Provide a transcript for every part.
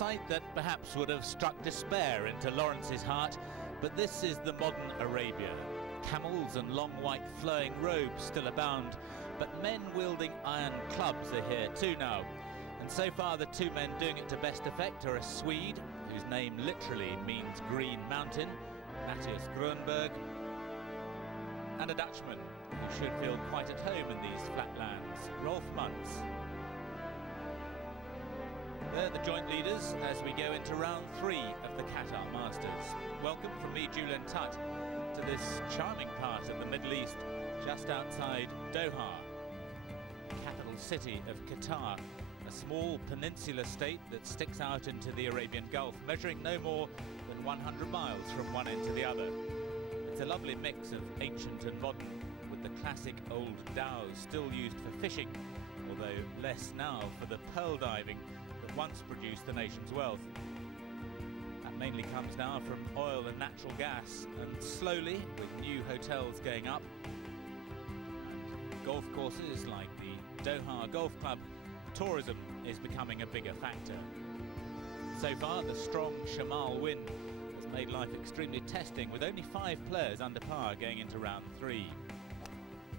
sight that perhaps would have struck despair into Lawrence's heart, but this is the modern Arabia. Camels and long white flowing robes still abound, but men wielding iron clubs are here too now. And so far the two men doing it to best effect are a Swede, whose name literally means green mountain, Matthias Grönberg, and a Dutchman who should feel quite at home in these flatlands, Rolf Muntz. They're the joint leaders as we go into round 3 of the Qatar Masters. Welcome from me, Julian Tutt, to this charming part of the Middle East, just outside Doha, the capital city of Qatar, a small peninsular state that sticks out into the Arabian Gulf, measuring no more than 100 miles from one end to the other. It's a lovely mix of ancient and modern, with the classic old dhows still used for fishing, although less now for the pearl diving that once produced the nation's wealth. That mainly comes now from oil and natural gas, and slowly, with new hotels going up, and golf courses like the Doha Golf Club, tourism is becoming a bigger factor. So far, the strong Shamal wind has made life extremely testing, with only 5 players under par going into round 3.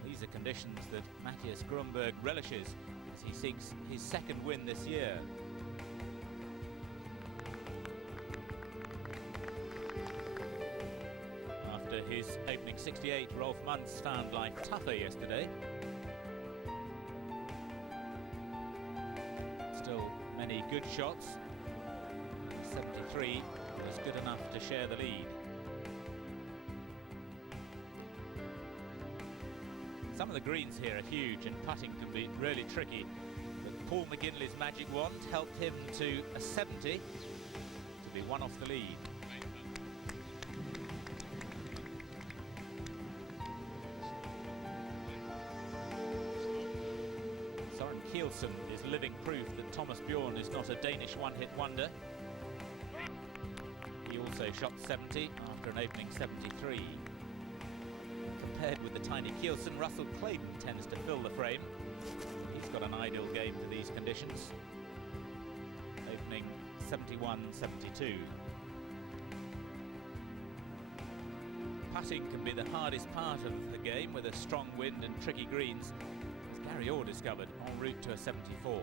These are conditions that Matthias Grönberg relishes as he seeks his second win this year. After his opening 68, Rolf Muntz found life tougher yesterday. Still many good shots. 73 was good enough to share the lead. Some of the greens here are huge and putting can be really tricky, but Paul McGinley's magic wand helped him to a 70 to be one off the lead. Søren Kielsen is living proof that Thomas Bjorn is not a Danish one-hit wonder. He also shot 70 after an opening 73. Compared with the tiny Kielsen, Russell Clayton tends to fill the frame. He's got an ideal game for these conditions. Opening 71-72. Putting can be the hardest part of the game with a strong wind and tricky greens, as Gary Orr discovered en route to a 74.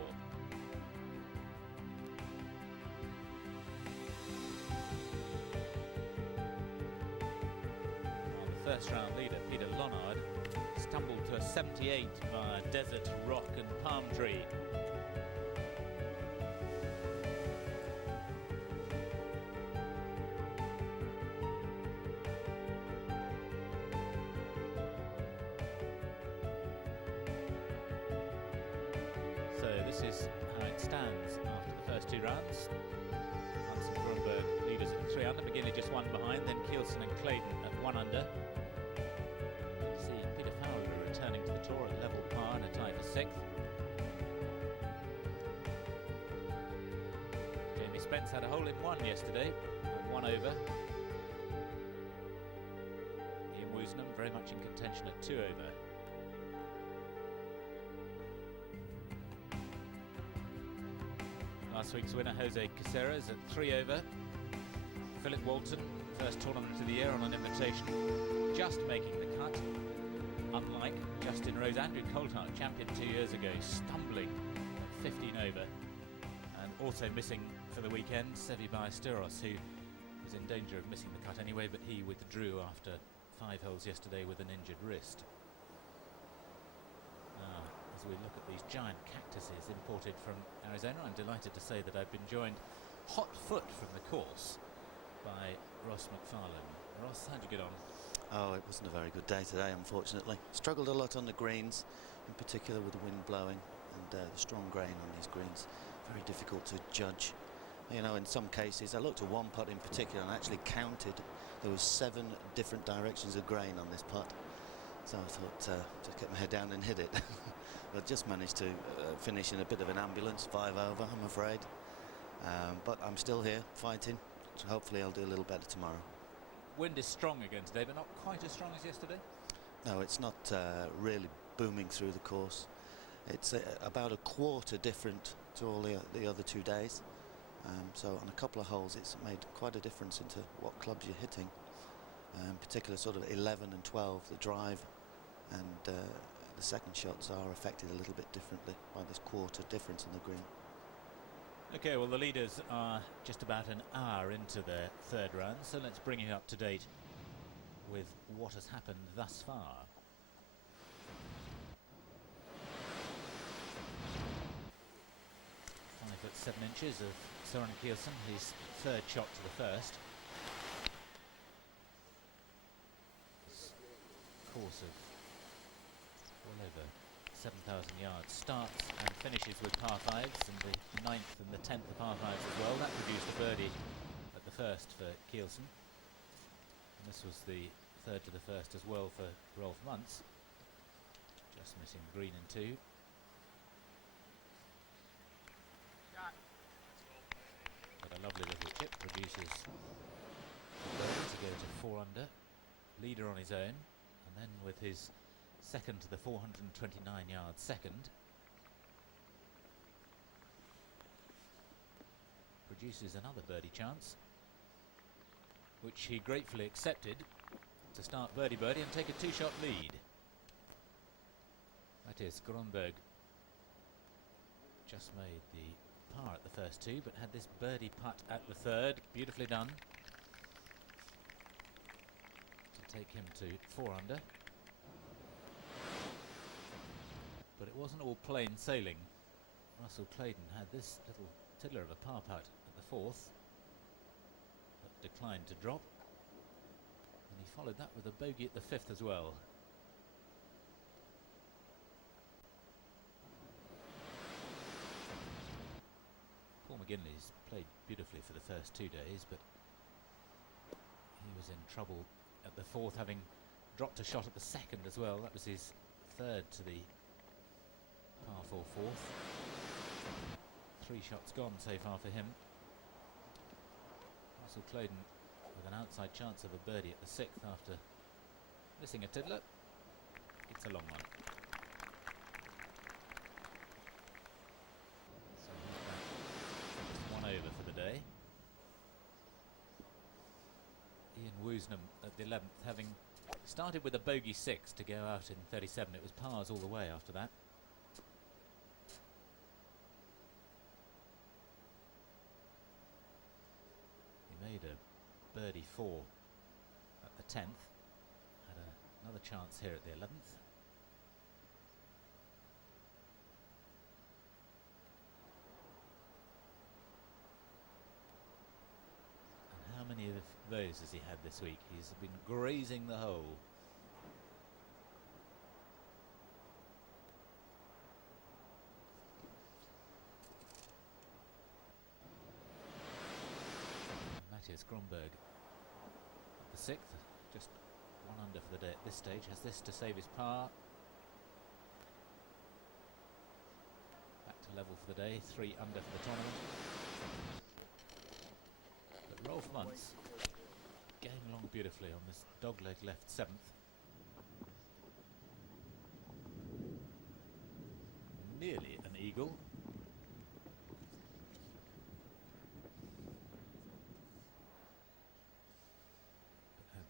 First round leader Peter Lonard stumbled to a 78 via desert, rock and palm tree. So this is how it stands after the first 2 rounds. Muntz and Grönberg leaders at 3 under, McGinley just 1 behind, then Kielsen and Clayton at 1 under. Returning to the tour at level par and a tie for 6th. Jamie Spence had a hole in 1 yesterday, and 1 over. Ian Woosnam very much in contention at 2 over. Last week's winner Jose Caceres at 3 over. Philip Walton, first tournament of the year on an invitation, just making the cut. Unlike Justin Rose, Andrew Coulthard, champion 2 years ago, stumbling at 15 over. And also missing for the weekend, Sevi Ballesteros, who was in danger of missing the cut anyway, but he withdrew after 5 holes yesterday with an injured wrist. As we look at these giant cactuses imported from Arizona, I'm delighted to say that I've been joined hot foot from the course by Ross McFarlane. Ross, how'd you get on? Oh, it wasn't a very good day today, unfortunately. Struggled a lot on the greens, in particular with the wind blowing and the strong grain on these greens. Very difficult to judge. You know, in some cases, I looked at one putt in particular and actually counted. There was 7 different directions of grain on this putt. So I thought, just get my head down and hit it. But just managed to finish in a bit of an ambulance, 5 over, I'm afraid. But I'm still here, fighting. So hopefully I'll do a little better tomorrow. Wind is strong again today, but not quite as strong as yesterday? No, it's not really booming through the course. It's about a quarter different to all the other 2 days. So on a couple of holes it's made quite a difference into what clubs you're hitting. In particular sort of 11 and 12, the drive and the second shots are affected a little bit differently by this quarter difference in the green. Okay, well, the leaders are just about an hour into their third round, so let's bring you up to date with what has happened thus far. .7" of Søren Kielsen, his third shot to the first. His course of well over 7,000 yards starts and finishes with par fives, and the 9th and the 10th are par fives as well. That produced a birdie at the first for Kielsen, and this was the third to the first as well for Rolf Muntz, just missing green in two. But a lovely little chip produces a birdie to go to 4 under, leader on his own, and then with his second to the 429 yard second, produces another birdie chance, which he gratefully accepted to start birdie and take a 2-shot lead. That is, Grönberg just made the par at the first two, but had this birdie putt at the third, beautifully done, to take him to 4 under. But it wasn't all plain sailing. Russell Clayton had this little tiddler of a par putt at the fourth that declined to drop, and he followed that with a bogey at the fifth as well. Paul McGinley's played beautifully for the first 2 days, but he was in trouble at the fourth, having dropped a shot at the second as well. That was his third to the par 4 fourth. 3 shots gone so far for him. Russell Clayton with an outside chance of a birdie at the sixth after missing a tiddler. It's a long one. So he's back just 1 over for the day. Ian Woosnam at the 11th, having started with a bogey 6 to go out in 37. It was pars all the way after that. Made a birdie 4 at the 10th, had another chance here at the 11th. And how many of those has he had this week? He's been grazing the hole. Matthias Grönberg, the 6th, just 1 under for the day at this stage, has this to save his par. Back to level for the day, 3 under for the tournament. But Rolf Muntz going along beautifully on this dogleg left 7th. Nearly an eagle.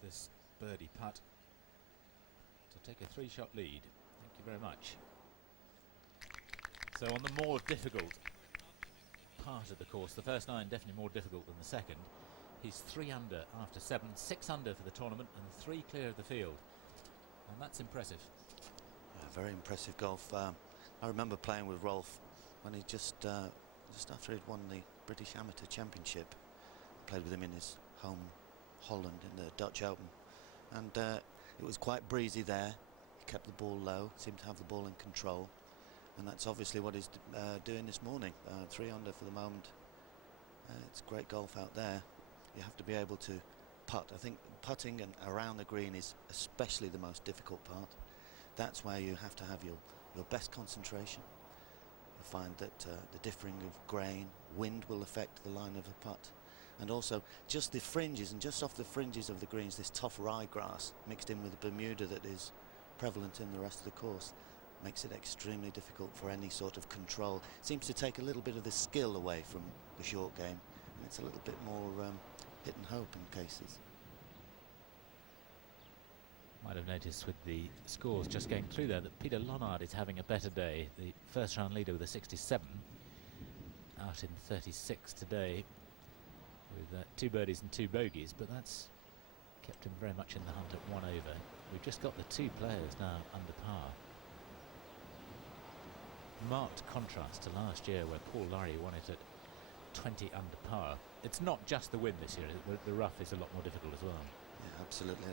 This birdie putt to take a 3-shot lead. Thank you very much. So on the more difficult part of the course, the first 9 definitely more difficult than the second. He's 3 under after 7, 6 under for the tournament, and 3 clear of the field, and that's impressive. Yeah, very impressive golf. I remember playing with Rolf when he just after he'd won the British Amateur Championship. I played with him in his home Holland in the Dutch Open, and it was quite breezy there. He kept the ball low, seemed to have the ball in control, and that's obviously what he's doing this morning. 3 under for the moment. It's great golf out there. You have to be able to putt. I think putting and around the green is especially the most difficult part. That's where you have to have your best concentration. You find that the differing of grain, wind will affect the line of a putt. And also just the fringes, and just off the fringes of the greens, this tough ryegrass mixed in with the Bermuda that is prevalent in the rest of the course makes it extremely difficult for any sort of control. It seems to take a little bit of the skill away from the short game, and it's a little bit more hit and hope in cases. Might have noticed with the scores just going through there that Peter Lonard is having a better day. The first round leader with a 67, out in 36 today with 2 birdies and 2 bogeys, but that's kept him very much in the hunt at 1 over. We've just got the 2 players now under par. Marked contrast to last year where Paul Lurry won it at 20 under par. It's not just the wind this year, the rough is a lot more difficult as well. Yeah, absolutely.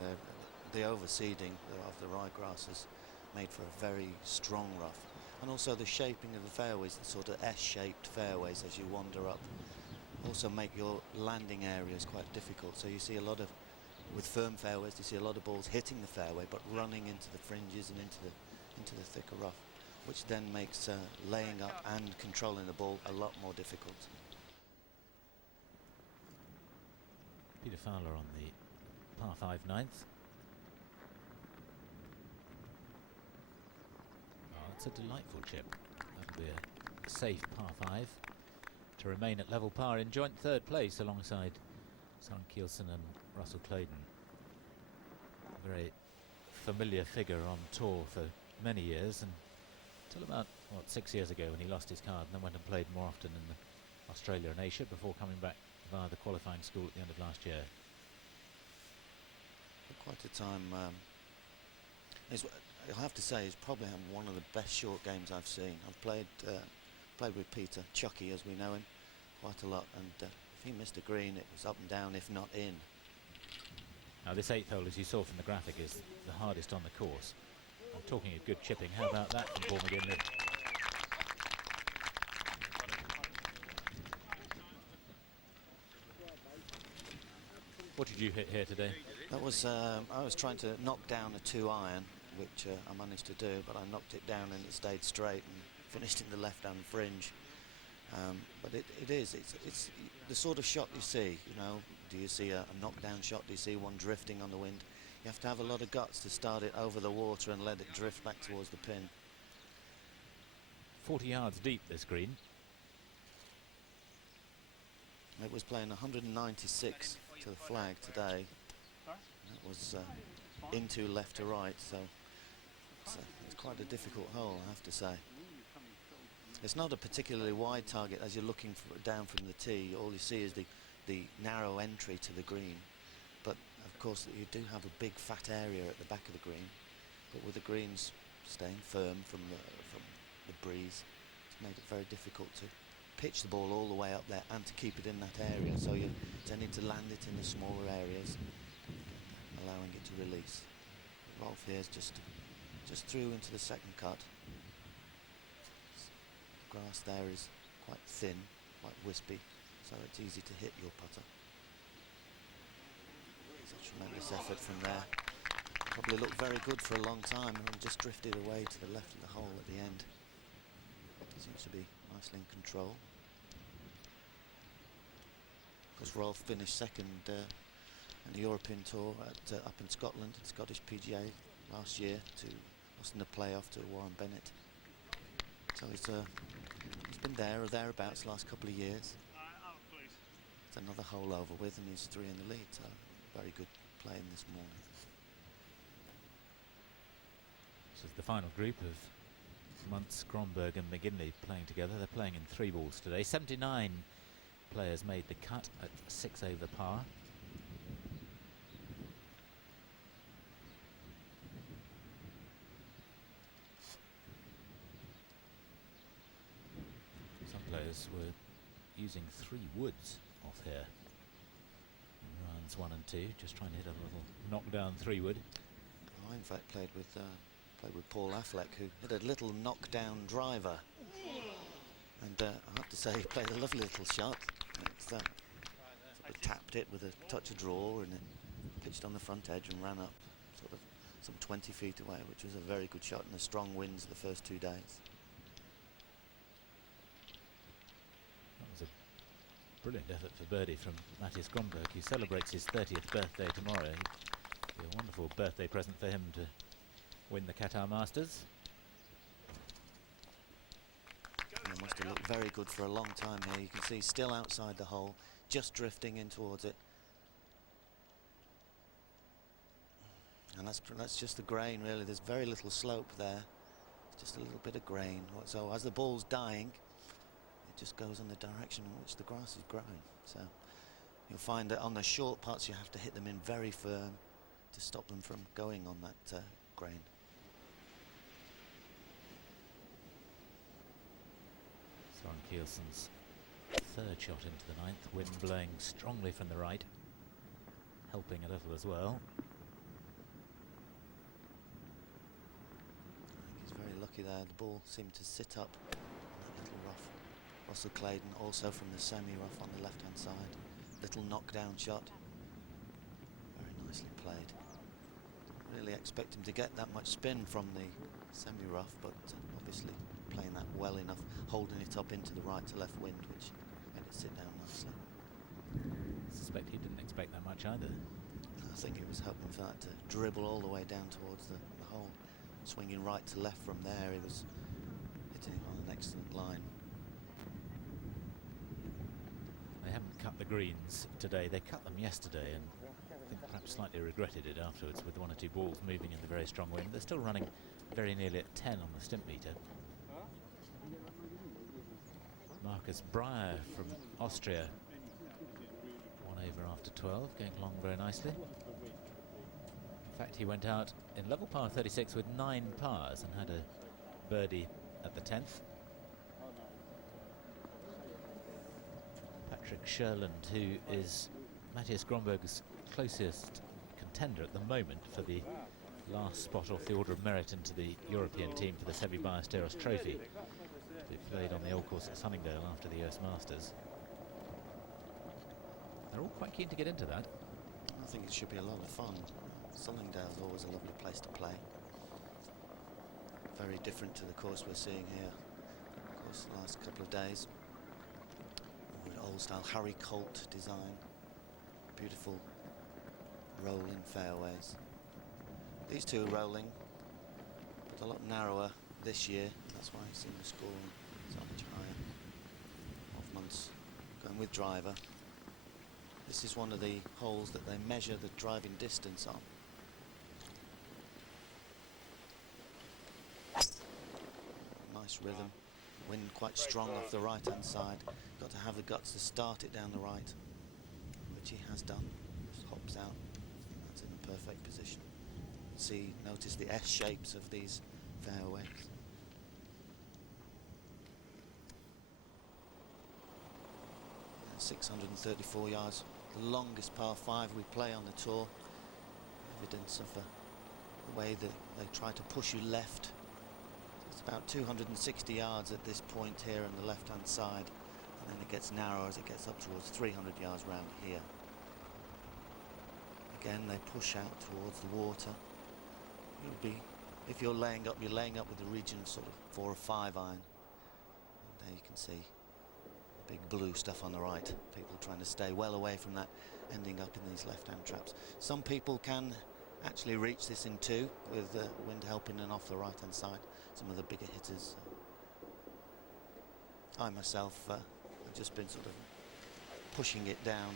The overseeding of the ryegrass has made for a very strong rough, and also the shaping of the fairways, the sort of S-shaped fairways as you wander up, also make your landing areas quite difficult. So you see a lot of, with firm fairways, you see a lot of balls hitting the fairway but running into the fringes and into the thicker rough, which then makes laying up and controlling the ball a lot more difficult. Peter Fowler on the par 5 ninth. It's a delightful chip. That'll be a safe par 5 to remain at level par in joint 3rd place alongside Søren Kielsen and Russell Claydon. A very familiar figure on tour for many years, and until about 6 years ago when he lost his card and then went and played more often in Australia and Asia before coming back via the qualifying school at the end of last year. For quite a time. I have to say, it's probably one of the best short games I've seen. I've played with Peter, Chucky as we know him, quite a lot, and if he missed a green it was up and down, if not in. Now this 8th hole, as you saw from the graphic, is the hardest on the course. I'm talking of good chipping. How about that from Paul McGinley? What did you hit here today? That was I was trying to knock down a 2-iron, which I managed to do, but I knocked it down and it stayed straight and finished in the left-hand fringe. But it's the sort of shot you see. You know, do you see a knockdown shot? Do you see one drifting on the wind? You have to have a lot of guts to start it over the water and let it drift back towards the pin. 40 yards deep this green. It was playing 196 to the flag today. It was into left to right, so it's quite a difficult hole, I have to say. It's not a particularly wide target as you're looking down from the tee. All you see is the narrow entry to the green, but of course you do have a big fat area at the back of the green. But with the greens staying firm from the breeze, it's made it very difficult to pitch the ball all the way up there and to keep it in that area. So you're tending to land it in the smaller areas, allowing it to release. Rolf here's just through into the second cut. The grass there is quite thin, quite wispy, so it's easy to hit your putter. It's a tremendous effort from there. Probably looked very good for a long time and just drifted away to the left of the hole at the end. Seems to be nicely in control. Of course, Rolf finished second in the European Tour up in Scotland, Scottish PGA last year, lost in the playoff to Warren Bennett. So he's been there or thereabouts the last couple of years. It's another hole over with, and he's 3 in the lead. So very good playing this morning. This is the final group of Muntz, Gromberg and McGinley playing together. They're playing in 3 balls today. 79 players made the cut at 6 over par. Some players were using 3 woods off here. Rounds 1 and 2, just trying to hit a little knockdown 3-wood. I in fact played with Paul Affleck, who hit a little knockdown driver, and I have to say he played a lovely little shot. Sort of tapped it with a touch of draw and then pitched on the front edge and ran up sort of some 20 feet away, which was a very good shot in the strong winds the first 2 days. That was a brilliant effort for birdie from Mathias Gromberg, who celebrates his 30th birthday tomorrow. It'll be a wonderful birthday present for him to win the Qatar Masters. Yeah, It must have looked very good for a long time here. You can see still outside the hole, just drifting in towards it. And that's just the grain, really. There's very little slope there. Just a little bit of grain. So as the ball's dying, it just goes in the direction in which the grass is growing. So you'll find that on the short putts you have to hit them in very firm to stop them from going on that grain. Soren Kielsen's third shot into the ninth, wind blowing strongly from the right, helping a little as well. I think he's very lucky there. The ball seemed to sit up in that little rough. Russell Clayton also from the semi-rough on the left-hand side. Little knockdown shot. Very nicely played. Really expect him to get that much spin from the semi-rough, but obviously playing that well enough, holding it up into the right to left wind, which made it sit down nicely. I suspect he didn't expect that much either. I think it was hoping for that to dribble all the way down towards the hole. Swinging right to left from there, he was hitting it on an excellent line. They haven't cut the greens today. They cut them yesterday, and I think perhaps slightly regretted it afterwards with one or two balls moving in the very strong wind. They're still running very nearly at 10 on the stimp meter. Marcus Breyer from Austria, 1 over after 12, going along very nicely. In fact, he went out in level par 36 with 9 pars and had a birdie at the 10th. Patrick Sherland, who is Matthias Gromberg's closest contender at the moment for the last spot off the order of merit into the European team for the Seve Ballesteros Trophy. They played on the old course at Sunningdale after the US Masters. They're all quite keen to get into that. I think it should be a lot of fun. Sunningdale's always a lovely place to play. Very different to the course we're seeing here. Of course, the last couple of days. Old style Harry Colt design. Beautiful rolling fairways. These two are rolling, but a lot narrower this year. That's why I see the scoring so much higher. Hoffman's going with driver. This is one of the holes that they measure the driving distance on. Nice rhythm. Wind quite strong off the right hand side. Got to have the guts to start it down the right, which he has done. Just hops out. That's in a perfect position. Notice the S shapes of these fairways. And 634 yards, the longest par 5 we play on the tour. Evidence of the way that they try to push you left. It's about 260 yards at this point here on the left hand side, and then it gets narrower as it gets up towards 300 yards round here. Again, they push out towards the water. If you're laying up, with the region of sort of 4 or 5 iron. And there you can see big blue stuff on the right. People trying to stay well away from that, ending up in these left-hand traps. Some people can actually reach this in 2 with the wind helping and off the right-hand side. Some of the bigger hitters. I myself have just been sort of pushing it down,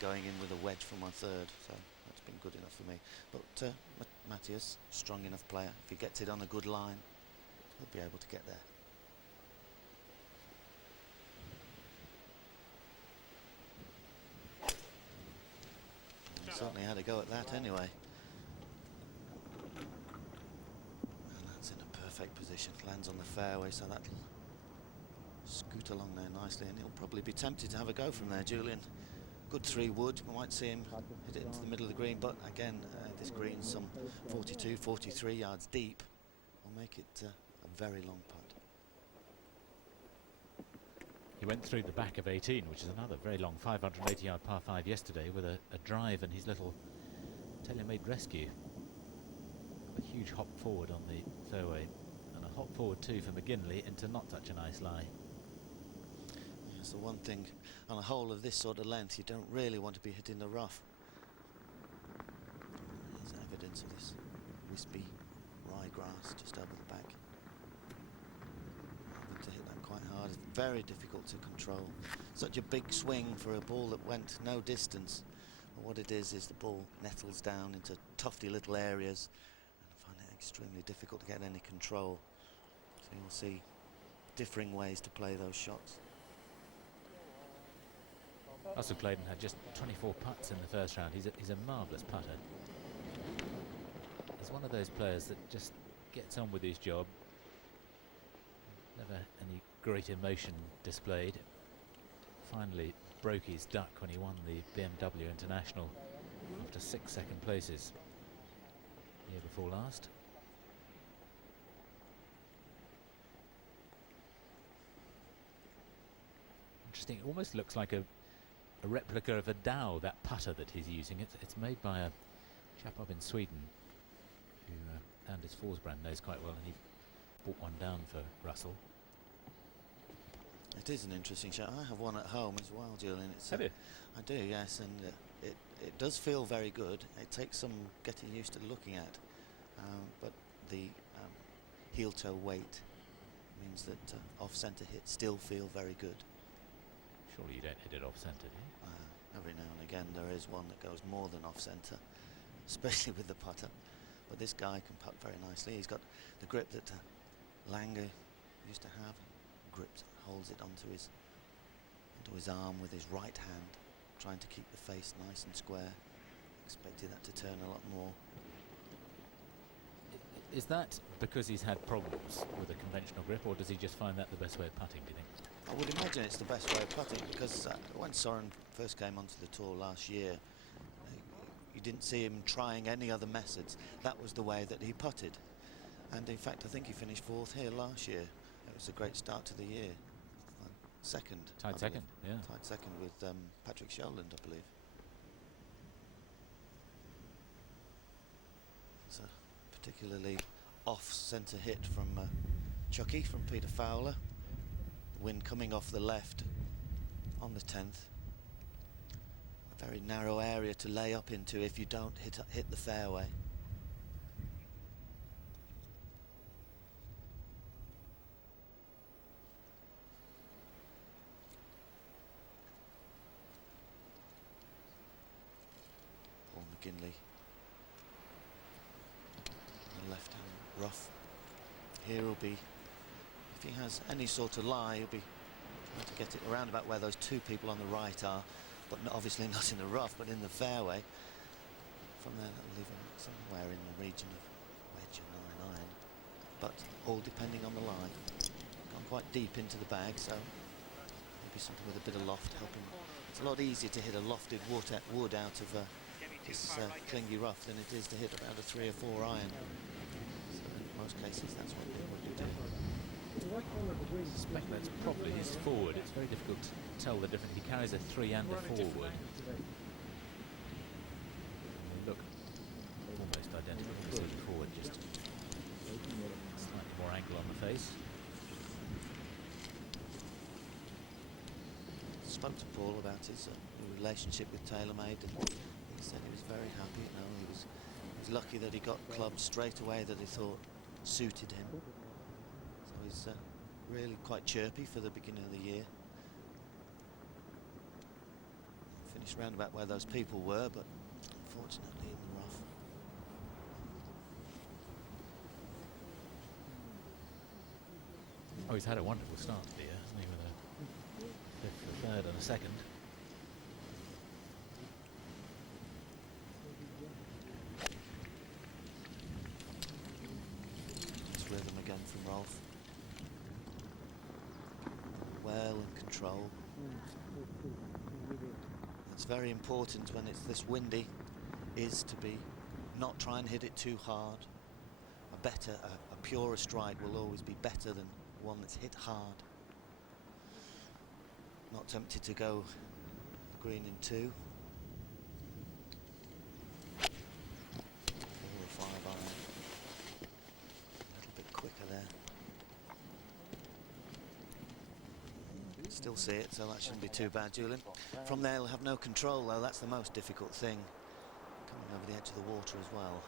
going in with a wedge for my 3rd, so that's been good enough for me. But Matthias, strong enough player. If he gets it on a good line, he'll be able to get there. He certainly had a go at that anyway. And that's in a perfect position. Lands on the fairway, so that'll scoot along there nicely, and he'll probably be tempted to have a go from there. Julian, good 3 wood. We might see him hit it into the middle of the green, but again, this green's some 42, 43 yards deep. Will make it a very long putt. He went through the back of 18, which is another very long 580-yard par 5 yesterday with a drive and his little tailor-made rescue. A huge hop forward on the fairway, and a hop forward too for McGinley into not such a nice lie. That's the one thing on a hole of this sort of length, you don't really want to be hitting the rough. There's evidence of this wispy ryegrass just over the back. Having to hit that quite quite hard. It's very difficult to control. Such a big swing for a ball that went no distance. But what it is the ball nettles down into tufty little areas, and I find it extremely difficult to get any control. So you'll see differing ways to play those shots. Russell Clayton had just 24 putts in the first round. He's a marvellous putter. He's one of those players that just gets on with his job. Never any great emotion displayed. Finally broke his duck when he won the BMW International after 6 second places the year before last. Interesting. It almost looks like a replica of a Dow, that putter that he's using. It's made by a chap up in Sweden who Anders Forsbrand knows quite well, and he bought one down for Russell. It is an interesting shot. I have one at home as well, Julian. Have you? I do, yes, and it does feel very good. It takes some getting used to looking at, but the heel-toe weight means that off-centre hits still feel very good. Surely you don't hit it off-centre, do you? Every now and again there is one that goes more than off-centre, especially with the putter. But this guy can putt very nicely. He's got the grip that Langer used to have. Holds it onto his arm with his right hand, trying to keep the face nice and square. Expected that to turn a lot more. Is that because he's had problems with a conventional grip, or does he just find that the best way of putting, do you think? I would imagine it's the best way of putting, because when Soren first came onto the tour last year, you didn't see him trying any other methods. That was the way that he putted. And in fact, I think he finished 4th here last year. It was a great start to the year. Second. Tied second, yeah. Tied second with Patrick Sjöland, I believe. It's a particularly off-centre hit from Chucky, from Peter Fowler. The wind coming off the left on the 10th. A very narrow area to lay up into if you don't hit the fairway. McGinley, the left hand rough. Here will be, if he has any sort of lie, he'll be trying to get it around about where those two people on the right are, but obviously not in the rough, but in the fairway. From there, that'll leave him somewhere in the region of wedge or 9 iron, but all depending on the lie. Gone quite deep into the bag, so maybe something with a bit of loft helping. It's a lot easier to hit a lofted wood out of this clingy rough than it is to hit around a 3 or 4 iron. So in most cases that's what they would do. I suspect that's probably his forward. It's very difficult to tell the difference. He carries a 3 and a forward. They look almost identical. You see the forward just slightly more angle on the face. Spoke to Paul about his relationship with TaylorMade, and he said he was very happy. You know, he was lucky that he got clubs straight away that he thought suited him. So he's really quite chirpy for the beginning of the year. Finished round about where those people were, but unfortunately in the rough. Oh, he's had a wonderful start to the year, hasn't he, with a 5th, a 3rd and a 2nd. Rhythm again from Rolf. Well and control. It's very important when it's this windy is to be not try and hit it too hard. A purer strike will always be better than one that's hit hard. Not tempted to go green in 2. 4 or 5 iron. Quicker there. Still see it, so that shouldn't be too bad, Julian. From there, he'll have no control, though. That's the most difficult thing. Coming over the edge of the water as well.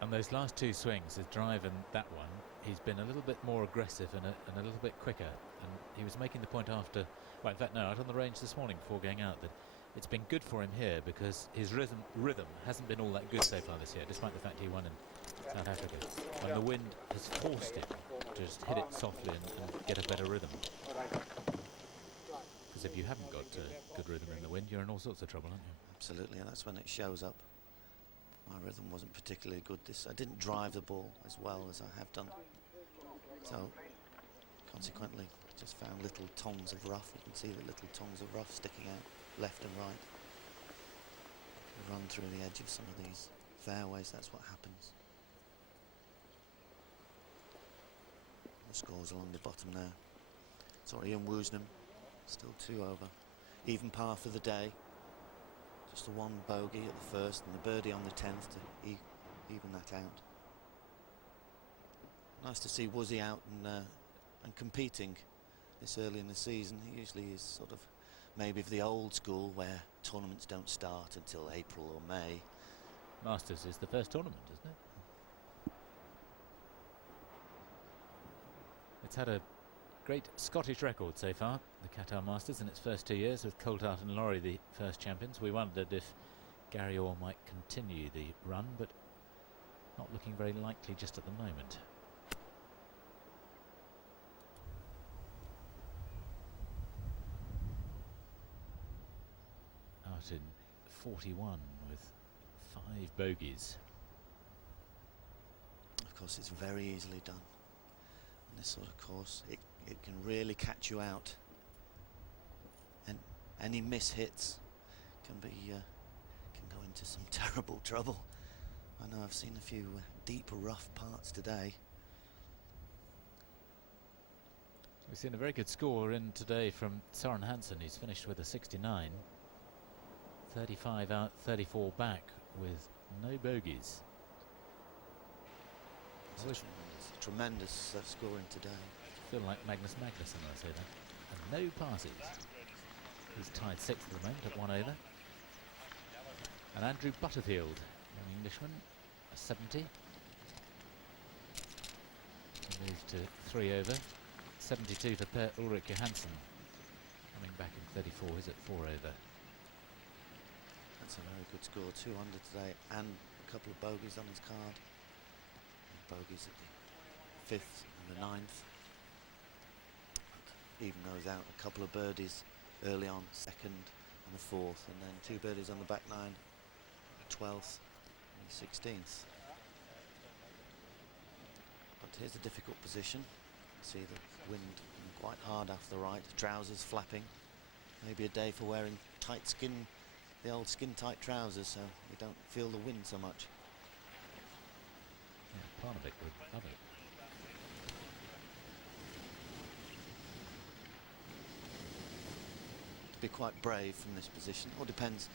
And those last two swings, his drive and that one, he's been a little bit more aggressive and a little bit quicker. And he was making the point after, well, in fact, no, out on the range this morning before going out, that it's been good for him here because his rhythm hasn't been all that good so far this year, despite the fact he won in South Africa. And the wind has forced him to just hit it softly and get a better rhythm. Because if you haven't got good rhythm in the wind, you're in all sorts of trouble, aren't you? Absolutely, and that's when it shows up. My rhythm wasn't particularly good. I didn't drive the ball as well as I have done. So, consequently, just found little tongues of rough. You can see the little tongues of rough sticking out left and right. You run through the edge of some of these fairways, that's what happens. The scores along the bottom there. Sorry, Ian Woosnam, still 2 over. Even par for the day. Just the one bogey at the first and the birdie on the 10th to even that out. Nice to see Woosie out and competing this early in the season. He usually is sort of maybe of the old school where tournaments don't start until April or May. Masters is the first tournament, isn't it? It's had a great Scottish record so far, the Qatar Masters, in its first 2 years, with Coulthard and Laurie the first champions. We wondered if Gary Orr might continue the run, but not looking very likely just at the moment. Out in 41 with 5 bogeys. Of course, it's very easily done. In this sort of course, it can really catch you out, and any miss-hits can go into some terrible trouble. I know I've seen a few deep, rough parts today. We've seen a very good score in today from Søren Hansen. He's finished with a 69, 35 out, 34 back with no bogeys. It's tremendous scoring today. I feel like Magnus Magnusson, I say that. And no passes. He's tied 6th at the moment at 1 over. And Andrew Butterfield, an Englishman, a 70. He moves to 3 over. 72 for Per Ulrik Johansson. Coming back in 34, he's at 4 over. That's a very good score. 2 under today and a couple of bogeys on his card. Bogeys at the 5th and the 9th. Even those out, a couple of birdies early on, 2nd and the 4th, and then 2 birdies on the back 9, the 12th and the 16th. But here's a difficult position. See the wind quite hard off the right, trousers flapping. Maybe a day for wearing tight skin, the old skin tight trousers, so you don't feel the wind so much. Yeah, part of it would love it. Be quite brave from this position. All depends.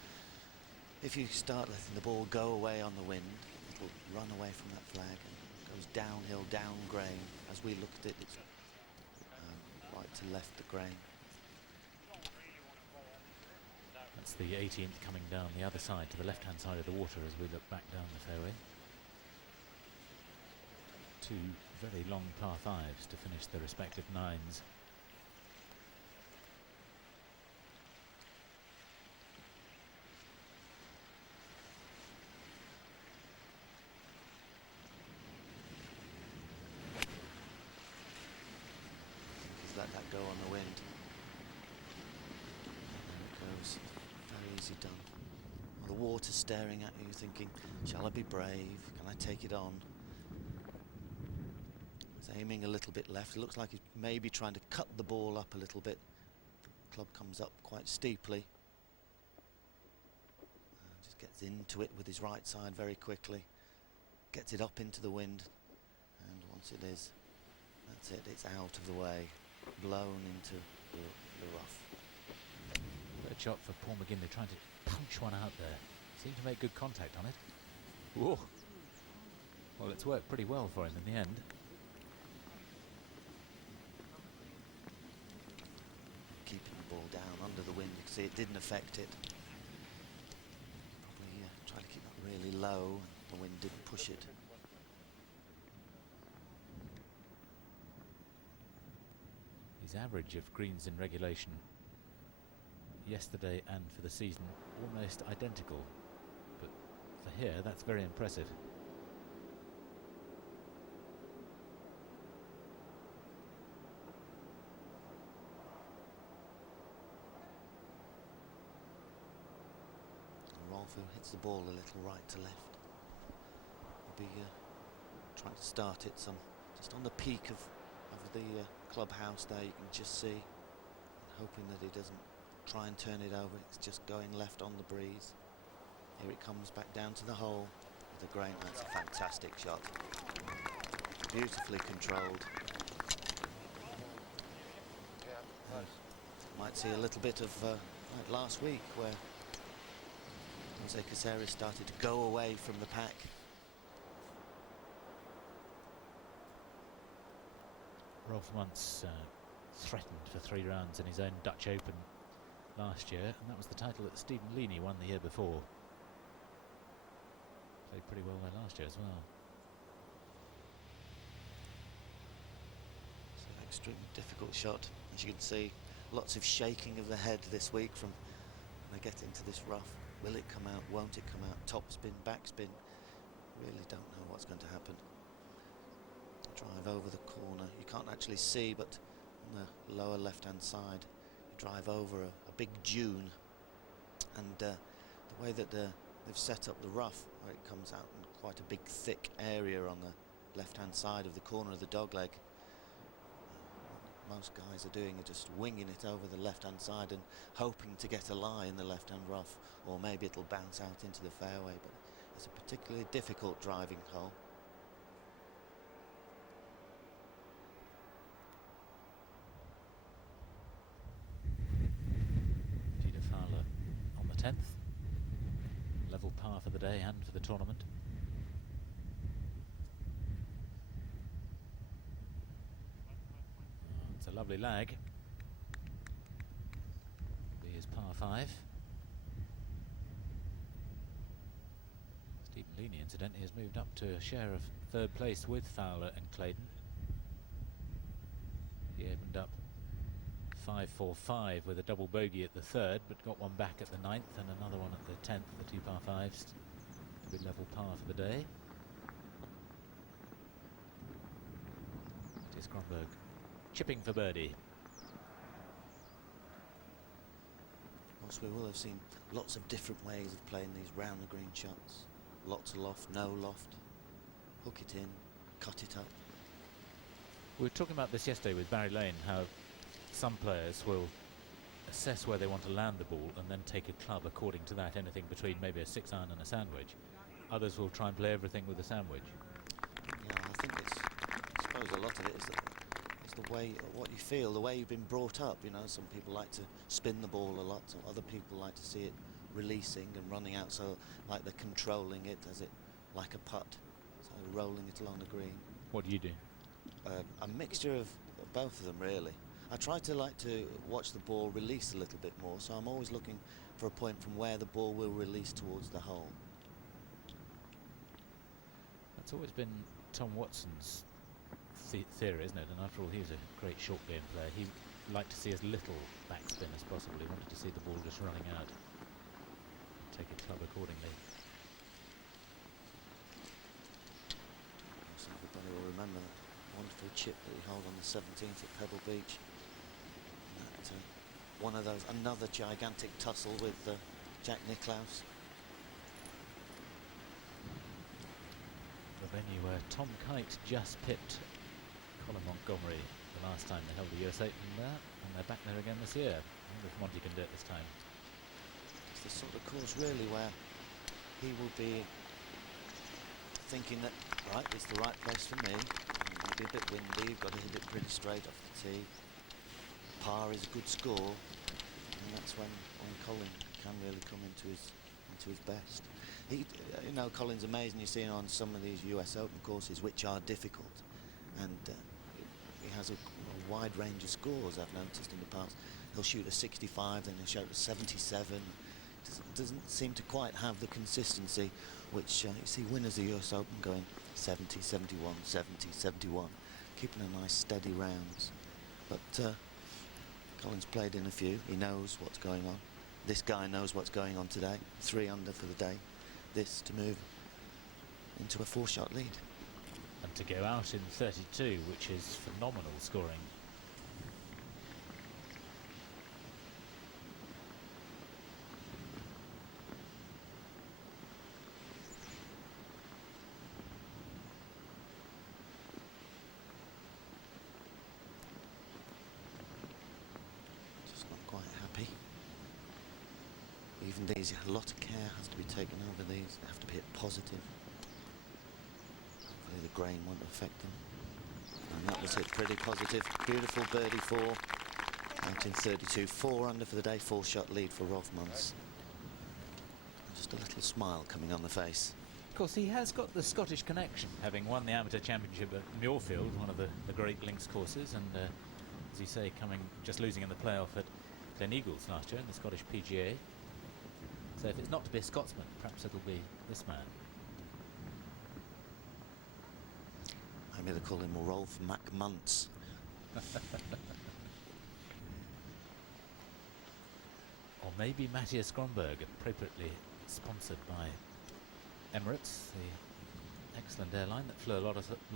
If you start letting the ball go away on the wind, it will run away from that flag and goes downhill, down grain. As we look at it, it's right to left the grain. That's the 18th coming down the other side, to the left-hand side of the water as we look back down the fairway. 2 very long par 5s to finish the respective 9s. Let that go on the wind. There it goes. Very easy done. Well, the water's staring at you, thinking, shall I be brave? Can I take it on? He's aiming a little bit left. It looks like he's maybe trying to cut the ball up a little bit. The club comes up quite steeply. Just gets into it with his right side very quickly. Gets it up into the wind. And once it is, that's it. It's out of the way. Blown into the rough. Good shot for Paul McGinley, trying to punch one out there. Seemed to make good contact on it. Whoa. Well, it's worked pretty well for him in the end. Keeping the ball down under the wind. You can see it didn't affect it. Probably try to keep that really low. The wind didn't push it. His average of greens in regulation yesterday and for the season almost identical, but for here that's very impressive. Rolfo hits the ball a little right to left. He'll be trying to start it just on the peak of the clubhouse there. You can just see, hoping that he doesn't try and turn it over. It's just going left on the breeze. Here it comes back down to the hole with a grain. That's a fantastic shot, beautifully controlled. Might see a little bit of like last week where Jose Caceres started to go away from the pack. Rolf once threatened for 3 rounds in his own Dutch Open last year, and that was the title that Stephen Leaney won the year before. Played pretty well there last year as well. It's an extremely difficult shot. As you can see, lots of shaking of the head this week from when they get into this rough. Will it come out? Won't it come out? Top spin, back spin. Really don't know what's going to happen. Drive over the corner. You can't actually see, but on the lower left-hand side, you drive over a big dune, and the way that they've set up the rough, where it comes out in quite a big, thick area on the left-hand side of the corner of the dogleg. Most guys are doing are just winging it over the left-hand side and hoping to get a lie in the left-hand rough, or maybe it'll bounce out into the fairway. But it's a particularly difficult driving hole. On the 10th, level par for the day and for the tournament. It's a lovely lag. Be his par 5. Stephen Leaney, incidentally, has moved up to a share of 3rd place with Fowler and Clayton. He opened up 5-4-5 with a double bogey at the 3rd, but got one back at the 9th and another one at the 10th, the 2 par 5s to be level par for the day. It is Kronberg chipping for birdie. Of course, we will have seen lots of different ways of playing these round the green shots. Lots of loft, no loft, hook it in, cut it up. We were talking about this yesterday with Barry Lane, how some players will assess where they want to land the ball and then take a club according to that, anything between maybe a 6-iron and a sandwich. Others will try and play everything with a sandwich. Yeah, I think I suppose a lot of it is the way, what you feel, the way you've been brought up. You know, some people like to spin the ball a lot, some other people like to see it releasing and running out, so like they're controlling it as it like a putt, so rolling it along the green. What do you do? A mixture of both of them, really. I try to watch the ball release a little bit more, so I'm always looking for a point from where the ball will release towards the hole. That's always been Tom Watson's theory, isn't it? And after all, he was a great short game player. He liked to see as little backspin as possible. He wanted to see the ball just running out. Take a club accordingly. So everybody will remember that wonderful chip that he held on the 17th at Pebble Beach. That, one of those, another gigantic tussle with Jack Nicklaus. The venue where Tom Kite just pipped Colin Montgomery the last time they held the US Open there, and they're back there again this year. I wonder if Monty can do it this time. It's the sort of course really where he will be thinking that, right, it's the right place for me. It'll be a bit windy, you've got to hit it pretty straight off the tee. Par is a good score, and that's when Colin can really come into his best. He, you know, Colin's amazing. You see on some of these US Open courses, which are difficult, and he has a wide range of scores. I've noticed in the past. He'll shoot a 65, then he'll shoot a 77. Doesn't seem to quite have the consistency which you see winners of the US Open going 70, 71, 70, 71, keeping a nice steady rounds. But Colin's played in a few. He knows what's going on. This guy knows what's going on today. 3 under for the day. This to move into a 4-shot lead. And to go out in 32, which is phenomenal scoring. Just not quite happy. Even these, a lot of care has to be taken over these. They have to be positive. Hopefully the grain won't affect them. And that was it, pretty positive. Beautiful birdie 4. Out in 32. 4 under for the day, 4-shot lead for Rolf Muntz. Just a little smile coming on the face. Of course, he has got the Scottish connection, having won the Amateur Championship at Muirfield, one of the Great Links courses, and as you say, just losing in the playoff at Glen Eagles last year in the Scottish PGA. So if it's not to be a Scotsman, perhaps it'll be this man. Maybe they call him Rolf Mac Muntz. Or maybe Matthias Gromberg, appropriately sponsored by Emirates, the excellent airline that flew a lot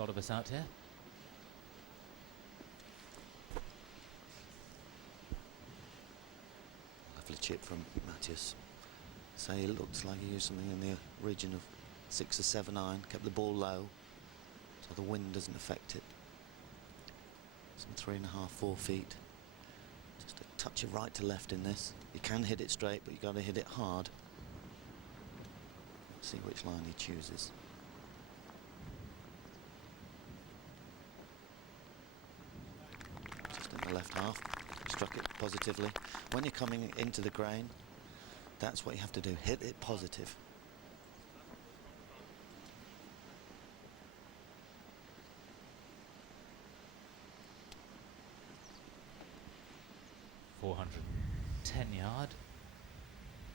of us out here. Lovely chip from Matthias. So it looks like he used something in the region of 6 or 7 iron, kept the ball low so the wind doesn't affect it. Some 3.5, 4 feet. Just a touch of right to left in this. You can hit it straight, but you've got to hit it hard. See which line he chooses. Just in the left half. Struck it positively. When you're coming into the grain, that's what you have to do. Hit it positive. .410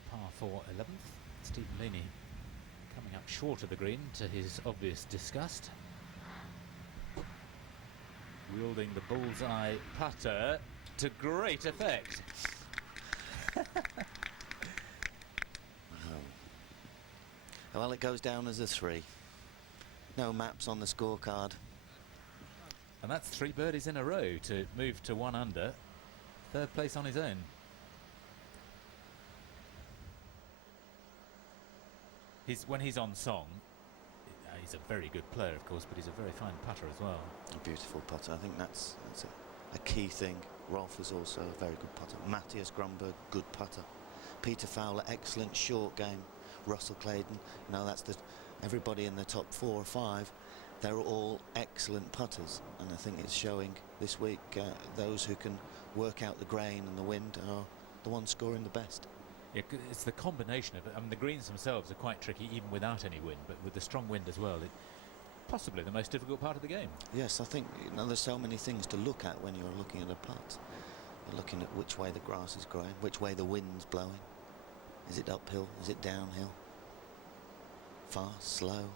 par 4 11th. Stephen Leaney coming up short of the green to his obvious disgust. Wielding the bullseye putter to great effect. Well, it goes down as a 3. No maps on the scorecard. And that's 3 birdies in a row to move to 1 under. 3rd place on his own. When he's on song, he's a very good player, of course, but he's a very fine putter as well. A beautiful putter. I think that's a key thing. Rolf is also a very good putter. Matthias Gromberg, good putter. Peter Fowler, excellent short game. Russell Clayton, that's everybody in the top 4 or 5. They're all excellent putters, and I think it's showing this week. Those who can work out the grain and the wind are the ones scoring the best. Yeah, it's the combination of it. I mean, the greens themselves are quite tricky even without any wind, but with the strong wind as well, possibly the most difficult part of the game. Yes, I think there's so many things to look at when you're looking at a putt. You're looking at which way the grass is growing, which way the wind's blowing. Is it uphill? Is it downhill? Fast, slow?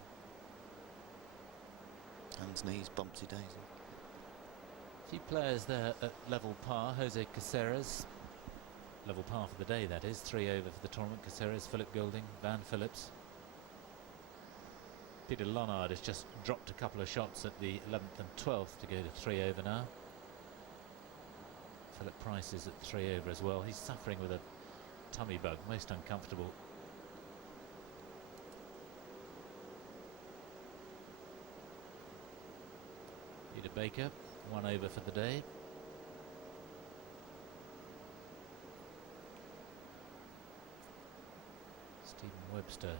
Hands, knees, bumpsy daisy. A few players there at level par. Jose Caceres, level par for the day, that is. 3 over for the tournament. Caceres, Philip Golding, Van Phillips. Peter Lonard has just dropped a couple of shots at the 11th and 12th to go to 3 over now. Philip Price is at 3 over as well. He's suffering with a tummy bug, most uncomfortable. Peter Baker, 1 over for the day. Stephen Webster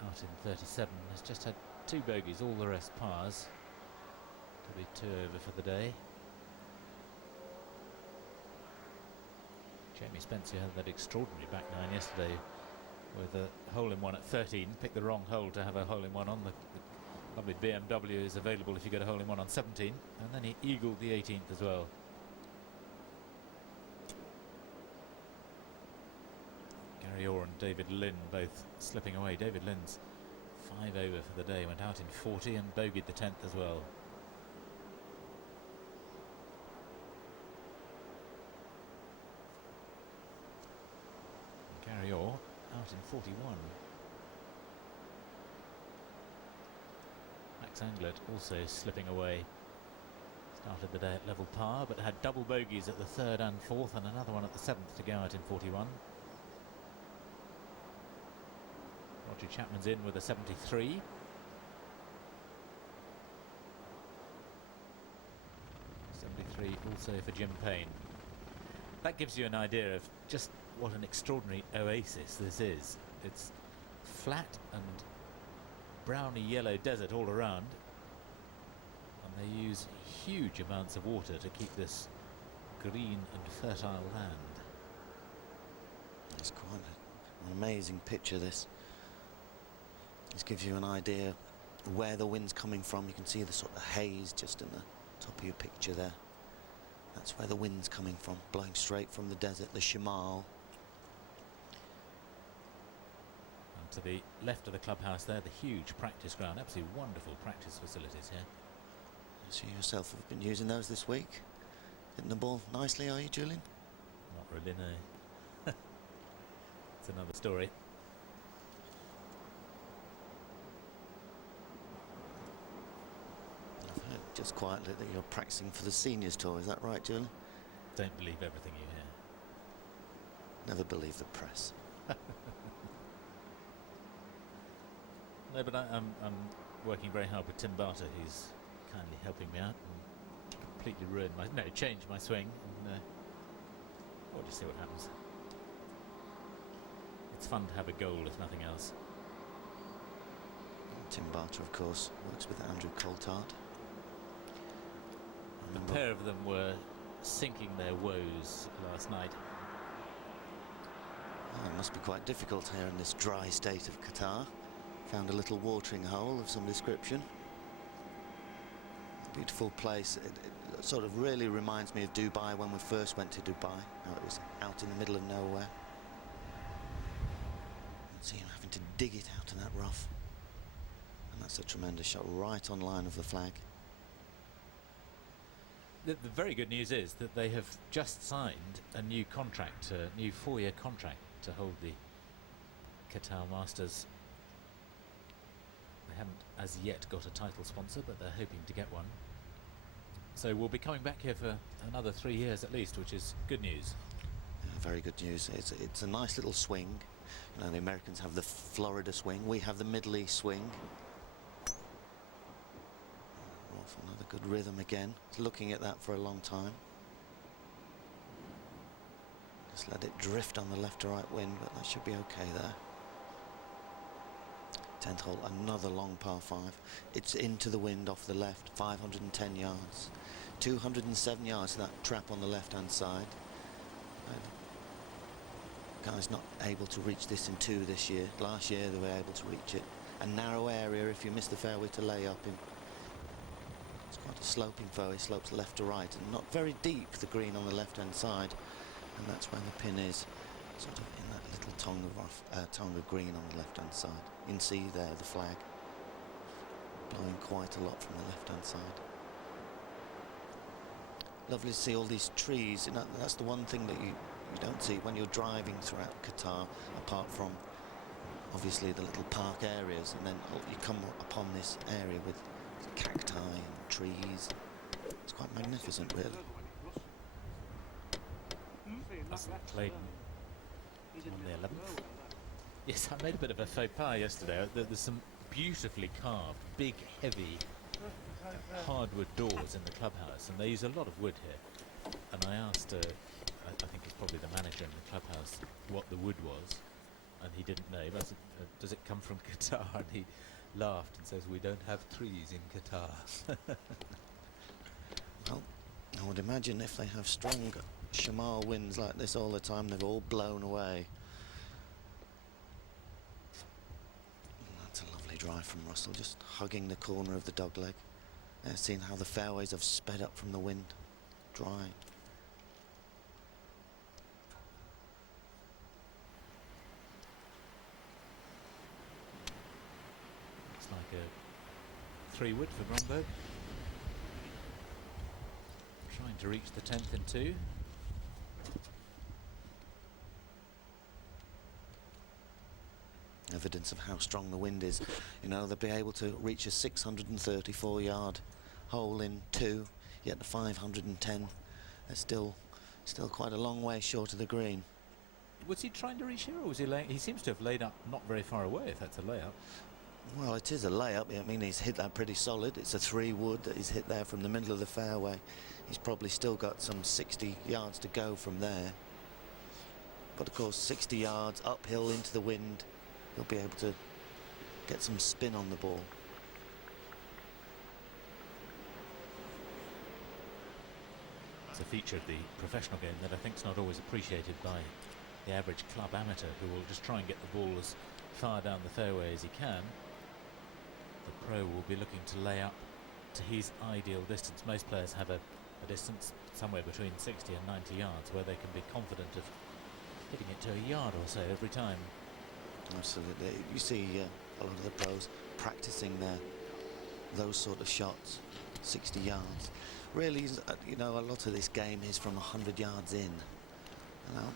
out in 37, has just had 2 bogeys, all the rest pars. Could be 2 over for the day. Jamie Spencer had that extraordinary back 9 yesterday with a hole-in-one at 13. Picked the wrong hole to have a hole-in-one on. The lovely BMW is available if you get a hole-in-one on 17. And then he eagled the 18th as well. Gary Orr and David Lynn both slipping away. David Lynn's 5 over for the day, went out in 40 and bogeyed the 10th as well. Marior out in 41. Max Anglert also slipping away. Started the day at level par, but had double bogeys at the 3rd and 4th, and another one at the 7th to go out in 41. Roger Chapman's in with a 73. Also for Jim Payne. That gives you an idea of just what an extraordinary oasis this is. It's flat and browny yellow desert all around, and they use huge amounts of water to keep this green and fertile land. It's quite an amazing picture, this. This gives you an idea where the wind's coming from. You can see the sort of haze just in the top of your picture there. That's where the wind's coming from, blowing straight from the desert, the Shamal. And to the left of the clubhouse there, the huge practice ground. Absolutely wonderful practice facilities here. So you yourself have been using those this week? Hitting the ball nicely, are you, Julian? Not really, no. It's another story. Just quietly that you're practicing for the seniors tour, is that right, Julian? Don't believe everything you hear. Never believe the press. No, but I'm working very hard with Tim Barter, who's kindly helping me out and completely changed my swing, and we'll just see what happens. It's fun to have a goal, if nothing else. Tim Barter, of course, works with Andrew Coltart. A pair of them were sinking their woes last night. Oh, it must be quite difficult here in this dry state of Qatar. Found a little watering hole of some description. Beautiful place. It sort of really reminds me of Dubai when we first went to Dubai. How it was out in the middle of nowhere. See him having to dig it out in that rough. And that's a tremendous shot right on line of the flag. The very good news is that they have just signed a new contract, a new 4-year contract to hold the Qatar Masters. They haven't as yet got a title sponsor, but they're hoping to get one. So we'll be coming back here for another 3 years at least, which is good news. Yeah, very good news. It's a nice little swing. You know, the Americans have the Florida swing. We have the Middle East swing. Another good rhythm again. Looking at that for a long time. Just let it drift on the left to right wind, but that should be okay there. 10th hole, another long par 5. It's into the wind off the left, 510 yards. 207 yards to that trap on the left-hand side. Guy's not able to reach this in 2 this year. Last year they were able to reach it. A narrow area if you miss the fairway to lay up in. It's quite a sloping fairway, slopes left to right, and not very deep, the green on the left-hand side. And that's where the pin is, sort of in that little tongue of green on the left-hand side. You can see there the flag blowing quite a lot from the left-hand side. Lovely to see all these trees. You know, that's the one thing that you don't see when you're driving throughout Qatar, apart from obviously the little park areas, and then you come upon this area with cacti and trees. It's quite magnificent, really. That's Clayton on the 11th. Yes, I made a bit of a faux pas yesterday. There's some beautifully carved, big, heavy hardwood doors in the clubhouse, and they use a lot of wood here. And I asked, I think it's probably the manager in the clubhouse, what the wood was, and he didn't know. But I said, does it come from Qatar? And he laughed and says, we don't have trees in Qatar. Well, I would imagine if they have strong Shamal winds like this all the time, they've all blown away. That's a lovely drive from Russell, just hugging the corner of the dogleg. Seeing how the fairways have sped up from the wind, drying. Looks like a 3-wood for Bromberg. Trying to reach the 10th in 2. evidence of how strong the wind is. You know, they'll be able to reach a 634-yard hole in 2, yet the 510. They're still quite a long way short of the green. Was he trying to reach here, or was he laying? He seems to have laid up not very far away, if that's a layup. Well, it is a layup. I mean, he's hit that pretty solid. It's a 3-wood that he's hit there from the middle of the fairway. He's probably still got some 60 yards to go from there. But of course, 60 yards uphill into the wind, he'll be able to get some spin on the ball. It's a feature of the professional game that I think is not always appreciated by the average club amateur, who will just try and get the ball as far down the fairway as he can. The pro will be looking to lay up to his ideal distance. Most players have a distance somewhere between 60 and 90 yards where they can be confident of hitting it to a yard or so every time. Absolutely. You see a lot of the pros practicing those sort of shots, 60 yards. Really, you know, a lot of this game is from 100 yards in. You know,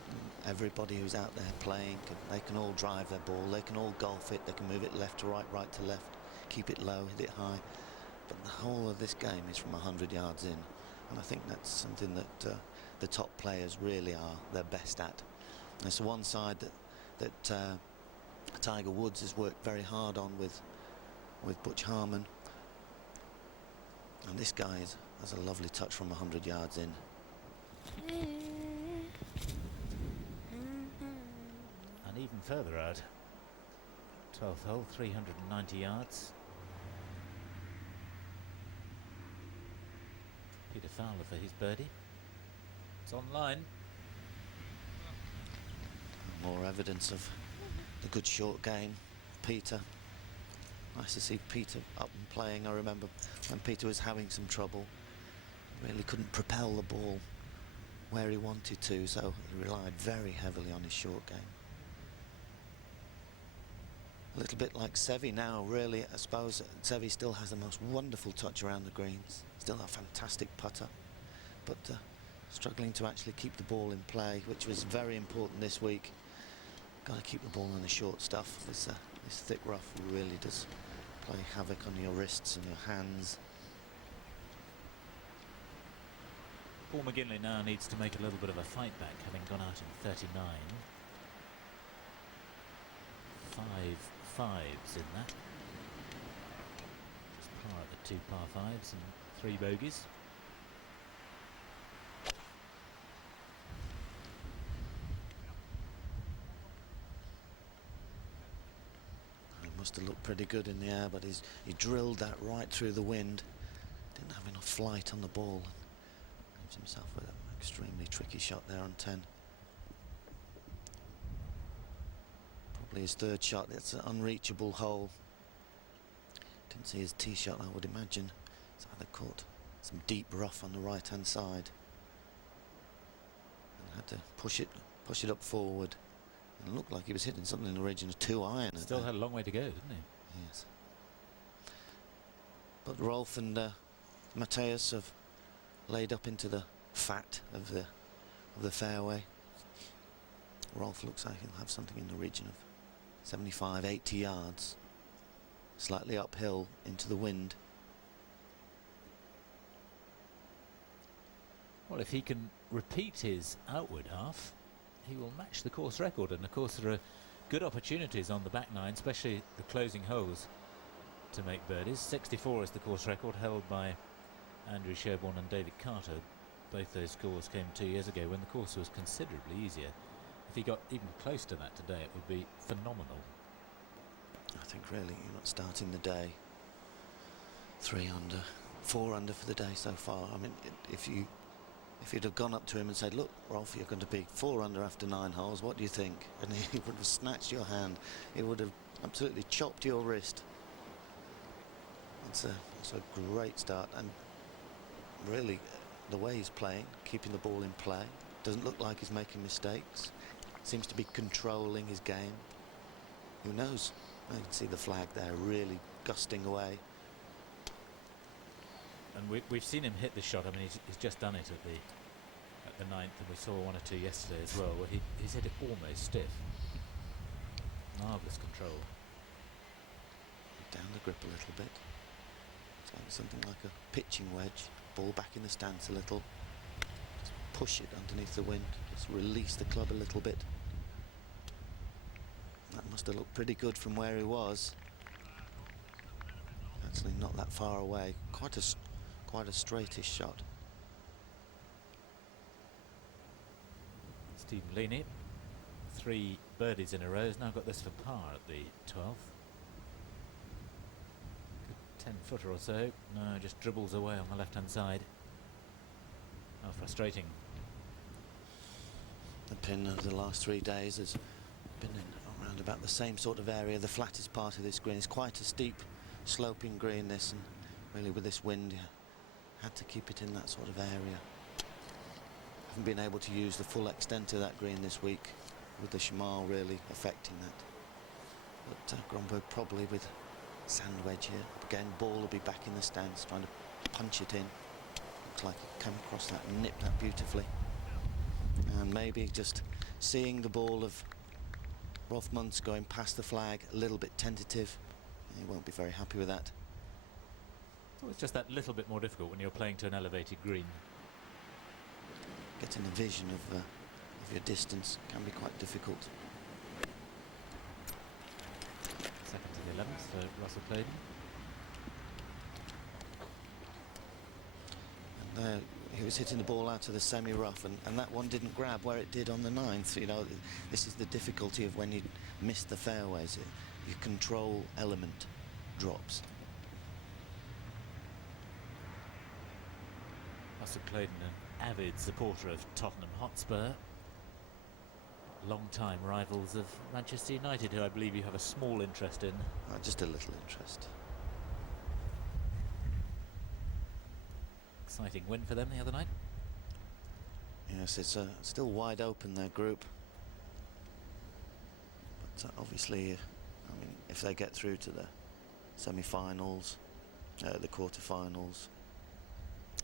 everybody who's out there playing, they can all drive their ball, they can all golf it, they can move it left to right, right to left, keep it low, hit it high. But the whole of this game is from 100 yards in. And I think that's something that the top players really are their best at. It's the one side that Tiger Woods has worked very hard on with Butch Harmon. And this guy has a lovely touch from 100 yards in. And even further out, 12th hole, 390 yards. Peter Fowler for his birdie. It's on line. More evidence of the good short game, Peter. Nice to see Peter up and playing. I remember when Peter was having some trouble, really couldn't propel the ball where he wanted to, so he relied very heavily on his short game. A little bit like Seve now, really. I suppose Seve still has the most wonderful touch around the greens, still a fantastic putter, but struggling to actually keep the ball in play, which was very important this week. Got to keep the ball on the short stuff. This thick rough really does play havoc on your wrists and your hands. Paul McGinley now needs to make a little bit of a fight back, having gone out in 39. 5 fives in that. Just par at the 2 par 5s and 3 bogeys. He must have looked pretty good in the air, but he drilled that right through the wind. Didn't have enough flight on the ball. Leaves himself with an extremely tricky shot there on 10. Probably his third shot. It's an unreachable hole. Didn't see his tee shot, I would imagine. He's either caught some deep rough on the right hand side and had to push it up forward. And it looked like he was hitting something in the region of 2 iron. Still had a long way to go, didn't he? Yes. But Rolf and Mateus have laid up into the fat of the fairway. Rolf looks like he'll have something in the region of 75, 80 yards, slightly uphill into the wind. Well, if he can repeat his outward half, he will match the course record. And of course there are good opportunities on the back nine, especially the closing holes, to make birdies. 64 is the course record, held by Andrew Sherborne and David Carter. Both those scores came 2 years ago when the course was considerably easier. If he got even close to that today, it would be phenomenal. I think really you're not starting the day 3 under, 4 under for the day so far. I mean, if you'd have gone up to him and said, "Look, Rolf, you're going to be 4 under after 9 holes, what do you think?" And he would have snatched your hand. He would have absolutely chopped your wrist. It's a great start, and really the way he's playing, keeping the ball in play, doesn't look like he's making mistakes, seems to be controlling his game. Who knows? I can see the flag there really gusting away. And we've seen him hit the shot. I mean, he's just done it at the 9th, and we saw 1 or 2 yesterday as well, where he's hit it almost stiff. Marvellous control. down the grip a little bit. So something like a pitching wedge. Ball back in the stance a little. Just push it underneath the wind. Just release the club a little bit. That must have looked pretty good from where he was. Actually, not that far away. Quite a straightish shot. Stephen Leaney, 3 birdies in a row, has now got this for par at the 12th. 10-footer or so. No, just dribbles away on the left-hand side. How frustrating. The pin of the last 3 days has been in around about the same sort of area. The flattest part of this green is quite a steep, sloping green, this, and really with this wind, you had to keep it in that sort of area. Haven't been able to use the full extent of that green this week, with the Shamal really affecting that. But Gromberg probably with sand wedge here. Again, ball will be back in the stance, trying to punch it in. Looks like it came across that and nipped that beautifully. And maybe just seeing the ball of Rolf Muntz going past the flag, a little bit tentative. He won't be very happy with that. Well, it's just that little bit more difficult when you're playing to an elevated green. Getting a vision of your distance can be quite difficult. Second to the 11th for Russell Clayton. And there he was hitting the ball out of the semi-rough, and that one didn't grab where it did on the 9th. You know, this is the difficulty of when you miss the fairways. Your control element drops. Russell Clayton, an avid supporter of Tottenham Hotspur. Long-time rivals of Manchester United, who I believe you have a small interest in. Just a little interest. Exciting win for them the other night. Yes, it's still wide open, their group. But obviously, I mean, if they get through to the semi-finals, the quarter-finals,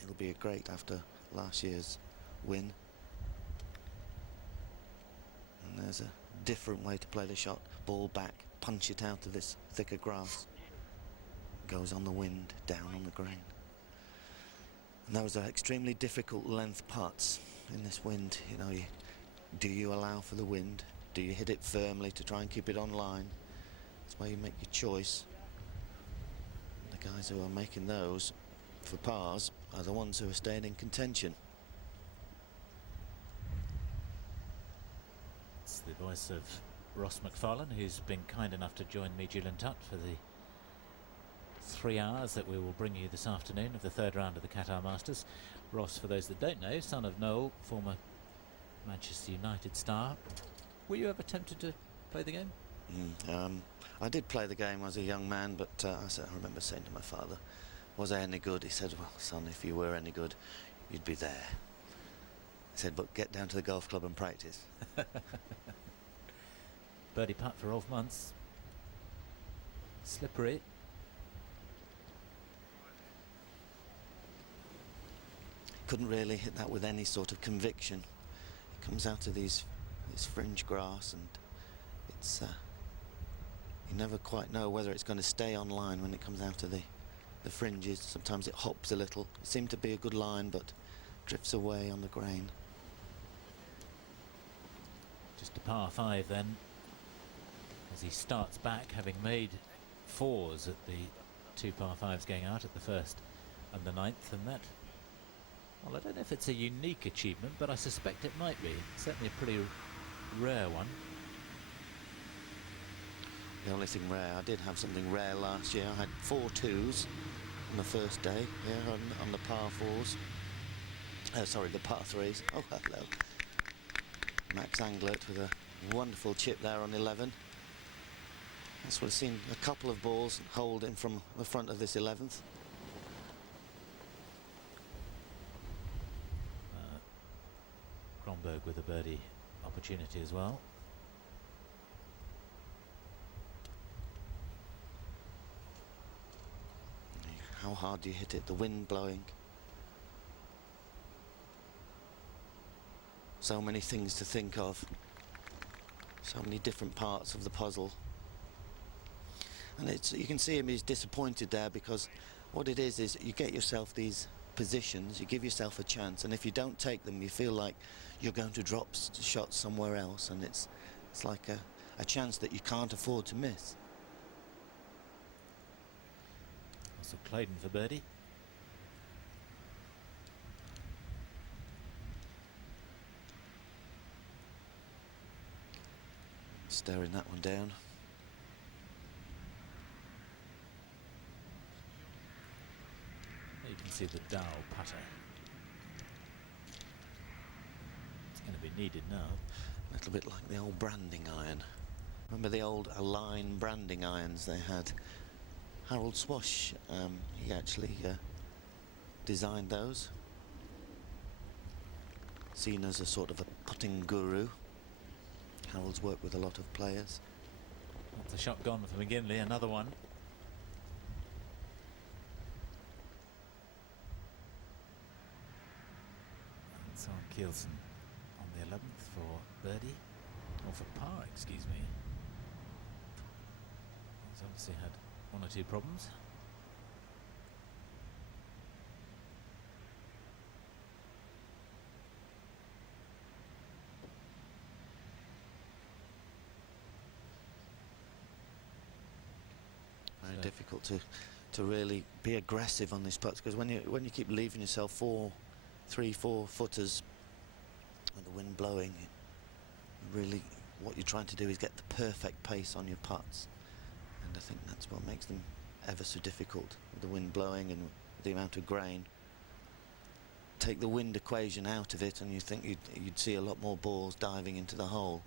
it'll be great after last year's win. And there's a different way to play the shot. Ball back, punch it out of this thicker grass. Goes on the wind, down on the green. And those are extremely difficult length putts in this wind. You know, do you allow for the wind? Do you hit it firmly to try and keep it on line? That's where you make your choice. And the guys who are making those for pars are the ones who are staying in contention. It's the voice of Ross McFarlane, who's been kind enough to join me, Julian Tutt, for the 3 hours that we will bring you this afternoon of the 3rd round of the Qatar Masters. Ross, for those that don't know, son of Noel, former Manchester United star. Were you ever tempted to play the game? I did play the game as a young man, but I remember saying to my father, was I any good? He said, well, son, if you were any good, you'd be there. I said, but get down to the golf club and practice. Birdie putt for Rolf Muntz. Slippery. Couldn't really hit that with any sort of conviction. It comes out of this fringe grass, and it's you never quite know whether it's going to stay on line when it comes out of the fringes. Sometimes it hops a little. It seemed to be a good line, but drifts away on the grain. Just a par 5 then, as he starts back, having made 4s at the 2 par 5s going out at the 1st and the 9th, and that, well, I don't know if it's a unique achievement, but I suspect it might be. Certainly a pretty rare one. The only thing rare, I did have something rare last year. I had 4 2s on the first day, yeah, on the par 4s. Sorry, the par 3s. Oh, hello. Max Anglert with a wonderful chip there on 11. That's what I've seen a couple of balls hold in from the front of this 11th. Gromberg with a birdie opportunity as well. How hard do you hit it? The wind blowing. So many things to think of. So many different parts of the puzzle. And you can see him, he's disappointed there, because what it is you get yourself these positions, you give yourself a chance, and if you don't take them, you feel like you're going to drop shots somewhere else, and it's like a chance that you can't afford to miss. Also Clayton for birdie. Staring that one down. You can see the Dow putter. It's going to be needed now. A little bit like the old branding iron. Remember the old Align branding irons they had? Harold Swash, he actually designed those. Seen as a sort of a putting guru. Harold's worked with a lot of players. That's a shot gone for McGinley, another one. And Sam Kielsen on the 11th for birdie, or for par, excuse me. He's obviously had one or two problems. Very difficult to really be aggressive on these putts, because when you keep leaving yourself 3-4 footers with the wind blowing, really what you're trying to do is get the perfect pace on your putts, and I think that's what makes them ever so difficult, with the wind blowing and the amount of grain. Take the wind equation out of it and you think you'd see a lot more balls diving into the hole.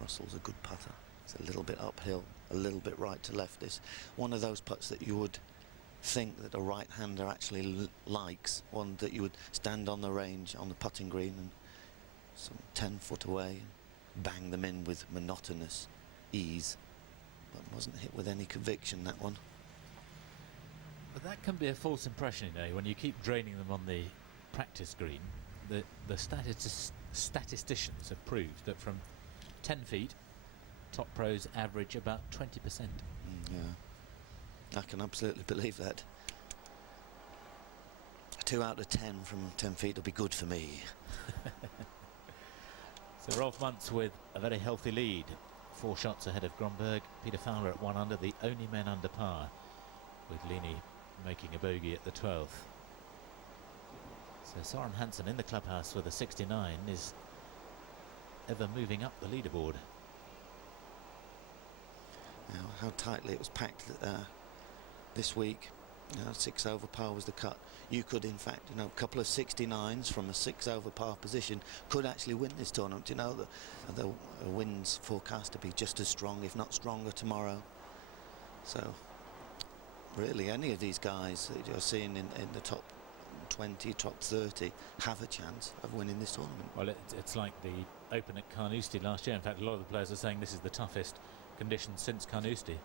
Russell's a good putter. It's a little bit uphill, a little bit right to left. It's one of those putts that you would think that a right-hander actually likes, one that you would stand on the range on the putting green and some 10 foot away and bang them in with monotonous ease, but wasn't hit with any conviction, that one. But that can be a false impression, you know, when you keep draining them on the practice green. The statisticians have proved that from 10 feet, top pros average about 20%. Yeah, I can absolutely believe that. 2 out of 10 from 10 feet will be good for me. So Rolf Muntz with a very healthy lead. 4 shots ahead of Gromberg. Peter Fowler at 1 under, the only men under par, with Lini making a bogey at the 12th. So Soren Hansen in the clubhouse with a 69 is ever moving up the leaderboard. Now, how tightly it was packed this week. 6 over par was the cut. You could, in fact, a couple of 69s from a 6 over par position could actually win this tournament. The wind's forecast to be just as strong, if not stronger, tomorrow. So, really, any of these guys that you're seeing in the top 20, top 30 have a chance of winning this tournament. Well, it's like the Open at Carnoustie last year. In fact, a lot of the players are saying this is the toughest conditions since Carnoustie.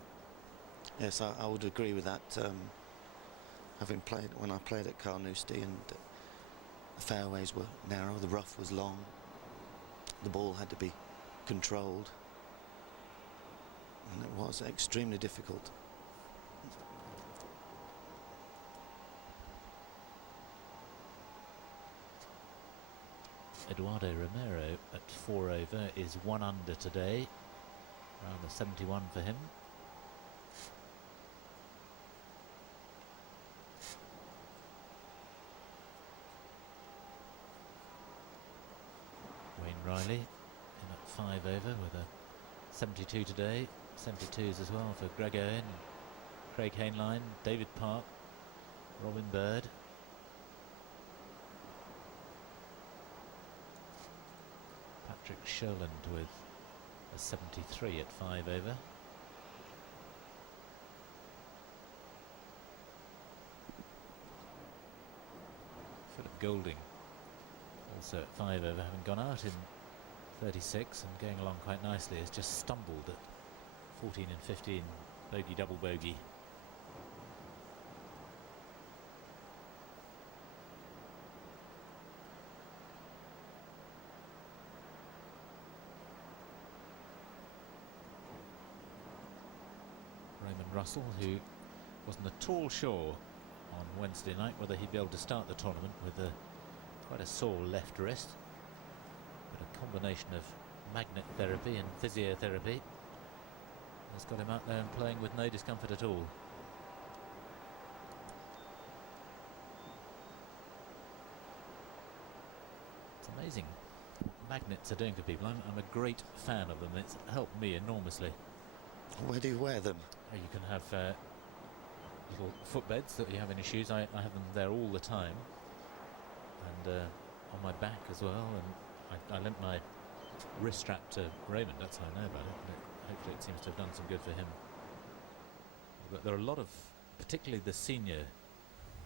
Yes, I would agree with that. Having played, when I played at Carnoustie, and the fairways were narrow, the rough was long, the ball had to be controlled, and it was extremely difficult. Eduardo Romero at 4 over is 1 under today, around the 71 for him. Wayne Riley in at 5 over with a 72 today. 72s as well for Greg Owen, Craig Hainline, David Park, Robin Bird. Patrick Sherland with a 73 at 5 over. Philip Golding also at 5 over, having gone out in 36 and going along quite nicely, has just stumbled at 14 and 15, bogey, double bogey. Russell, who wasn't at all sure on Wednesday night whether he'd be able to start the tournament with quite a sore left wrist. But a combination of magnet therapy and physiotherapy has got him out there and playing with no discomfort at all. It's amazing what magnets are doing to people. I'm a great fan of them. It's helped me enormously. Where do you wear them? You can have little footbeds that you have in your shoes. I have them there all the time, and on my back as well. And I lent my wrist strap to Raymond. That's how I know about it. But hopefully it seems to have done some good for him. But there are a lot of, particularly the senior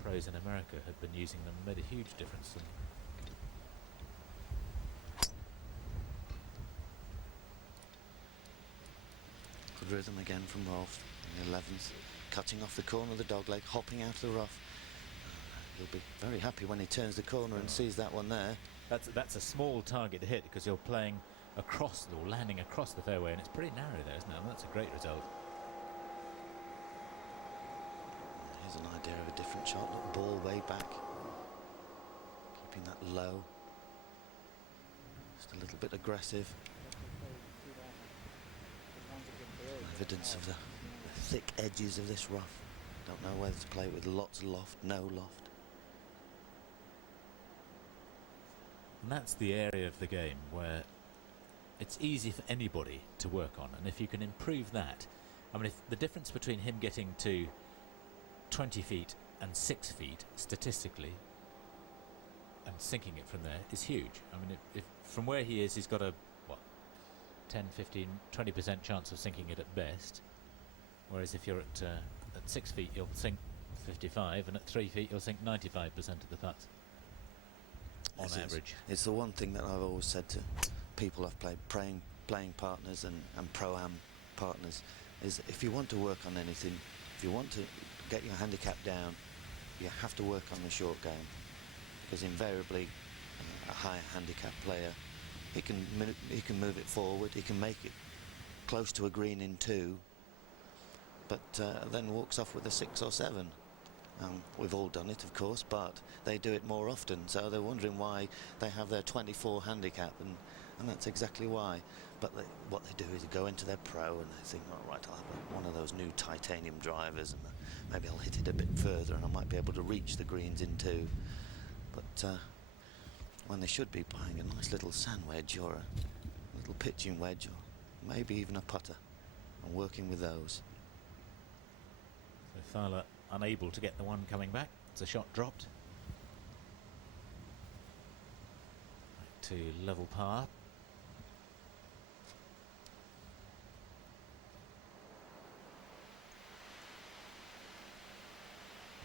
pros in America, have been using them. Made a huge difference. Good rhythm again from Rolf in the 11th, cutting off the corner of the dog leg, hopping out of the rough. He'll be very happy when he turns the corner and sees that one there. That's a small target to hit because you're playing across or landing across the fairway, and it's pretty narrow there, isn't it? And that's a great result. Here's an idea of a different shot. Look, ball way back, keeping that low, just a little bit aggressive. Evidence of the thick edges of this rough. Don't know whether to play with lots of loft, no loft. And that's the area of the game where it's easy for anybody to work on, and if you can improve that, I mean, if the difference between him getting to 20 feet and 6 feet statistically and sinking it from there is huge. I mean, if from where he is, he's got a 10, 15, 20% chance of sinking it at best, whereas if you're at 6 feet you'll sink 55, and at 3 feet you'll sink 95% of the putts on average. It's the one thing that I've always said to people I've played playing partners and pro-am partners, is if you want to work on anything, if you want to get your handicap down, you have to work on the short game, because invariably a higher handicap player, he can move it forward, he can make it close to a green in 2, but then walks off with a 6 or 7. We've all done it, of course, but they do it more often, so they're wondering why they have their 24 handicap, and that's exactly why. But what they do is they go into their pro and they think, all right, I'll have one of those new titanium drivers, and maybe I'll hit it a bit further and I might be able to reach the greens in 2. But when they should be buying a nice little sand wedge or a little pitching wedge or maybe even a putter and working with those. So Fowler unable to get the one coming back. It's a shot dropped. Back to level par.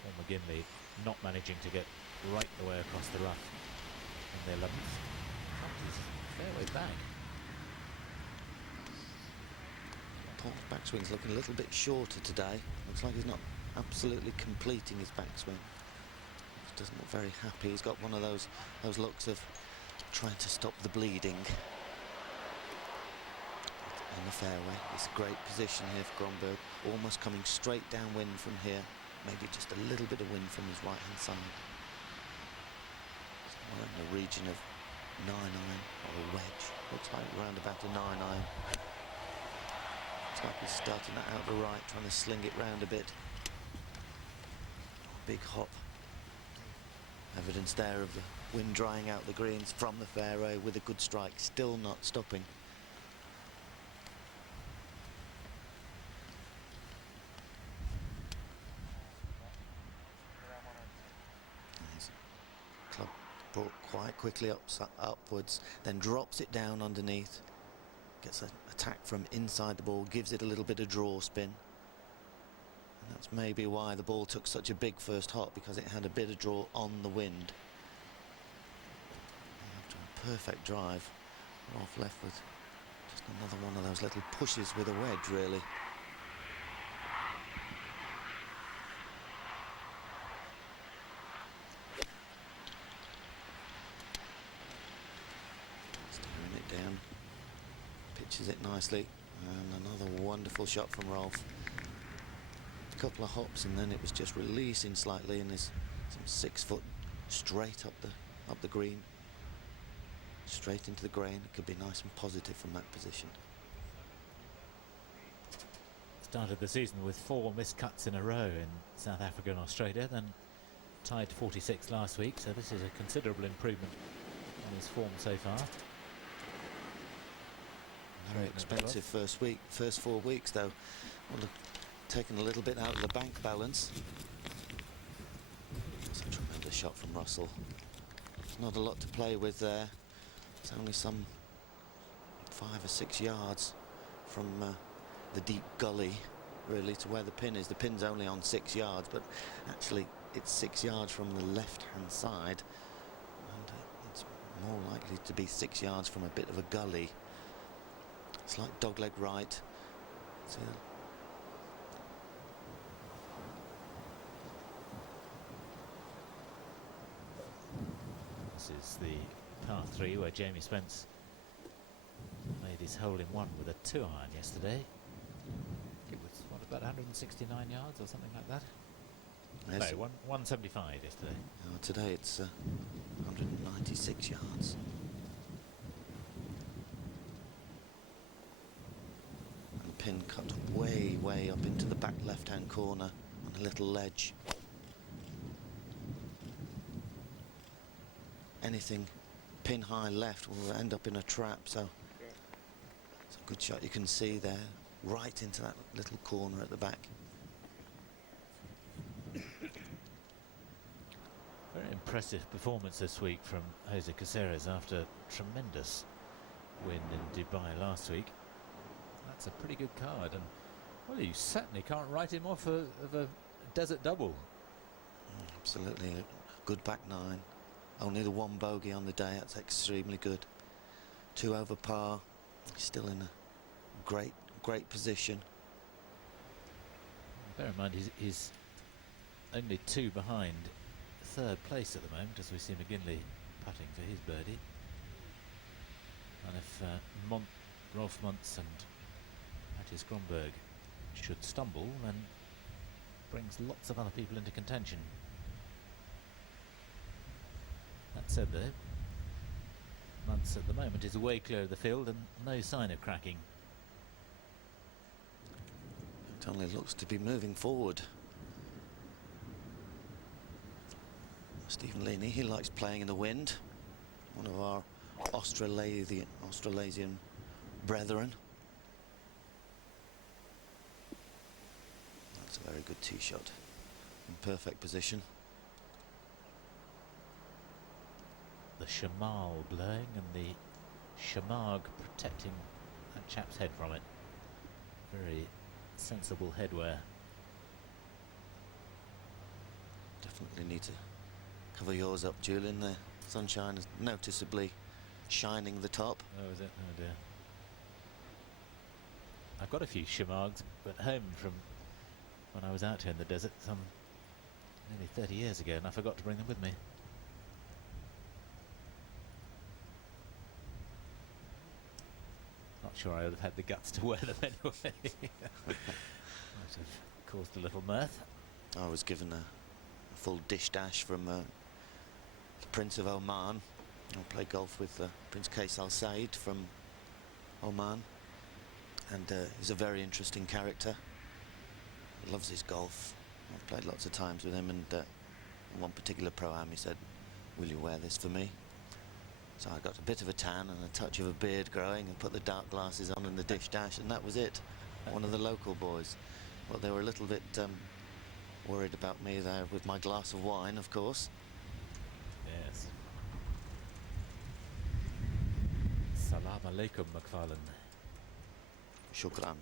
Paul McGinley not managing to get right the way across the rough in the 11th. Fairway back. Paul's backswing's looking a little bit shorter today. Looks like he's not absolutely completing his backswing. He doesn't look very happy. He's got one of those looks of trying to stop the bleeding. On the fairway, it's a great position here for Gromberg. Almost coming straight downwind from here. Maybe just a little bit of wind from his right hand side. Somewhere in the region of 9-iron or a wedge. Looks like round about a 9-iron. Looks like he's starting that out the right, trying to sling it round a bit. Big hop. Evidence there of the wind drying out the greens from the fairway with a good strike, still not stopping. Club brought quite quickly upwards, then drops it down underneath. Gets an attack from inside the ball, gives it a little bit of draw spin. And that's maybe why the ball took such a big first hop, because it had a bit of draw on the wind. After a perfect drive, Rolf left with just another one of those little pushes with a wedge, really. Staring it down. Pitches it nicely, and another wonderful shot from Rolf. a couple of hops, and then it was just releasing slightly, and there's some 6 foot straight up the green, straight into the grain. It could be nice and positive from that position. Started the season with 4 missed cuts in a row in South Africa and Australia, then tied 46 last week, so this is a considerable improvement in his form so far. Very expensive first 4 weeks though. Well, taken a little bit out of the bank balance. It's a tremendous shot from Russell. Not a lot to play with there. It's only some 5 or 6 yards from the deep gully really to where the pin is. The pin's only on 6 yards, but actually it's 6 yards from the left hand side, and it's more likely to be 6 yards from a bit of a gully. It's like dogleg right. So this is the par 3 where Jamie Spence made his hole in one with a 2-iron yesterday. It was what, about 169 yards or something like that? yes. No, 175 yesterday. Today it's 196 yards. And pin cut way up into the back left-hand corner on a little ledge. Anything pin high left will end up in a trap, so it's a good shot. You can see there, right into that little corner at the back. Very impressive performance this week from Jose Caceres after a tremendous win in Dubai last week. That's a pretty good card, and well, you certainly can't write him off of a desert double. Absolutely, a good back nine. Only the 1 bogey on the day. That's extremely good. 2 over par. Still in a great position. Bear in mind he's only 2 behind 3rd place at the moment, as we see McGinley putting for his birdie. And if Rolf Muntz and Mattis Gromberg should stumble, then brings lots of other people into contention. That said though, Muntz at the moment is way clear of the field and no sign of cracking. It only looks to be moving forward. Stephen Leaney, he likes playing in the wind. One of our Australasian brethren. That's a very good tee shot. In perfect position. The Shamal blowing and the Shamag protecting that chap's head from it. Very sensible headwear. Definitely need to cover yours up, Julian. The sunshine is noticeably shining the top. Oh, is it? Oh dear. I've got a few Shamags at home from when I was out here in the desert some nearly 30 years ago, and I forgot to bring them with me. Not sure I would have had the guts to wear them anyway. Might have caused a little mirth. I was given a full dish dash from the Prince of Oman. I played golf with Prince Qais Al Said from Oman, and he's a very interesting character. He loves his golf. I've played lots of times with him, and one particular pro-am he said, "Will you wear this for me?" So I got a bit of a tan and a touch of a beard growing, and put the dark glasses on and the dish dash, and that was it. One of the local boys. Well, they were a little bit worried about me there with my glass of wine, of course. Yes. Salam alaikum, McFarlane. Shukran.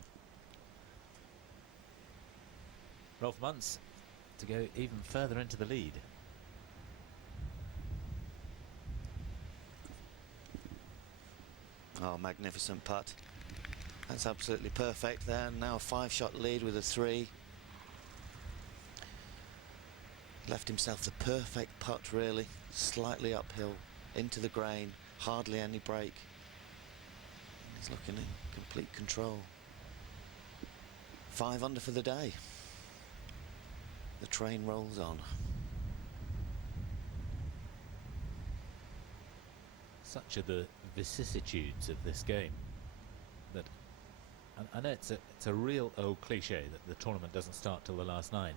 Rolf Muntz to go even further into the lead. Oh, magnificent putt. That's absolutely perfect there. Now a 5-shot lead with a 3. Left himself the perfect putt, really. Slightly uphill, into the grain, hardly any break. He's looking in complete control. 5 under for the day. the train rolls on. Such are the vicissitudes of this game that I know it's a real old cliche that the tournament doesn't start till the last 9,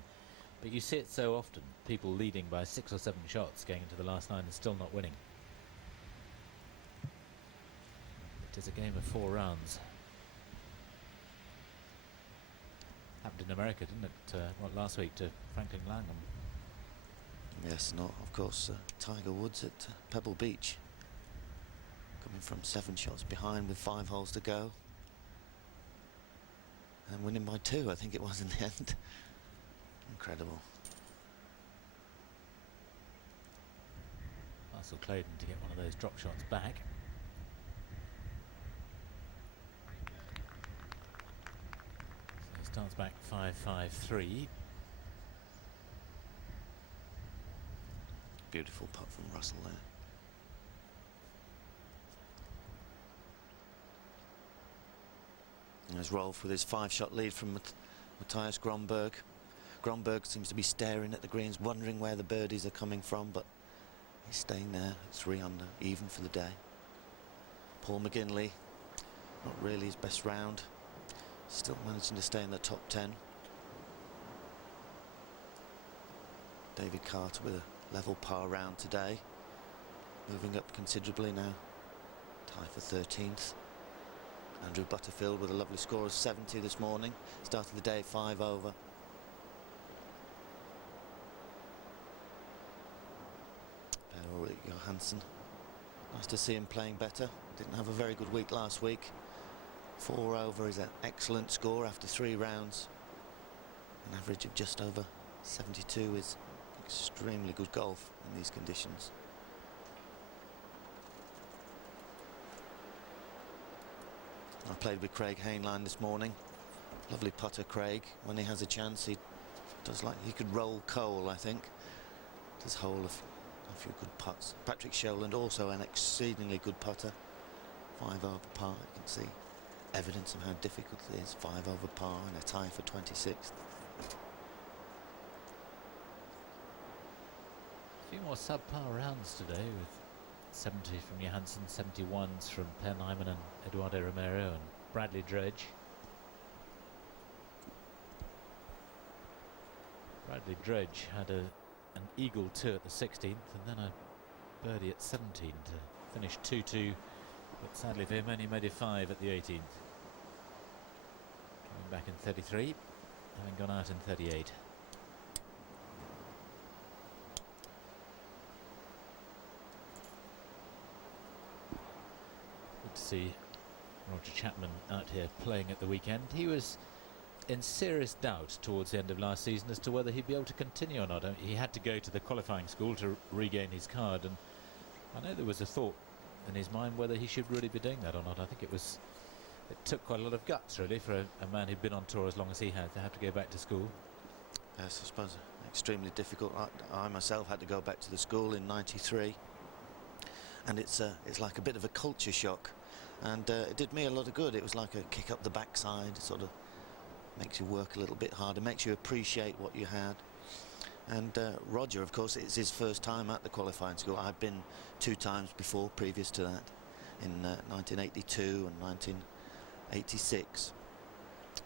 but you see it so often, people leading by 6 or 7 shots going into the last 9 and still not winning. It is a game of 4 rounds. Happened in America, didn't it? Last week to Franklin Langham. Yes, not of course Tiger Woods at Pebble Beach, coming from 7 shots behind with 5 holes to go, and winning by 2, I think it was in the end. Incredible. Russell Clayton to get one of those drop shots back. So he starts back 5-5-3. Beautiful putt from Russell there. And there's Rolf with his 5-shot lead from Matthias Grönberg. Grönberg seems to be staring at the greens, wondering where the birdies are coming from, but he's staying there at 3 under, even for the day. Paul McGinley, not really his best round, still managing to stay in the top 10. David Carter with a level par round today, moving up considerably now, tie for 13th. Andrew Butterfield with a lovely score of 70 this morning, started the day 5 over. Per-Ulrik Johansson, nice to see him playing better, didn't have a very good week last week. 4 over is an excellent score after 3 rounds. An average of just over 72 is extremely good golf in these conditions. I played with Craig Hainline this morning. Lovely putter, Craig. When he has a chance, he does like he could roll Cole, I think. Does hole a few good putts. Patrick Sherland, also an exceedingly good putter. 5 over par. You can see evidence of how difficult it is. 5 over par and a tie for 26th. A few more subpar rounds today with 70 from Johansson, 71s from Per Nyman and Eduardo Romero and Bradley Dredge. Bradley Dredge had an eagle 2 at the 16th and then a birdie at 17 to finish 2-2, but sadly for him only made it 5 at the 18th. Coming back in 33, having gone out in 38. To see Roger Chapman out here playing at the weekend. He was in serious doubt towards the end of last season as to whether he'd be able to continue or not. He had to go to the qualifying school to regain his card, and I know there was a thought in his mind whether he should really be doing that or not. I think it took quite a lot of guts really for a man who'd been on tour as long as he had to have to go back to school. Yes, I suppose extremely difficult. I myself had to go back to the school in '93, and it's like a bit of a culture shock. And it did me a lot of good. It was like a kick up the backside. It sort of makes you work a little bit harder, makes you appreciate what you had. And Roger, of course, it's his first time at the qualifying school. I've been 2 times before, previous to that, in 1982 and 1986.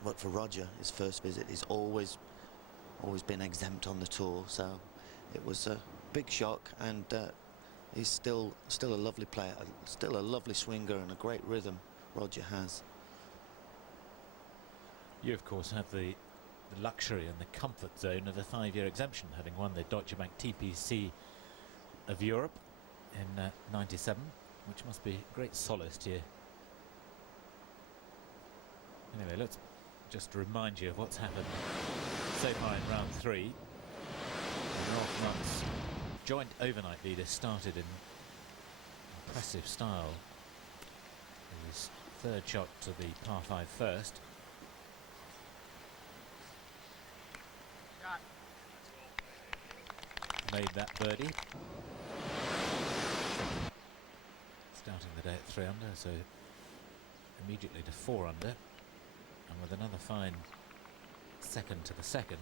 But for Roger, his first visit, he's always been exempt on the tour. So it was a big shock, and he's still a lovely player, still a lovely swinger and a great rhythm Roger has. You of course have the luxury and the comfort zone of a 5-year exemption, having won the Deutsche Bank TPC of Europe in '97, which must be great solace to you. Anyway, let's just remind you of what's happened so far in round 3. Rolf Nutt's joint overnight leader started in impressive style with his 3rd shot to the par 5 first. Made that birdie. Starting the day at 3 under, so immediately to 4 under, and with another fine second to the second.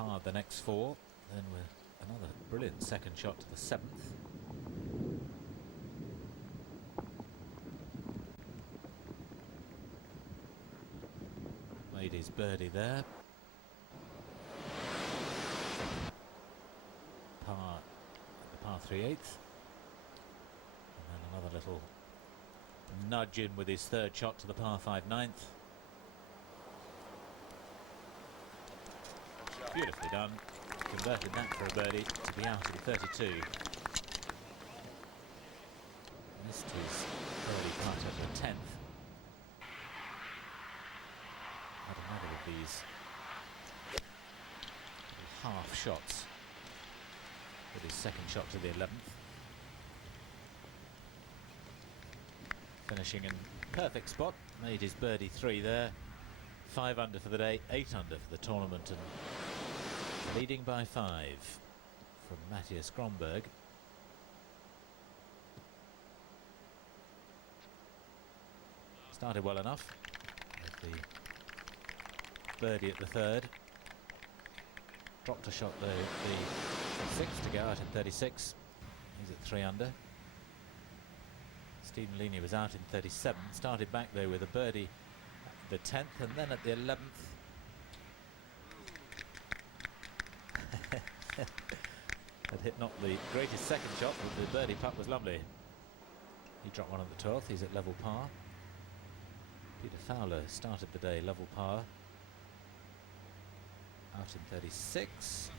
par the next 4. Then with another brilliant second shot to the 7th. Made his birdie there. The par 3/8. And then another little nudge in with his third shot to the par 5/9. Beautifully done. Converted that for a birdie to be out in 32. Missed his birdie putt at a 10th. Had another of these half shots with his second shot to the 11th. Finishing in perfect spot. Made his birdie 3 there. 5 under for the day, 8 under for the tournament, and leading by 5 from Matthias Grönberg. Started well enough with the birdie at the 3rd. Dropped a shot though at the 6th to go out in 36. He's at 3 under. Stephen Leaney was out in 37. Started back though with a birdie at the 10th, and then at the 11th. Had hit not the greatest second shot, but the birdie putt was lovely. He dropped one at the 12th. He's at level par. Peter Fowler started the day level par. Out in 36.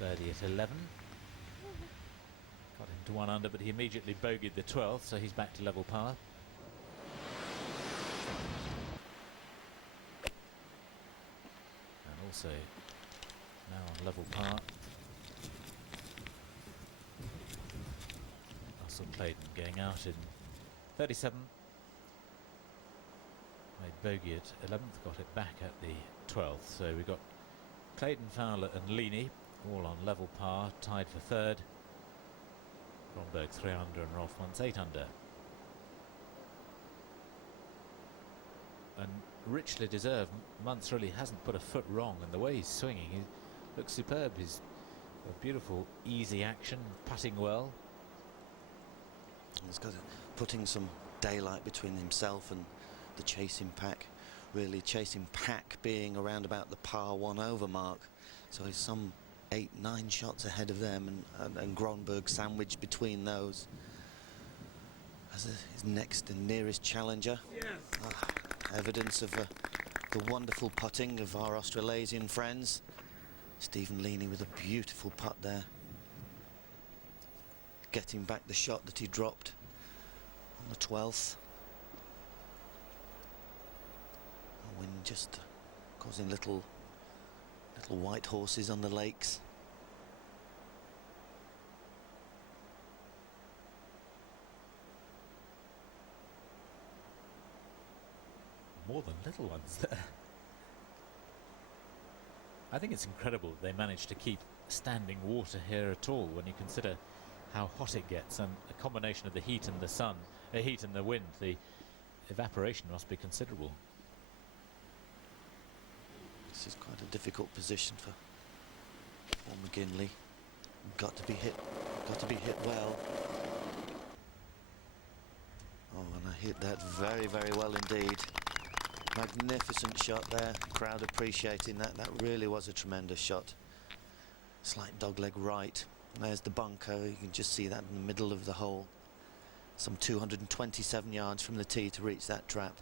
Birdie at 11. Got him to 1 under, but he immediately bogeyed the 12th, so he's back to level par. And also now on level par, Russell Clayton going out in 37. Made bogey at 11th, got it back at the 12th. So we've got Clayton, Fowler and Leaney all on level par, tied for 3rd. Grönberg 3 under and Rolf Muntz 8 under. And richly deserved. Muntz really hasn't put a foot wrong, and the way he's swinging, he looks superb. He's a beautiful, easy action, putting well. He's got putting some daylight between himself and the chasing pack. Really, chasing pack being around about the par 1 over mark. So he's some 8-9 shots ahead of them, and Grönberg sandwiched between those as his next and nearest challenger. Yes. Evidence of the wonderful putting of our Australasian friends. Stephen Leaney with a beautiful putt there, getting back the shot that he dropped on the 12th. The wind just causing little white horses on the lakes. More than little ones there. I think it's incredible they managed to keep standing water here at all, when you consider how hot it gets, and a combination of the heat and the sun, the heat and the wind. The evaporation must be considerable. This is quite a difficult position for McGinley. Got to be hit well. Oh, and I hit that very, very well indeed. Magnificent shot there. Crowd appreciating that. That really was a tremendous shot. Slight dogleg right. There's the bunker. You can just see that in the middle of the hole. Some 227 yards from the tee to reach that trap.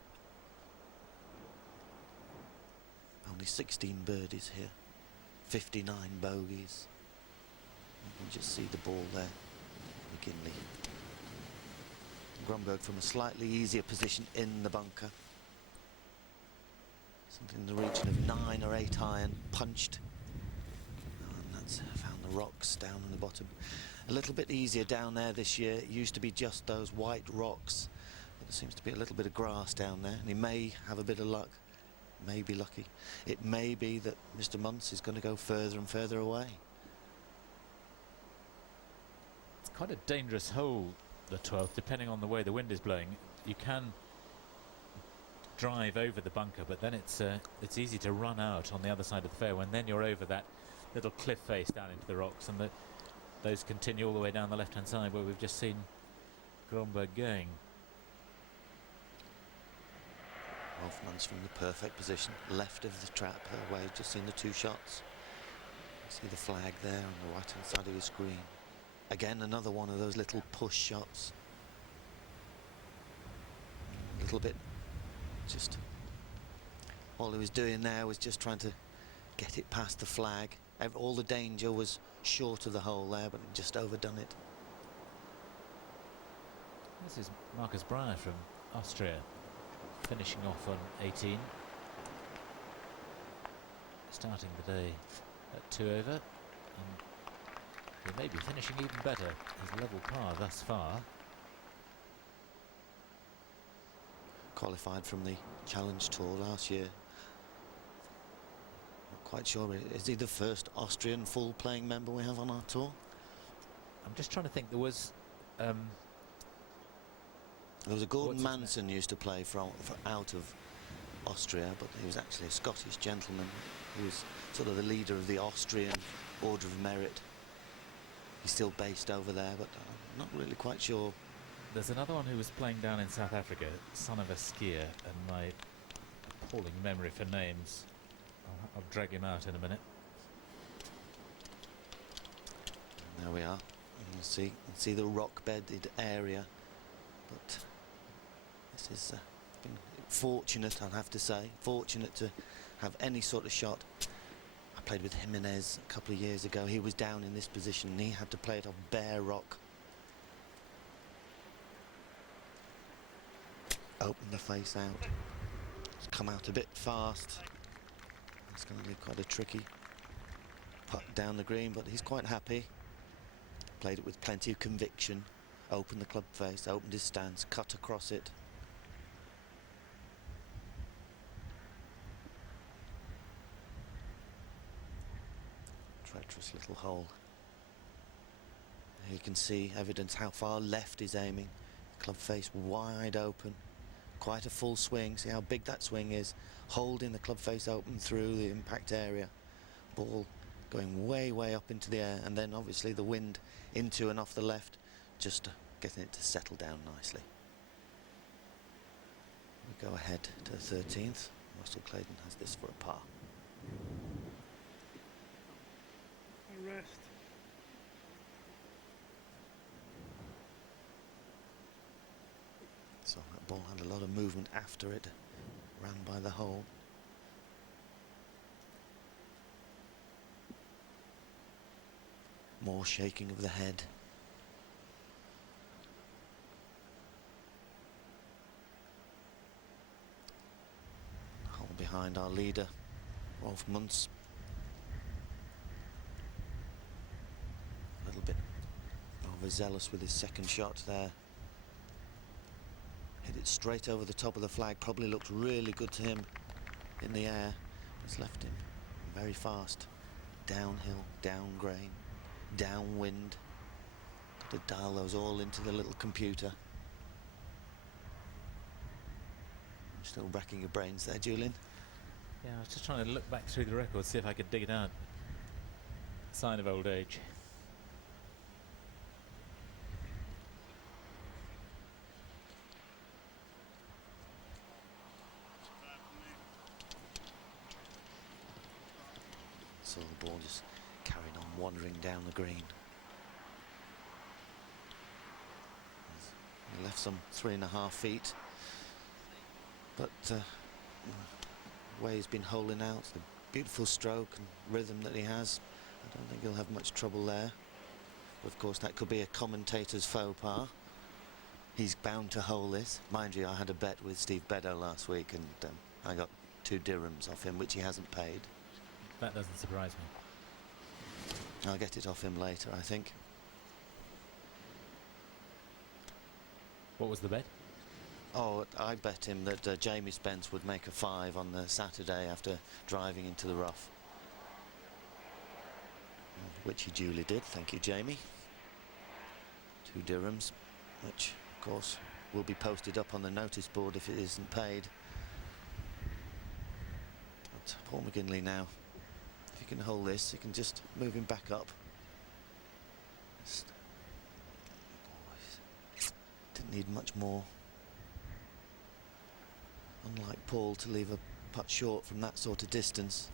Only 16 birdies here, 59 bogeys. You can just see the ball there. McGinley. Grönberg from a slightly easier position in the bunker. Something in the region of 9 or 8 iron, punched. And that's found the rocks down in the bottom. A little bit easier down there this year. It used to be just those white rocks, but there seems to be a little bit of grass down there, and he may have a bit of luck. May be lucky. It may be that Mr. Muntz is going to go further and further away. It's quite a dangerous hole, the 12th, depending on the way the wind is blowing. You can drive over the bunker, but then it's easy to run out on the other side of the fairway, and then you're over that little cliff face down into the rocks, and those continue all the way down the left-hand side where we've just seen Gromberg going. Wolfman's from the perfect position, left of the trap, where you've just seen the 2 shots. You see the flag there on the right-hand side of his screen. Again, another one of those little push shots. A little bit, just all he was doing there was just trying to get it past the flag. All the danger was short of the hole there, but just overdone it. This is Marcus Breyer from Austria, finishing off on 18. Starting the day at 2 over, and he may be finishing even better. His level par thus far. Qualified from the Challenge Tour last year. Not quite sure, is he the first Austrian full playing member we have on our tour? I'm just trying to think. There was a Gordon Manson used to play out of Austria, but he was actually a Scottish gentleman who was sort of the leader of the Austrian Order of Merit. He's still based over there, but I'm not really quite sure. There's another one who was playing down in South Africa, son of a skier, and my appalling memory for names. I'll drag him out in a minute. And there we are. You can see the rock-bedded area, but this is been fortunate, I'll have to say, fortunate to have any sort of shot. I played with Jimenez a couple of years ago. He was down in this position and he had to play it off bare rock. Open the face out. It's come out a bit fast. It's going to be quite a tricky putt down the green, but he's quite happy. Played it with plenty of conviction. Opened the club face, opened his stance, cut across it. Treacherous little hole. Here you can see evidence how far left he's aiming. Club face wide open. Quite a full swing. See how big that swing is. Holding the club face open through the impact area. Ball going way, way up into the air, and then obviously the wind into and off the left, just getting it to settle down nicely. We go ahead to the 13th. Russell Clayton has this for a par. Rest. So that ball had a lot of movement after it ran by the hole. More shaking of the head. Hole behind our leader, Rolf Muntz. A little bit overzealous with his second shot there. Hit it straight over the top of the flag. Probably looked really good to him in the air. It's left him very fast. Downhill, down grain, downwind. Got to dial those all into the little computer. Still racking your brains there, Julian. Yeah, I was just trying to look back through the records, see if I could dig it out. Sign of old age. So the ball just carrying on wandering down the green. He left some 3.5 feet, but the way he's been holing out, the beautiful stroke and rhythm that he has, I don't think he'll have much trouble there. But of course that could be a commentator's faux pas. He's bound to hole this. Mind you, I had a bet with Steve Beddoe last week and I got 2 dirhams off him, which he hasn't paid. That doesn't surprise me. I'll get it off him later, I think. What was the bet? Oh, I bet him that Jamie Spence would make a 5 on the Saturday after driving into the rough. Which he duly did, thank you, Jamie. 2 dirhams, which, of course, will be posted up on the notice board if it isn't paid. But Paul McGinley now. If you can hold this, you can just move him back up. Didn't need much more. Unlike Paul, to leave a putt short from that sort of distance.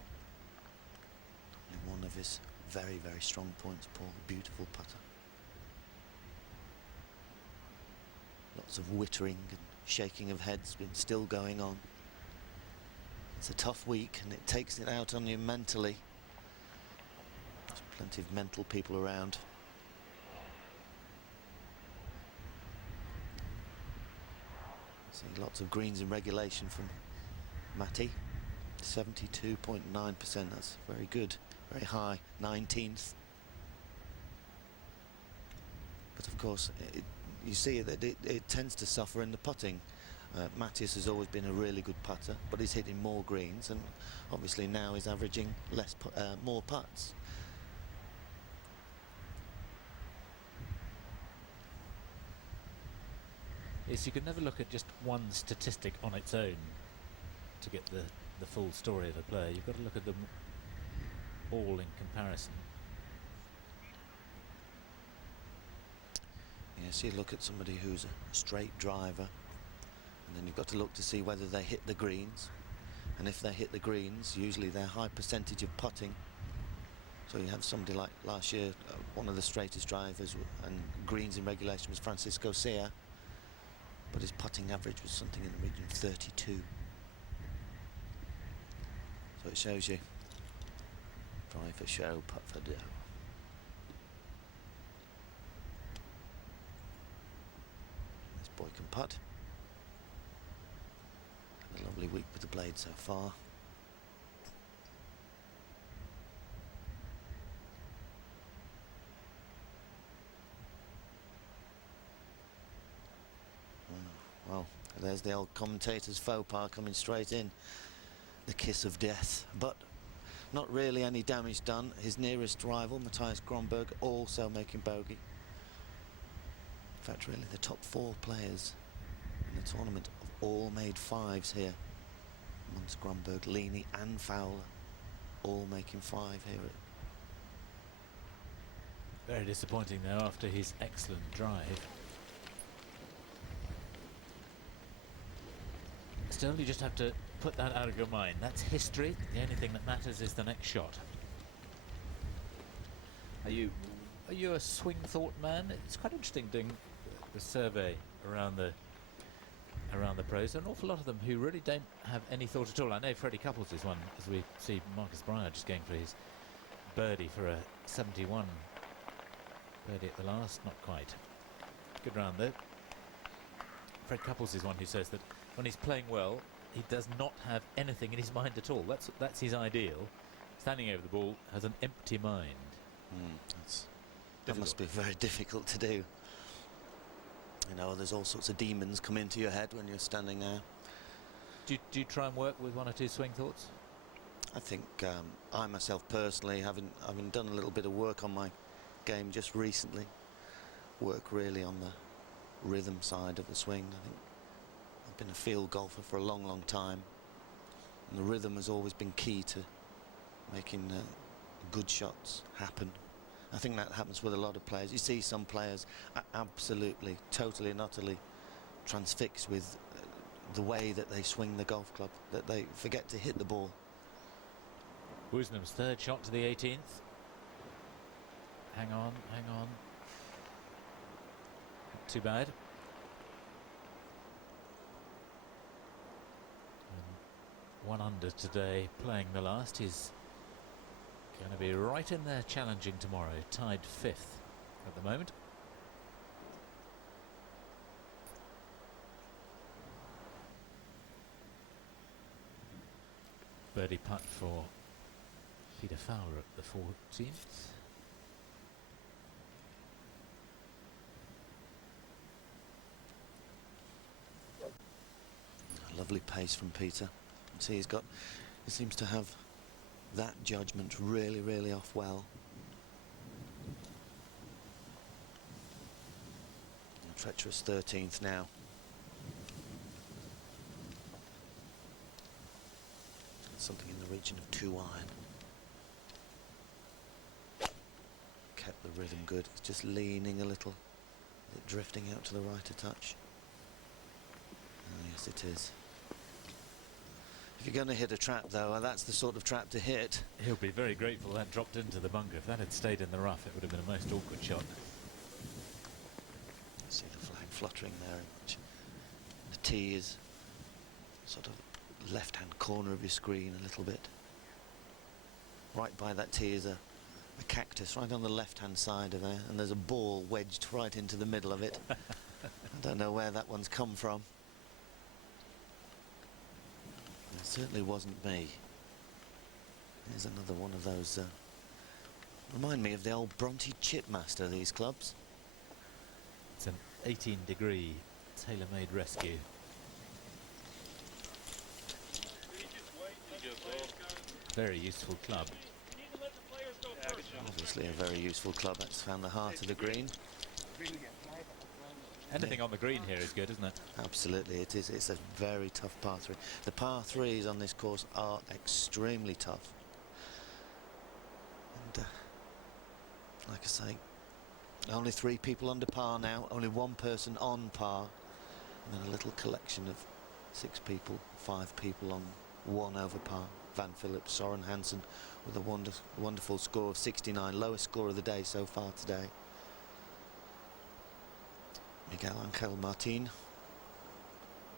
One of his very, very strong points, Paul. Beautiful putter. Lots of wittering and shaking of heads been still going on. It's a tough week and it takes it out on you mentally. There's plenty of mental people around. See lots of greens in regulation from Matty. 72.9%, that's very good, very high, 19th. But of course, you see that it tends to suffer in the putting. Matthias has always been a really good putter, but he's hitting more greens, and obviously now he's averaging more putts. Yes, you can never look at just one statistic on its own to get the full story of a player. You've got to look at them all in comparison. Yes, you look at somebody who's a straight driver, and then you've got to look to see whether they hit the greens, and if they hit the greens, usually they're high percentage of putting. So you have somebody like last year, one of the straightest drivers and greens in regulation was Francisco Sia, but his putting average was something in the region of 32. So it shows you, drive for show, putt for dough. This boy can putt. Had a lovely week with the blade so far. Well, there's the old commentator's faux pas coming straight in. The kiss of death, but not really any damage done. His nearest rival, Matthias Grönberg, also making bogey. In fact, really the top 4 players in the tournament have all made 5s here. Amongst Grönberg, Leaney and Fowler, all making 5 here. Very disappointing though after his excellent drive. Still, you just have to put that out of your mind. That's history. The only thing that matters is the next shot. Are you a swing thought man? It's quite interesting doing the survey around the pros. There are an awful lot of them who really don't have any thought at all. I know Freddie Couples is one, as we see Marcus Breyer just going for his birdie for a 71. Birdie at the last, not quite. Good round though. Fred Couples is one who says that when he's playing well, he does not have anything in his mind at all. That's his ideal. Standing over the ball, has an empty mind. That must be very difficult to do. You know, there's all sorts of demons come into your head when you're standing there. Do you try and work with 1 or 2 swing thoughts? I think I myself personally, having done a little bit of work on my game just recently, work really on the rhythm side of the swing. I think I've been a field golfer for a long, long time, and the rhythm has always been key to making good shots happen. I think that happens with a lot of players. You see some players are absolutely, totally and utterly transfixed with the way that they swing the golf club, that they forget to hit the ball. Woosnam's third shot to the 18th. Hang on, hang on. Not too bad. And 1 under today, playing the last. He's going to be right in there challenging tomorrow, tied 5th at the moment. Birdie putt for Peter Fowler at the 14th. Lovely pace from Peter. See, he seems to have that judgment really, really off well. And treacherous 13th now. Something in the region of 2 iron. rhythm good. It's just leaning a little, drifting out to the right a touch. Oh, yes, it is. If you're going to hit a trap, though, that's the sort of trap to hit. He'll be very grateful that dropped into the bunker. If that had stayed in the rough, it would have been a most awkward shot. See the flag fluttering there. The tee is sort of left-hand corner of your screen a little bit. Right by that tee is a cactus right on the left-hand side of there, and there's a ball wedged right into the middle of it. I don't know where that one's come from. It certainly wasn't me. Here's another one of those. Remind me of the old Bronte Chipmaster, these clubs. It's an 18-degree tailor-made rescue. Very useful club. Obviously a very useful club. That's found the heart of the green. Anything on the green here is good, isn't it? Absolutely, it is. It's a very tough par 3. The par 3s on this course are extremely tough. And like I say, only 3 people under par now, only 1 person on par, and then a little collection of 6 people, 5 people on 1 over par. Van Phillips, Soren Hansen with a wonderful score of 69, lowest score of the day so far today. Miguel Angel Martin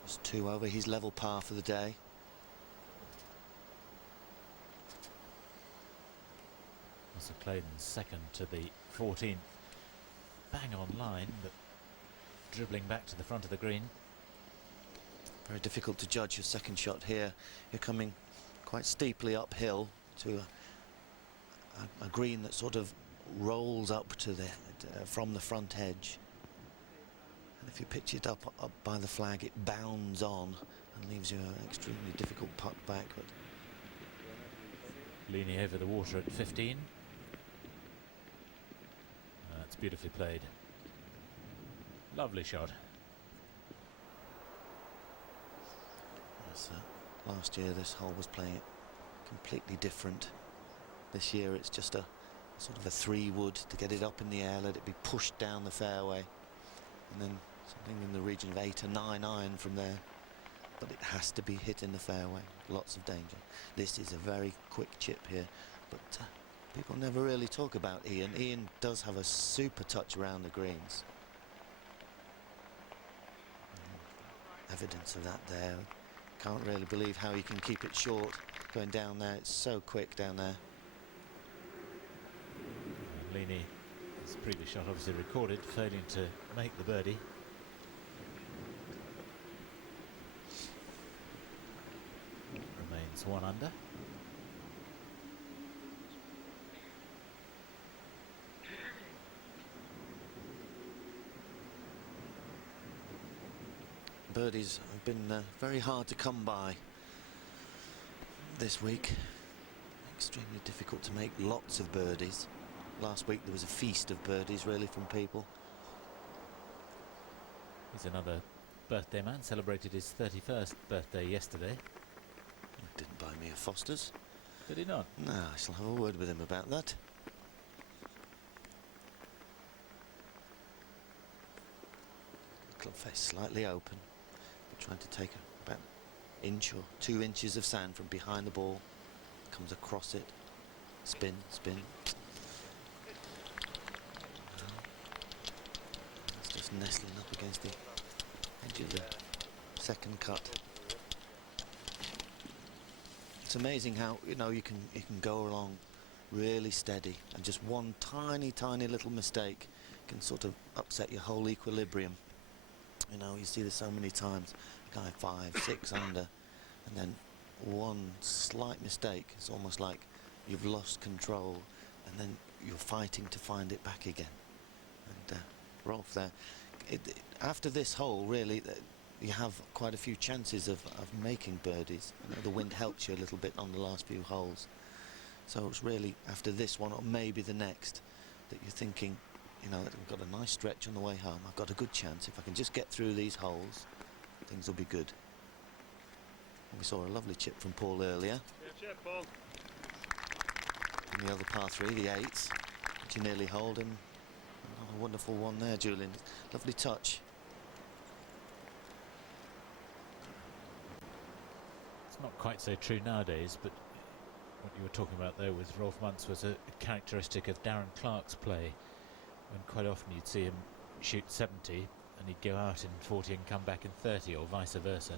was 2 over, he's level par for the day. Also Clayton's second to the 14th. Bang on line, but dribbling back to the front of the green. Very difficult to judge your second shot here. You're coming quite steeply uphill to a green that sort of rolls up to the from the front edge. And if you pitch it up by the flag, it bounds on and leaves you an extremely difficult putt back. But Leaning over the water at 15. That's beautifully played. Lovely shot. Yes, last year this hole was playing it completely different. This year it's just a sort of a 3-wood to get it up in the air, let it be pushed down the fairway, and then something in the region of 8 or 9 iron from there. But it has to be hit in the fairway. Lots of danger. This is a very quick chip here, but people never really talk about Ian. Ian does have a super touch around the greens. Evidence of that there. Can't really believe how he can keep it short going down there. It's so quick down there. Leany, his previous shot obviously recorded, failing to make the birdie. Remains 1 under. Birdies have been very hard to come by this week. Extremely difficult to make lots of birdies. Last week there was a feast of birdies really from people. He's another birthday man, celebrated his 31st birthday yesterday. He didn't buy me a Foster's. Did he not? No, I shall have a word with him about that. Club face slightly open, trying to take about an inch or 2 inches of sand from behind the ball. Comes across it, spin, spin. It's just nestling up against the edge of the second cut. It's amazing how you can go along really steady, and just one tiny little mistake can sort of upset your whole equilibrium. You know, you see this so many times. A guy 5, 6 under, and then one slight mistake, it's almost like you've lost control, and then you're fighting to find it back again. And Rolf there, after this hole really, you have quite a few chances of making birdies. You know, the wind helps you a little bit on the last few holes, so it's really after this one or maybe the next that you're thinking, you know, I've got a nice stretch on the way home, I've got a good chance. If I can just get through these holes, things will be good. We saw a lovely chip from Paul earlier. Yeah, Paul. And the other par 3, the 8s, which he nearly holed, and A wonderful one there, Julian. Lovely touch. It's not quite so true nowadays, but what you were talking about there with Rolf Muntz was a characteristic of Darren Clarke's play, when quite often you'd see him shoot 70 and he'd go out in 40 and come back in 30, or vice versa.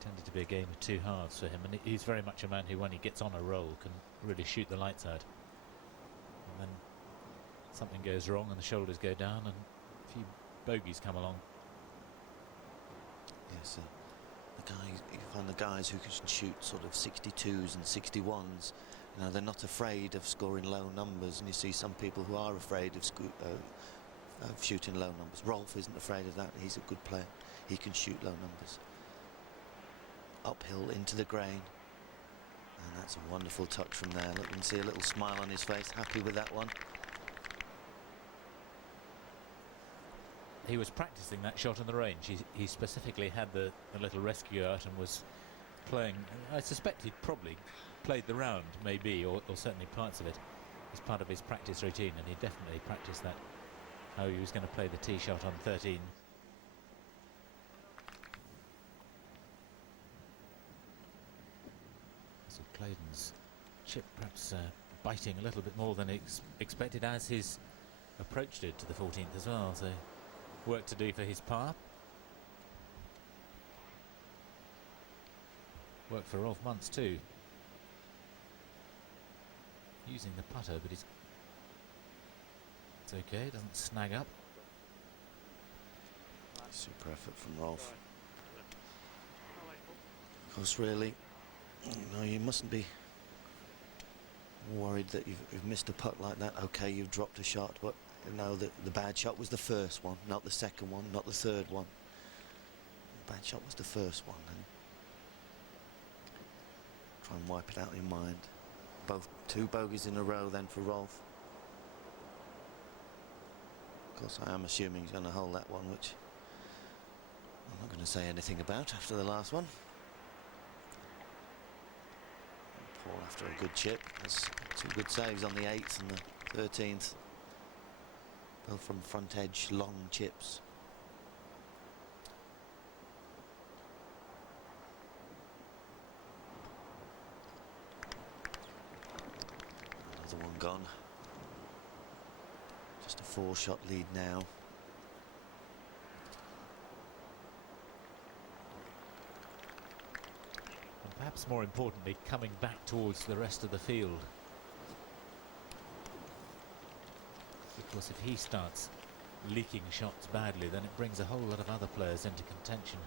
Tended to be a game of two halves for him, and he's very much a man who, when he gets on a roll, can really shoot the lights out. And then something goes wrong and the shoulders go down and a few bogeys come along. Yes, you find the guys who can shoot sort of 62s and 61s, you know, they're not afraid of scoring low numbers, and you see some people who are afraid of shooting low numbers. Rolf isn't afraid of that. He's a good player. He can shoot low numbers. Uphill into the grain, and that's a wonderful touch from there. Look, you can see a little smile on his face, happy with that one. He was practicing that shot on the range. He specifically had the little rescue out and was playing. I suspect he'd probably played the round, maybe, or certainly parts of it, as part of his practice routine, and he definitely practiced that, how he was going to play the tee shot on 13. So Clayton's chip perhaps biting a little bit more than expected, as his approach did to the 14th as well. So work to do for his par. Work for Rolf Muntz too. Using the putter, but it's okay, it doesn't snag up. Super effort from Rolf. Of course, really, you mustn't be worried that you've missed a putt like that. Okay, you've dropped a shot, but the bad shot was the first one, not the second one, not the third one. The bad shot was the first one, and try and wipe it out in your mind. Two bogeys in a row then for Rolf. Of course, I am assuming he's going to hold that one, which I'm not going to say anything about after the last one. Paul, after a good chip, has two good saves on the 8th and the 13th. Both from front edge, long chips. Another one gone. Just a 4-shot lead now. And perhaps more importantly, coming back towards the rest of the field. Because if he starts leaking shots badly, then it brings a whole lot of other players into contention.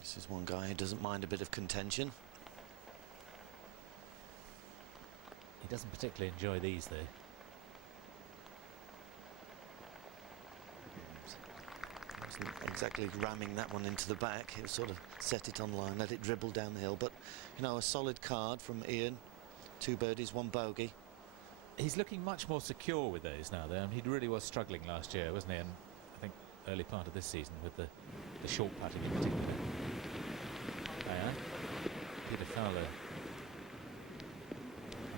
This is one guy who doesn't mind a bit of contention. He doesn't particularly enjoy these, though. Wasn't exactly ramming that one into the back. It was sort of set it on line, let it dribble down the hill. But, a solid card from Ian. 2 birdies, 1 bogey. He's looking much more secure with those now, though. He really was struggling last year, wasn't he? And I think early part of this season with the short putting in particular. Peter Fowler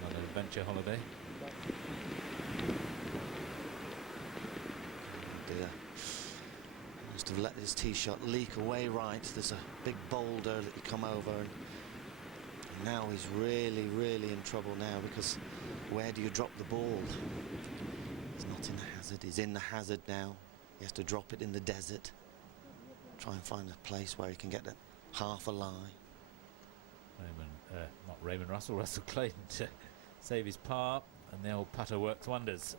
on an adventure holiday. Oh dear. Must have let his tee shot leak away right. There's a big boulder that he come over, and now he's really, really in trouble now, because where do you drop the ball? He's not in the hazard. He's in the hazard now. He has to drop it in the desert. Try and find a place where he can get that half a lie. Russell Clayton to save his par, and the old putter works wonders.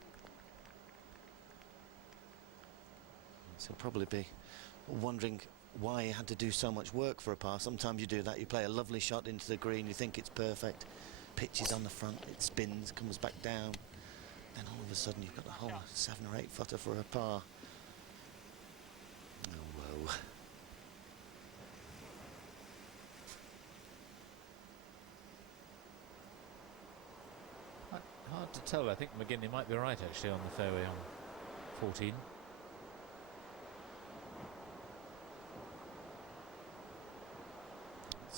So he'll probably be wondering why he had to do so much work for a par. Sometimes you do that, you play a lovely shot into the green, you think it's perfect, pitches on the front, it spins, comes back down, then all of a sudden you've got a whole 7 or 8 footer for a par. Oh, whoa. Hard to tell. I think McGinley might be right actually on the fairway on 14.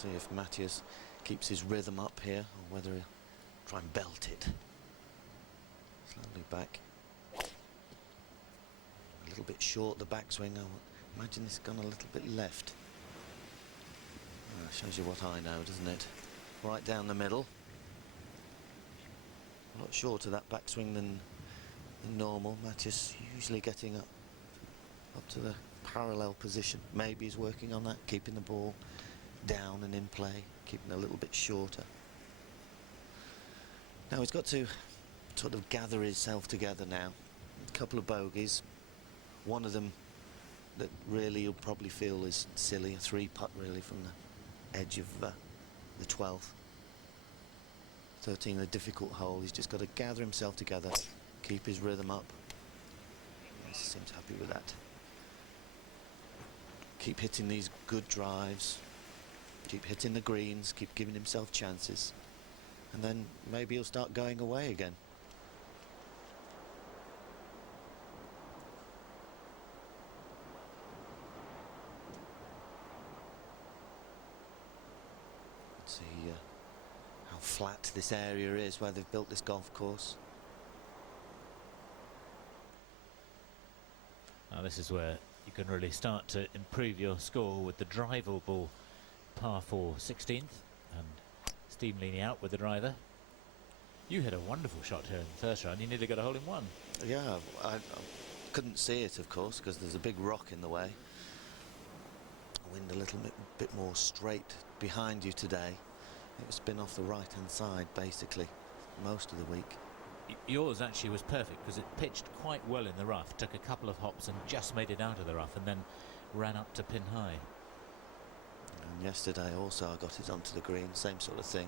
See if Matthias keeps his rhythm up here, or whether he'll try and belt it. Slowly back. A little bit short, the backswing. I imagine it's gone a little bit left. Shows you what I know, doesn't it? Right down the middle. A lot shorter that backswing than normal. Matthias usually getting up to the parallel position. Maybe he's working on that, keeping the ball down and in play, keeping it a little bit shorter. Now he's got to sort of gather himself together now. A couple of bogeys. One of them that really you'll probably feel is silly, a 3-putt really from the edge of the 12th. 13, a difficult hole. He's just got to gather himself together, keep his rhythm up. He seems happy with that. Keep hitting these good drives, keep hitting the greens, keep giving himself chances, and then maybe he'll start going away again. Let's see how flat this area is where they've built this golf course. Now this is where you can really start to improve your score with the driveable ball, par 4 16th, and Steam leaning out with the driver. You hit a wonderful shot here in the first round. You nearly got a hole in one. Yeah, I couldn't see it, of course, because there's a big rock in the way. Wind a little bit more straight behind you today. It was spin off the right-hand side, basically, most of the week. Yours actually was perfect because it pitched quite well in the rough, took a couple of hops and just made it out of the rough, and then ran up to pin high. And yesterday also I got it onto the green, same sort of thing.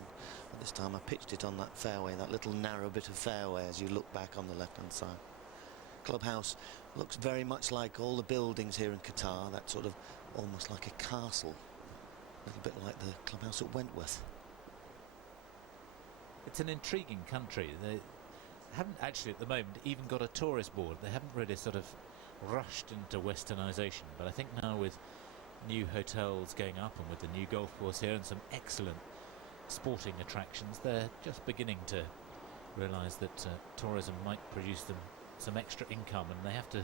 But this time I pitched it on that fairway, that little narrow bit of fairway as you look back on the left-hand side. Clubhouse looks very much like all the buildings here in Qatar, that sort of almost like a castle. A little bit like the clubhouse at Wentworth. It's an intriguing country. They haven't actually at the moment even got a tourist board. They haven't really sort of rushed into westernisation, but I think now with new hotels going up and with the new golf course here and some excellent sporting attractions, they're just beginning to realise that tourism might produce them some extra income, and they have to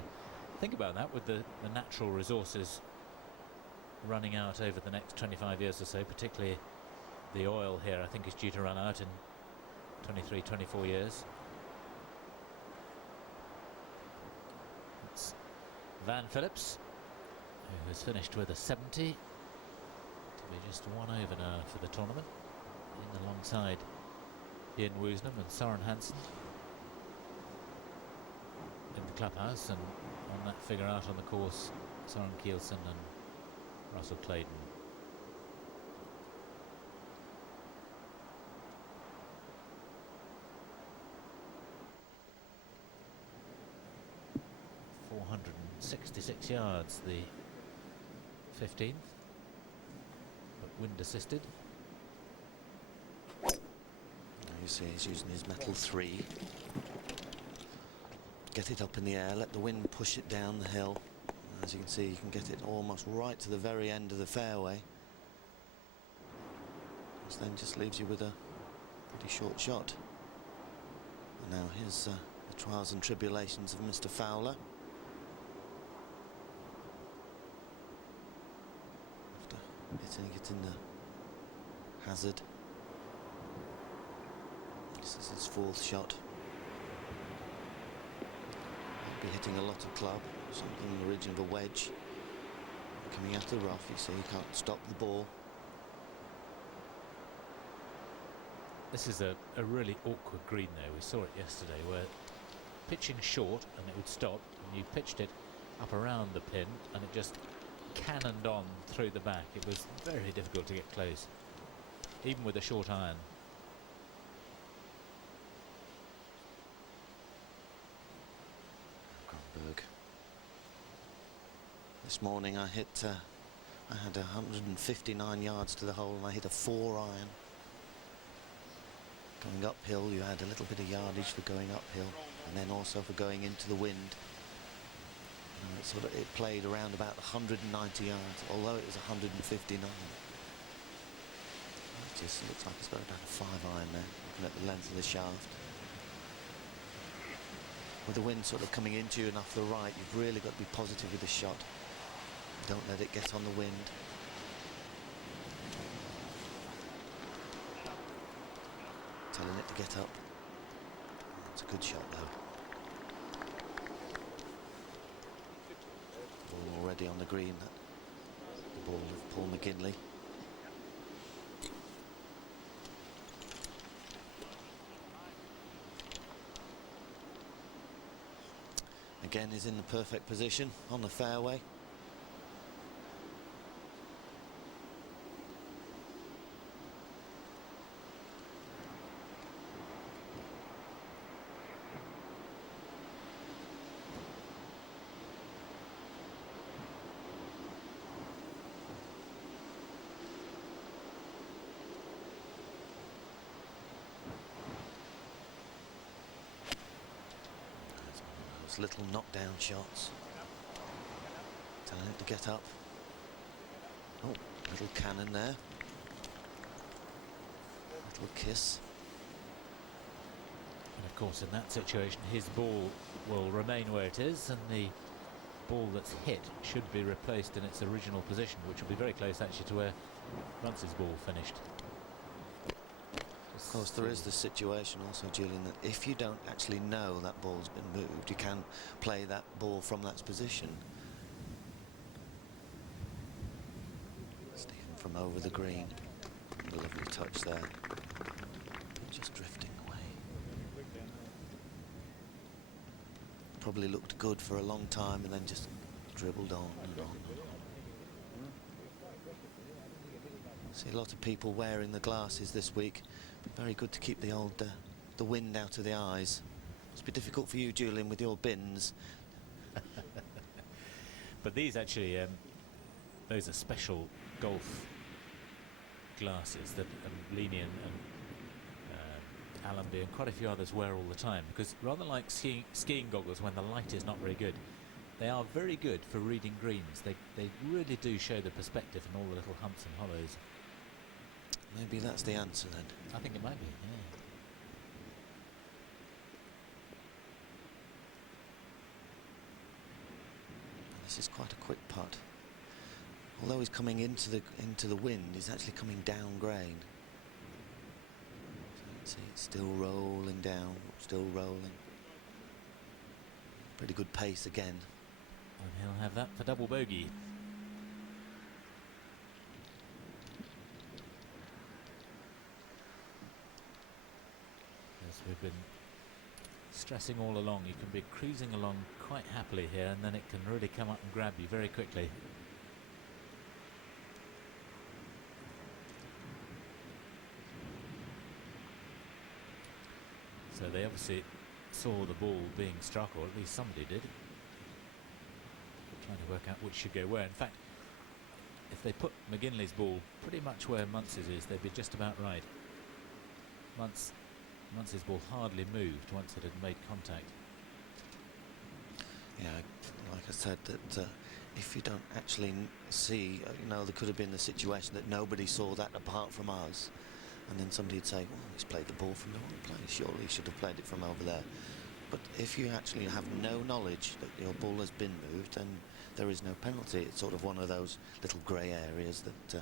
think about that with the natural resources running out over the next 25 years or so. Particularly the oil here I think is due to run out in 23, 24 years. It's Van Phillips, who has finished with a 70, to be just one over now for the tournament, in alongside Ian Woosnam and Soren Hansen in the clubhouse, and on that figure out on the course, Soren Kielsen and Russell Clayton. .466 yards, the 15th, but wind assisted. You see he's using his metal 3. Get it up in the air, let the wind push it down the hill. As you can see, you can get it almost right to the very end of the fairway, which then just leaves you with a pretty short shot. And now here's the trials and tribulations of Mr. Fowler. After hitting it in the hazard. This is his 4th shot. He'll be hitting a lot of club. Something in the region of a wedge. Coming out of the rough, you see, he can't stop the ball. This is a really awkward green though. We saw it yesterday where pitching short and it would stop, and you pitched it up around the pin and it just cannoned on through the back. It was very difficult to get close, even with a short iron. This morning I hit, I had 159 yards to the hole and I hit a 4 iron. Going uphill you had a little bit of yardage for going uphill and then also for going into the wind. And it played around about 190 yards, although it was 159. just looks like it's got about a 5-iron there, looking at the length of the shaft. With the wind sort of coming into you and off the right, you've really got to be positive with the shot. Don't let it get on the wind. Telling it to get up. It's a good shot though. Ball already on the green. The ball of Paul McGinley. Again, is in the perfect position on the fairway. Little knockdown shots. Telling it to get up. Oh, little cannon there. Little kiss. And of course, in that situation, his ball will remain where it is, and the ball that's hit should be replaced in its original position, which will be very close actually to where Runce's ball finished. Of course, there is the situation also, Julian, that if you don't actually know that ball's been moved, you can play that ball from that position. Stephen from over the green. A lovely touch there. Just drifting away. Probably looked good for a long time and then just dribbled on and on. See a lot of people wearing the glasses this week. Very good to keep the old the wind out of the eyes. Must be difficult for you, Julian, with your bins. But these actually, those are special golf glasses that Lenian and Allenby and quite a few others wear all the time, because rather like skiing goggles when the light is not very good, they are very good for reading greens. They really do show the perspective and all the little humps and hollows. Maybe that's the answer then. I think it might be, yeah. This is quite a quick putt. Although he's coming into the wind, he's actually coming down grain. So see, it's still rolling down, still rolling. Pretty good pace again. And he'll have that for double bogey. As we've been stressing all along, you can be cruising along quite happily here, and then it can really come up and grab you very quickly. So they obviously saw the ball being struck, or at least somebody did. Trying to work out which should go where. In fact, if they put McGinley's ball pretty much where Munce's is, they'd be just about right. Munce's ball hardly moved once it had made contact. Yeah, like I said, that if you don't actually see, you know, there could have been the situation that nobody saw that apart from us, and then somebody would say, well, he's played the ball from the wrong place, surely he should have played it from over there. But if you actually have no knowledge that your ball has been moved, then there is no penalty. It's sort of one of those little grey areas that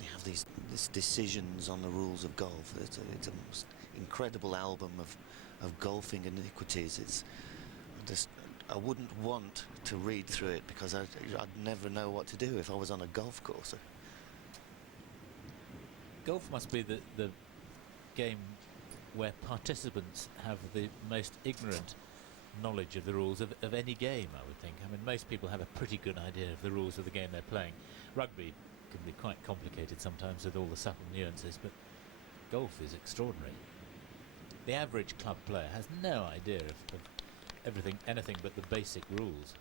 you have these decisions on the rules of golf. It's a most incredible album of golfing iniquities. I wouldn't want to read through it, because I'd never know what to do if I was on a golf course. Golf must be the game where participants have the most ignorant knowledge of the rules of any game, I would think. I mean, most people have a pretty good idea of the rules of the game they're playing. Rugby can be quite complicated sometimes with all the subtle nuances, but golf is extraordinary. The average club player has no idea of anything but the basic rules.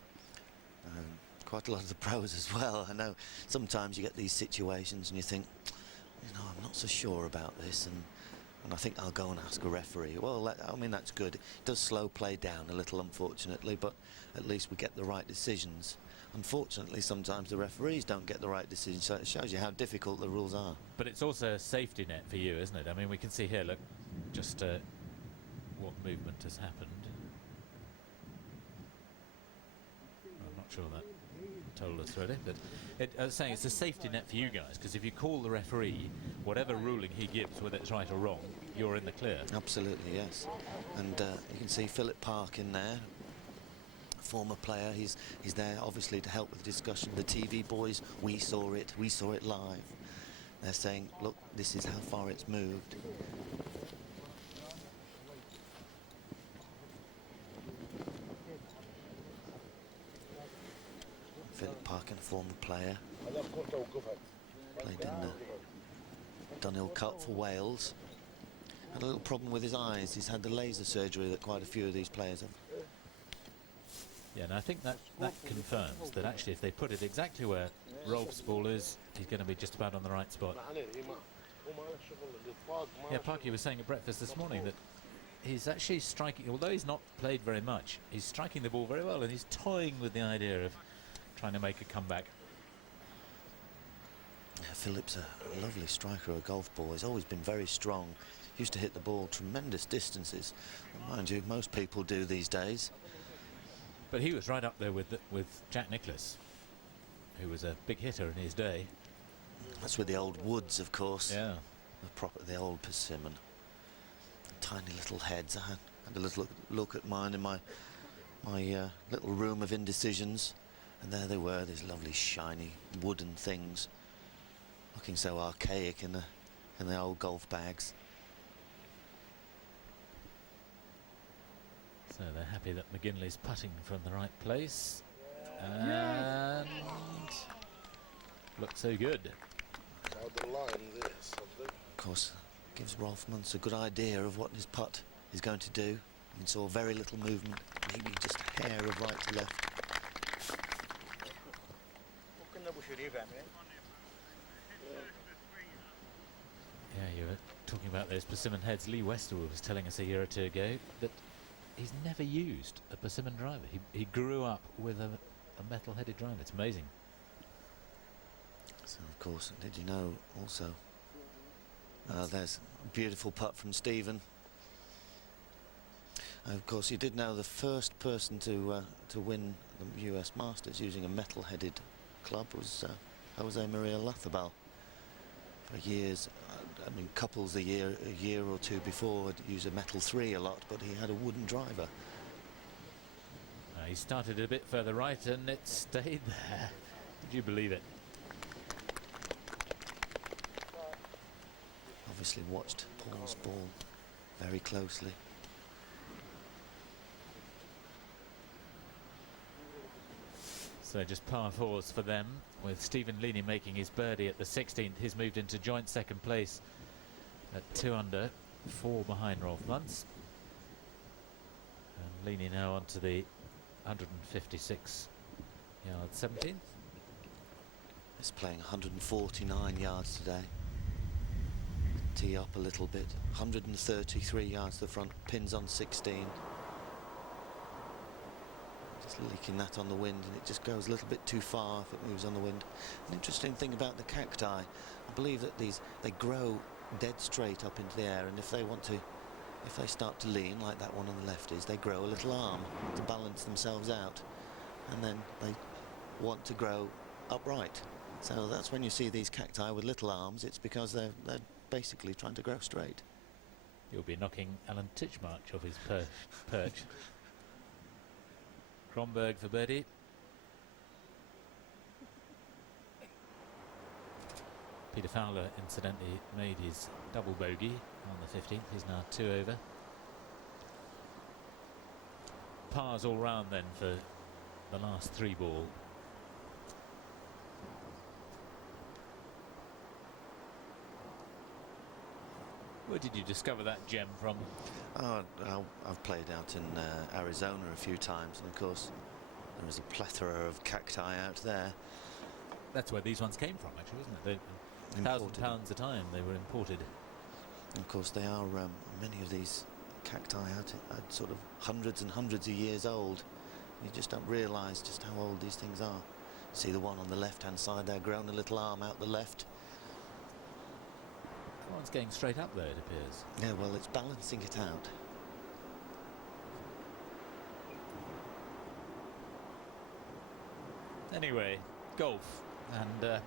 Quite a lot of the pros as well. I know sometimes you get these situations and you think, you know, I'm not so sure about this, and I think I'll go and ask a referee. Well, I mean, that's good. It does slow play down a little, unfortunately, but at least we get the right decisions. unfortunately, sometimes the referees don't get the right decision, so it shows you how difficult the rules are. But it's also a safety net for you, isn't it? I mean, we can see here, look, just what movement has happened. I'm not sure that told us really, but I was saying it's a safety net for you guys, because if you call the referee, whatever ruling he gives, whether it's right or wrong, you're in the clear. Absolutely, yes. And you can see Philip Park in there, former player. He's there obviously to help with the discussion. The TV boys, we saw it live. They're saying, look, this is how far it's moved. Philip Parkin, former player, played in the Dunhill Cup for Wales. Had a little problem with his eyes. He's had the laser surgery that quite a few of these players have. Yeah, and I think that confirms that actually if they put it exactly where Rolf's ball is, he's going to be just about on the right spot. Yeah, Parky was saying at breakfast this morning that he's actually striking, although he's not played very much, he's striking the ball very well, and he's toying with the idea of trying to make a comeback. Yeah, Philip's a lovely striker of a golf ball. He's always been very strong. Used to hit the ball tremendous distances. And mind you, most people do these days. But he was right up there with Jack Nicklaus, who was a big hitter in his day. That's with the old Woods, of course. Yeah. The old persimmon. Tiny little heads. I had a little look at mine in my little room of indecisions. And there they were, these lovely shiny wooden things, looking so archaic in the old golf bags. So they're happy that McGinley's putting from the right place, and looks so good. Of course, gives Rolf Muntz a good idea of what his putt is going to do. You saw very little movement, maybe just a hair of right to left. Yeah, you were talking about those persimmon heads. Lee Westerwood was telling us a year or two ago that he's never used a persimmon driver. He grew up with a metal-headed driver. It's amazing. So, of course, did you know also? There's a beautiful putt from Stephen. Of course, you did know the first person to win the US Masters using a metal-headed club was Jose Maria Lathabal. For years, I mean, couples a year or two before would use a metal 3 a lot, but he had a wooden driver. He started a bit further right and it stayed there. Did you believe it? Obviously watched Paul's ball very closely. So just par fours for them, with Stephen Leaney making his birdie at the 16th. He's moved into joint second place at 2 under, 4 behind Rolf Muntz. And Leaney now onto the 156 yard 17th. He's playing 149 yards today. Tee up a little bit. 133 yards to the front, pins on 16. Just leaking that on the wind, and it just goes a little bit too far if it moves on the wind. An interesting thing about the cacti, I believe that they grow dead straight up into the air, and if they start to lean like that one on the left is, they grow a little arm to balance themselves out, and then they want to grow upright. So that's when you see these cacti with little arms, it's because they're basically trying to grow straight. You'll be knocking Alan Titchmarsh off his perch. Kronberg for birdie. Peter Fowler, incidentally, made his double bogey on the 15th. He's now 2 over. Pars all round then for the last 3 ball. Where did you discover that gem from? Oh, I've played out in Arizona a few times, and of course there was a plethora of cacti out there. That's where these ones came from, actually, wasn't it? £1,000 a time they were imported. And of course they are, many of these cacti are sort of hundreds and hundreds of years old. You just don't realise just how old these things are. See the one on the left-hand side there, growing a little arm out the left. That one's going straight up there, it appears. Yeah, well, it's balancing it out. Anyway, golf, and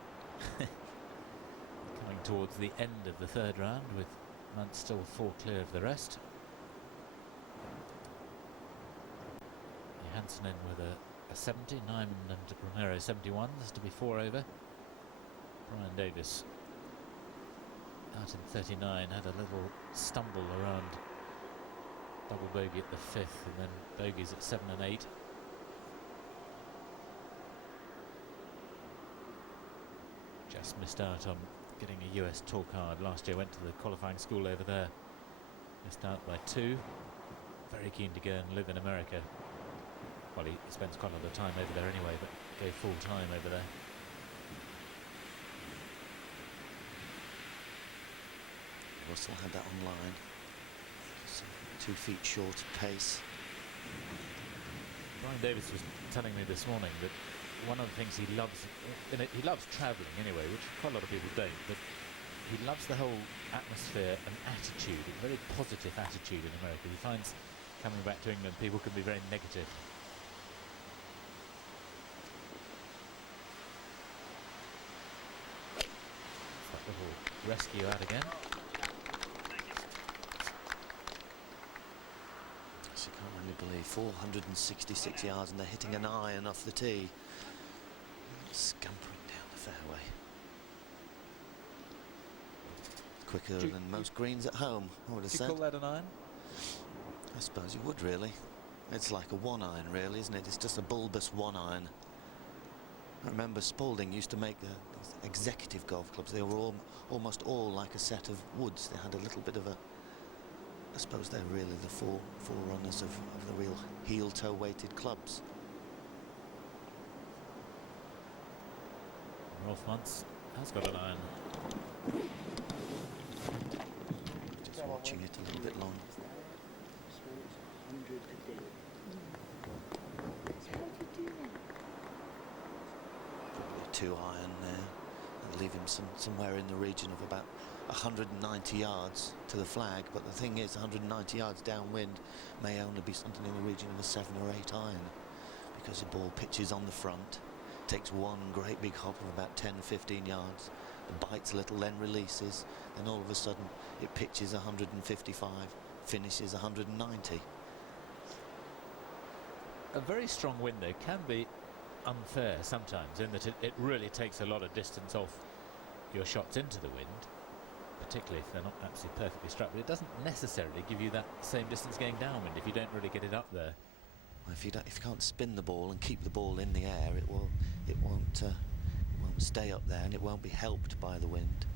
coming towards the end of the third round with Munt still 4 clear of the rest. Johansson in with a 70, Nyman and Romero 71, there's to be 4 over. Brian Davis out in 39, had a little stumble around double bogey at the 5th and then bogeys at 7 and 8. Just missed out on getting a US tour card last year, went to the qualifying school over there, missed out by 2. Very keen to go and live in America. Well, he spends quite a lot of time over there anyway, but go full time over there. Russell had that online. So 2 feet short of pace. Brian Davis was telling me this morning that one of the things he loves, he loves travelling anyway, which quite a lot of people don't, but he loves the whole atmosphere and attitude, a very positive attitude in America. He finds coming back to England, people can be very negative. That little rescue out again. So you can't really believe 466 yards and they're hitting an iron off the tee. Scampering down the fairway. Quicker than most greens at home, I would have said. Do you call that an iron? I suppose you would, really. It's like a 1-iron, really, isn't it? It's just a bulbous 1-iron. I remember Spalding used to make these executive golf clubs. They were almost all like a set of woods. They had a little bit of a... I suppose they're really the forerunners of the real heel-toe weighted clubs. Rolf Muntz has got an iron. Just watching it a little bit long. 2-iron there. That'll leave him somewhere in the region of about 190 yards to the flag, but the thing is 190 yards downwind may only be something in the region of a 7 or 8 iron, because the ball pitches on the front, takes one great big hop of about 10-15 yards, and bites a little, then releases, then all of a sudden it pitches 155, finishes 190. A very strong wind though can be unfair sometimes, in that it really takes a lot of distance off your shots into the wind, particularly if they're not absolutely perfectly struck, but it doesn't necessarily give you that same distance going downwind if you don't really get it up there. Well, if you can't spin the ball and keep the ball in the air, it won't stay up there, and it won't be helped by the wind.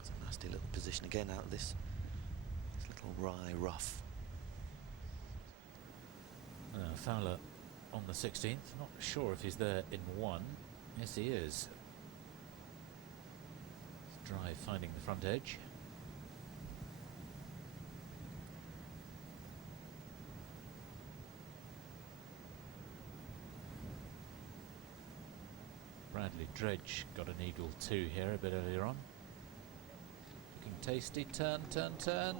It's a nasty little position again out of this little rye rough. Fowler on the 16th, not sure if he's there in 1. Yes, he is. Drive finding the front edge. Bradley Dredge got an eagle 2 here a bit earlier on. Looking tasty. Turn, turn, turn.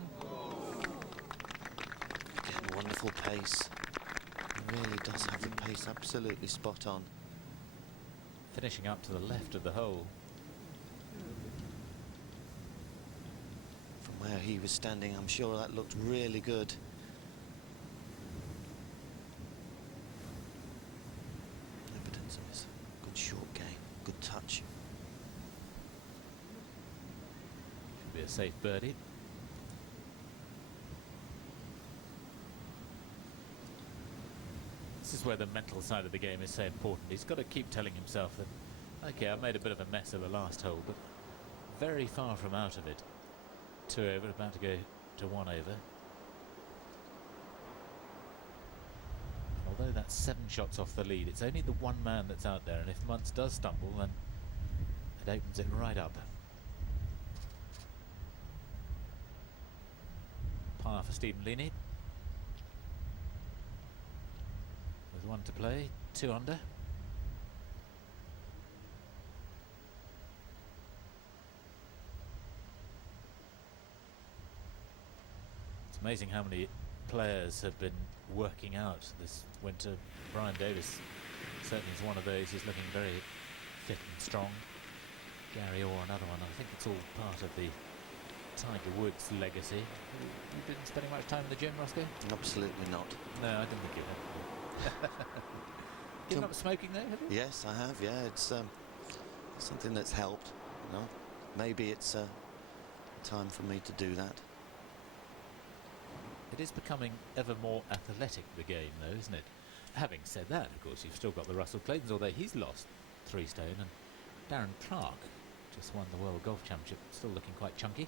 Again, wonderful pace. He really does have the pace absolutely spot on. Finishing up to the left of the hole. From where he was standing, I'm sure that looked really good. Evidence of his good short game, good touch. Should be a safe birdie. This is where the mental side of the game is so important. He's got to keep telling himself that, okay, I made a bit of a mess of the last hole, but very far from out of it. 2 over, about to go to 1 over. Although that's 7 shots off the lead, it's only the one man that's out there, and if Muntz does stumble, then it opens it right up. Par for Stephen Leaney. with one to play, 2 under. It's amazing how many players have been working out this winter. Brian Davis certainly is one of those who's looking very fit and strong. Gary Orr, another one. I think it's all part of the Tiger Woods legacy. You been spending much time in the gym, Roscoe? Absolutely not. No, I didn't think you had. Given up smoking though, have you? Yes, I have. Yeah, it's something that's helped. You know, maybe it's time for me to do that. It is becoming ever more athletic, the game, though, isn't it? Having said that, of course, you've still got the Russell Claytons, although he's lost 3 stone, and Darren Clark just won the World Golf Championship, still looking quite chunky.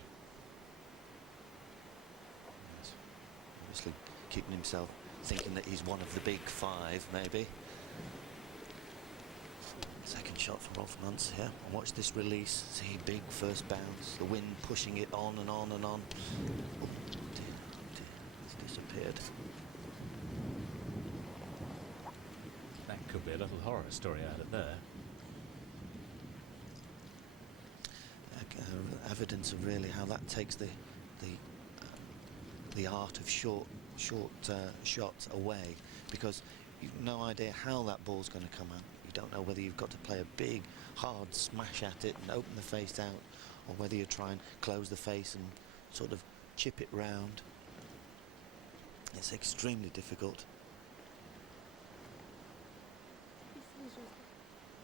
Yes. Obviously keeping himself thinking that he's one of the big 5, maybe. Second shot from Rolf Muntz here. Watch this release. See, big first bounce. The wind pushing it on and on and on. Oh dear, it's disappeared. That could be a little horror story out of there. Evidence of really how that takes the art of short shots away, because you've no idea how that ball's going to come out. You don't know whether you've got to play a big hard smash at it and open the face out, or whether you try and close the face and sort of chip it round. It's extremely difficult.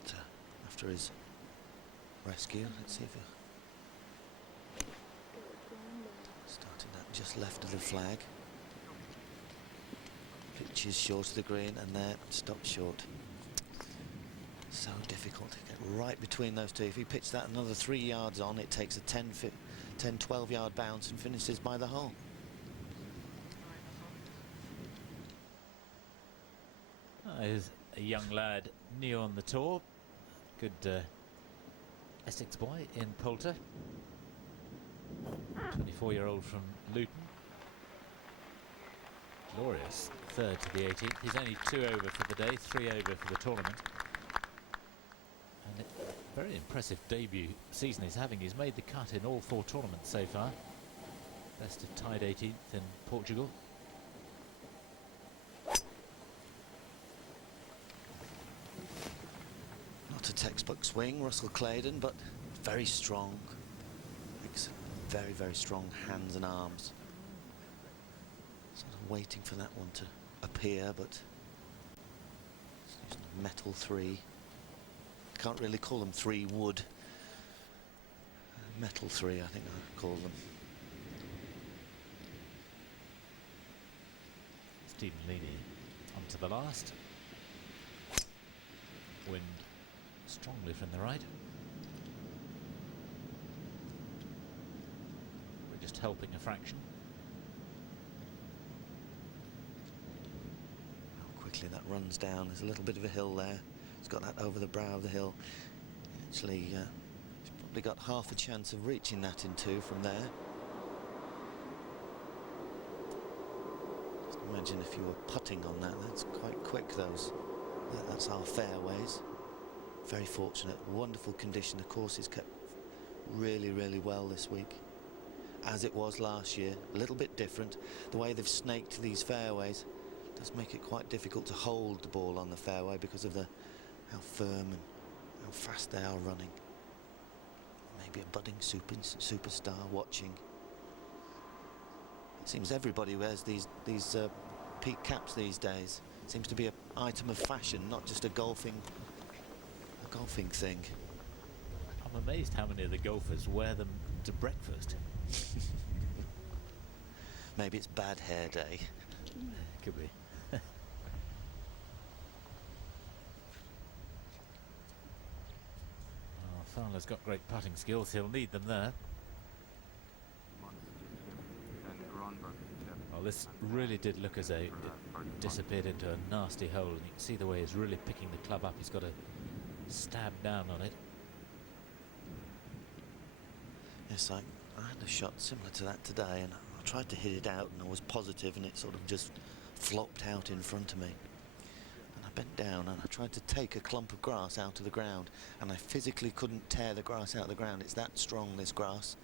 But, after his rescue, let's see if he starting that just left of the flag. Pitches short of the green, and there stopped short. So difficult to get right between those two. If he pitched that another 3 yards on, it takes a 10-12 yard bounce and finishes by the hole. Here's a young lad new on the tour. Good Essex boy in Poulter. 24-year-old from Luton. Glorious third to the 18th. He's only 2 over for the day, 3 over for the tournament. And a very impressive debut season he's having. He's made the cut in all 4 tournaments so far. Best of tied 18th in Portugal. Not a textbook swing, Russell Clayton, but very strong. Very, very strong hands and arms. Sort of waiting for that one to appear, but it's using a metal 3. Can't really call them 3 wood. Metal 3, I think I call them. Stephen Leaney on to the last. Wind strongly from the right. We're just helping a fraction. How quickly that runs down. There's a little bit of a hill there. It's got that over the brow of the hill. Actually, he's probably got half a chance of reaching that in 2 from there. Just imagine if you were putting on that. That's quite quick, those. That's our fairways. Very fortunate, wonderful condition. The course is kept really, really well this week, as it was last year. A little bit different. The way they've snaked these fairways does make it quite difficult to hold the ball on the fairway because of how firm and how fast they are running. Maybe a budding superstar watching. It seems everybody wears these peak caps these days. It seems to be an item of fashion, not just a golfing thing. I'm amazed how many of the golfers wear them to breakfast. Maybe it's bad hair day. Could be. Fowler's got great putting skills. He'll need them there. Well, this really did look as though it disappeared into a nasty hole, and you can see the way he's really picking the club up. He's got to stab down on it. Yes, I had a shot similar to that today, and I tried to hit it out, and I was positive, and it sort of just flopped out in front of me. And I bent down and I tried to take a clump of grass out of the ground, and I physically couldn't tear the grass out of the ground. It's that strong, this grass.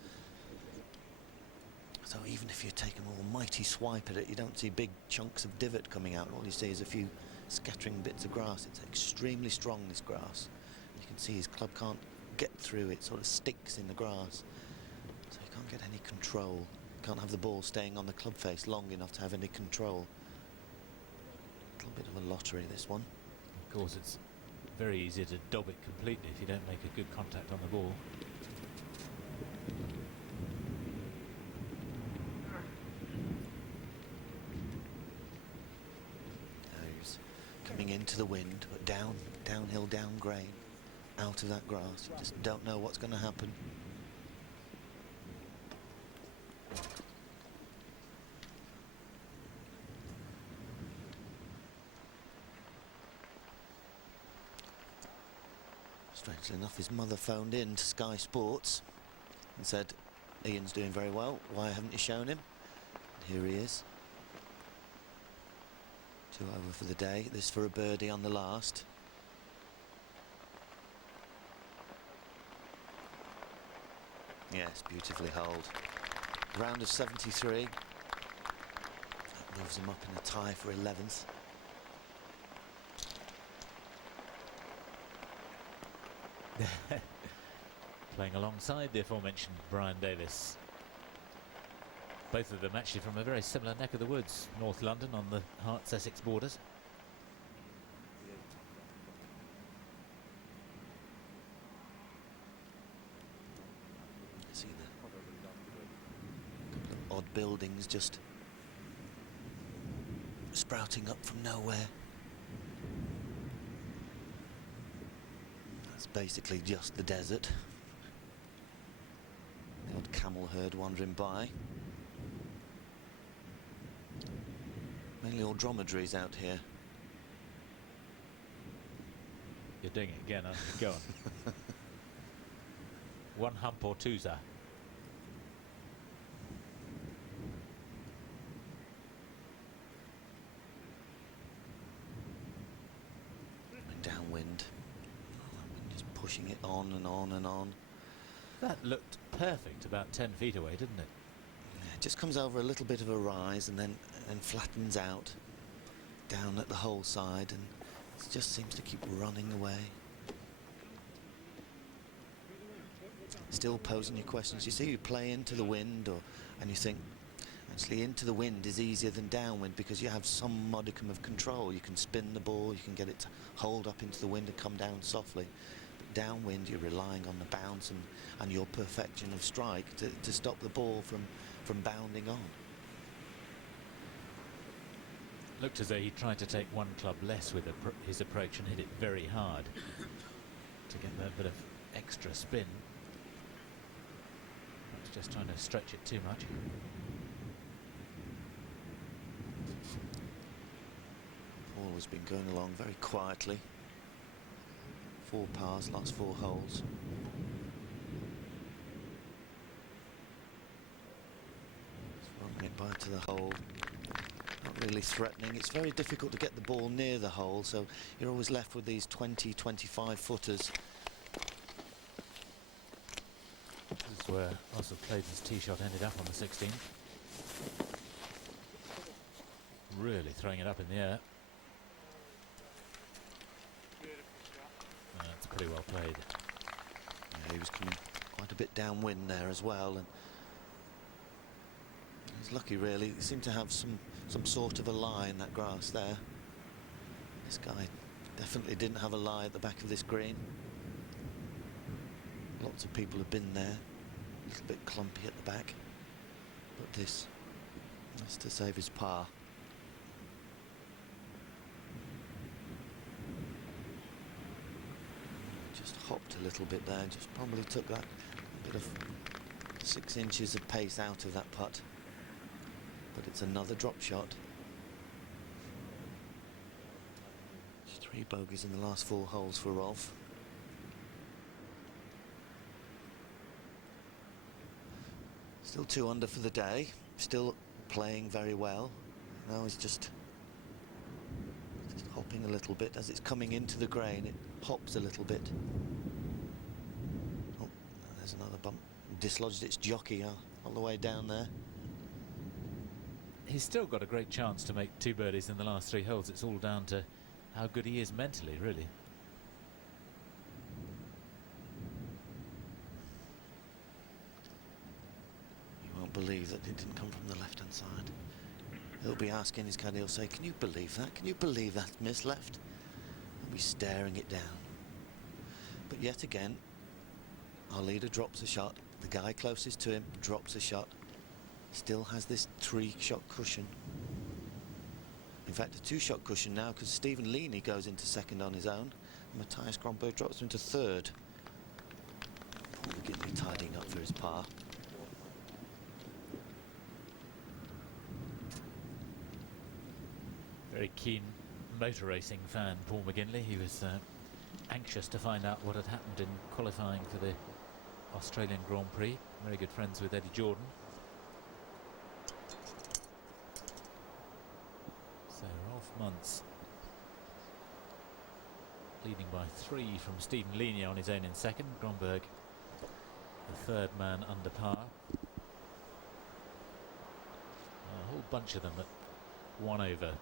So even if you take an almighty swipe at it, you don't see big chunks of divot coming out. All you see is a few scattering bits of grass. It's extremely strong, this grass. You can see his club can't get through. It sort of sticks in the grass. So you can't get any control. You can't have the ball staying on the club face long enough to have any control. A little bit of a lottery, this one. Of course, it's very easy to dob it completely if you don't make a good contact on the ball. He's coming into the wind, but downhill, down grain, out of that grass. You just don't know what's going to happen. Strangely enough, his mother phoned in to Sky Sports and said, Ian's doing very well, why haven't you shown him? And here he is. 2 over for the day. This for a birdie on the last. Yes, beautifully holed. Round of 73. That moves him up in a tie for 11th. Playing alongside the aforementioned Brian Davis. Both of them actually from a very similar neck of the woods, North London on the Herts-Essex borders. See the couple of odd buildings just sprouting up from nowhere. That's basically just the desert. The odd camel herd wandering by. Mainly all dromedaries out here. You're doing it again, aren't you? Go on. One hump or two, sir. Downwind. Wind is pushing it on and on and on. That looked perfect about 10 feet away, didn't it? Yeah, it just comes over a little bit of a rise and then flattens out down at the hole side, and it just seems to keep running away. Still posing your questions. You see, you play into the wind, and you think actually into the wind is easier than downwind because you have some modicum of control. You can spin the ball, you can get it to hold up into the wind and come down softly. But downwind, you're relying on the bounce and your perfection of strike to stop the ball from bounding on. Looked as though he tried to take one club less with his approach and hit it very hard to get that bit of extra spin. Perhaps just trying to stretch it too much. Paul has been going along very quietly. 4 pars, last 4 holes. Just running it by to the hole. Not really threatening. It's very difficult to get the ball near the hole, so you're always left with these 20, 25 footers. This is where Russell Clayton's tee shot ended up on the 16th. Really throwing it up in the air. That's pretty well played. Yeah, he was coming quite a bit downwind there as well, and he's lucky really. He seemed to have some sort of a lie in that grass there. This guy definitely didn't have a lie at the back of this green. Lots of people have been there. A little bit clumpy at the back, but this is to save his par. Just hopped a little bit there, just probably took that bit of 6 inches of pace out of that putt. But it's another drop shot. 3 bogeys in the last 4 holes for Rolf. Still 2 under for the day. Still playing very well. Now he's just hopping popping a little bit as it's coming into the grain. It pops a little bit. Oh, there's another bump. Dislodged its jockey all the way down there. He's still got a great chance to make 2 birdies in the last 3 holes. It's all down to how good he is mentally, really. You won't believe that it didn't come from the left-hand side. He'll be asking his caddy, he'll say, can you believe that? Can you believe that miss left? He'll be staring it down. But yet again, our leader drops a shot. The guy closest to him drops a shot. Still has this 3-shot cushion. In fact, a 2-shot cushion now, because Stephen Leaney goes into second on his own. And Matthias Kronberg drops into third. Paul McGinley tidying up for his par. Very keen motor racing fan, Paul McGinley. He was anxious to find out what had happened in qualifying for the Australian Grand Prix. Very good friends with Eddie Jordan. So Rolf Muntz leading by 3 from Stephen Leaney on his own in second. Kronberg, the 3rd man under par. A whole bunch of them at 1 over.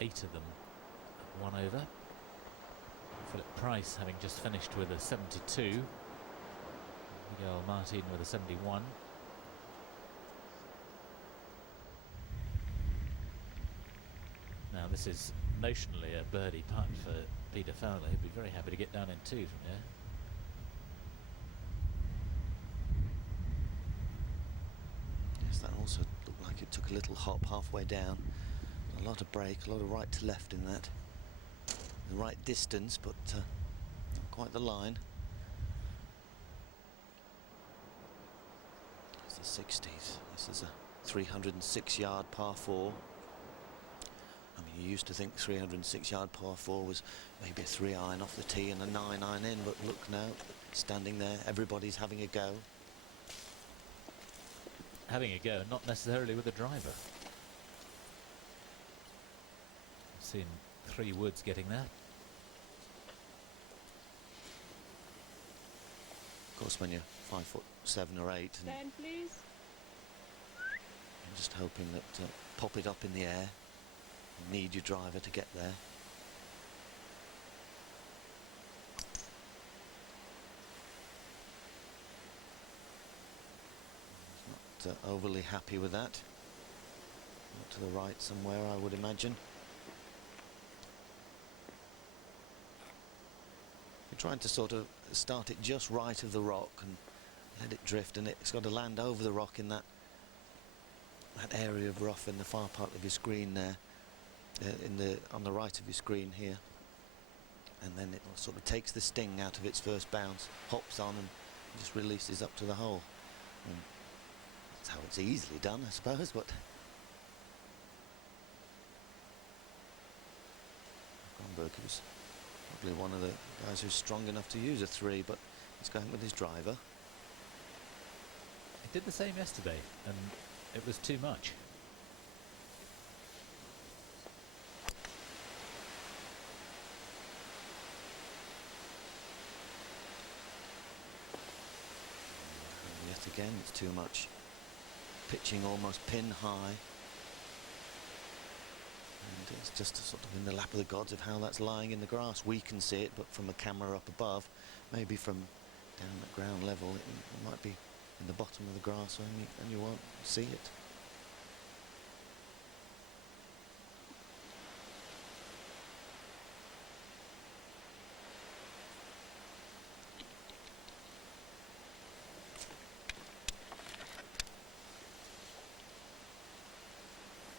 Eight of them at 1 over. Philip Price having just finished with a 72. Miguel Martin with a 71. Now this is notionally a birdie putt for Peter Fowler. He'd be very happy to get down in 2 from there. Yes, that also looked like it took a little hop halfway down. A lot of break, a lot of right to left in that. The right distance, but not quite the line. It's the 60s. This is a 306-yard par 4. I mean, you used to think 306-yard par 4 was maybe a 3-iron off the tee and a 9-iron in, but look now, standing there, everybody's having a go. Having a go, not necessarily with a driver. Seen 3 woods getting there. Of course, when you're 5'7" or 8, and Stand, please. you're just hoping that pop it up in the air. You need your driver to get there. He's not overly happy with that. Not to the right somewhere, I would imagine. Trying to sort of start it just right of the rock and let it drift, and it's got to land over the rock in that area of rough in the far part of your screen there, on the right of your screen here, and then it sort of takes the sting out of its first bounce, hops on and just releases up to the hole. And that's how it's easily done, I suppose, but Kronberg was probably one of the guys who's strong enough to use a 3, but he's going with his driver. He did the same yesterday, and it was too much. And yet again, it's too much. Pitching almost pin high. And it's just sort of in the lap of the gods of how that's lying in the grass. We can see it, but from a camera up above, maybe from down at ground level, it might be in the bottom of the grass and you won't see it.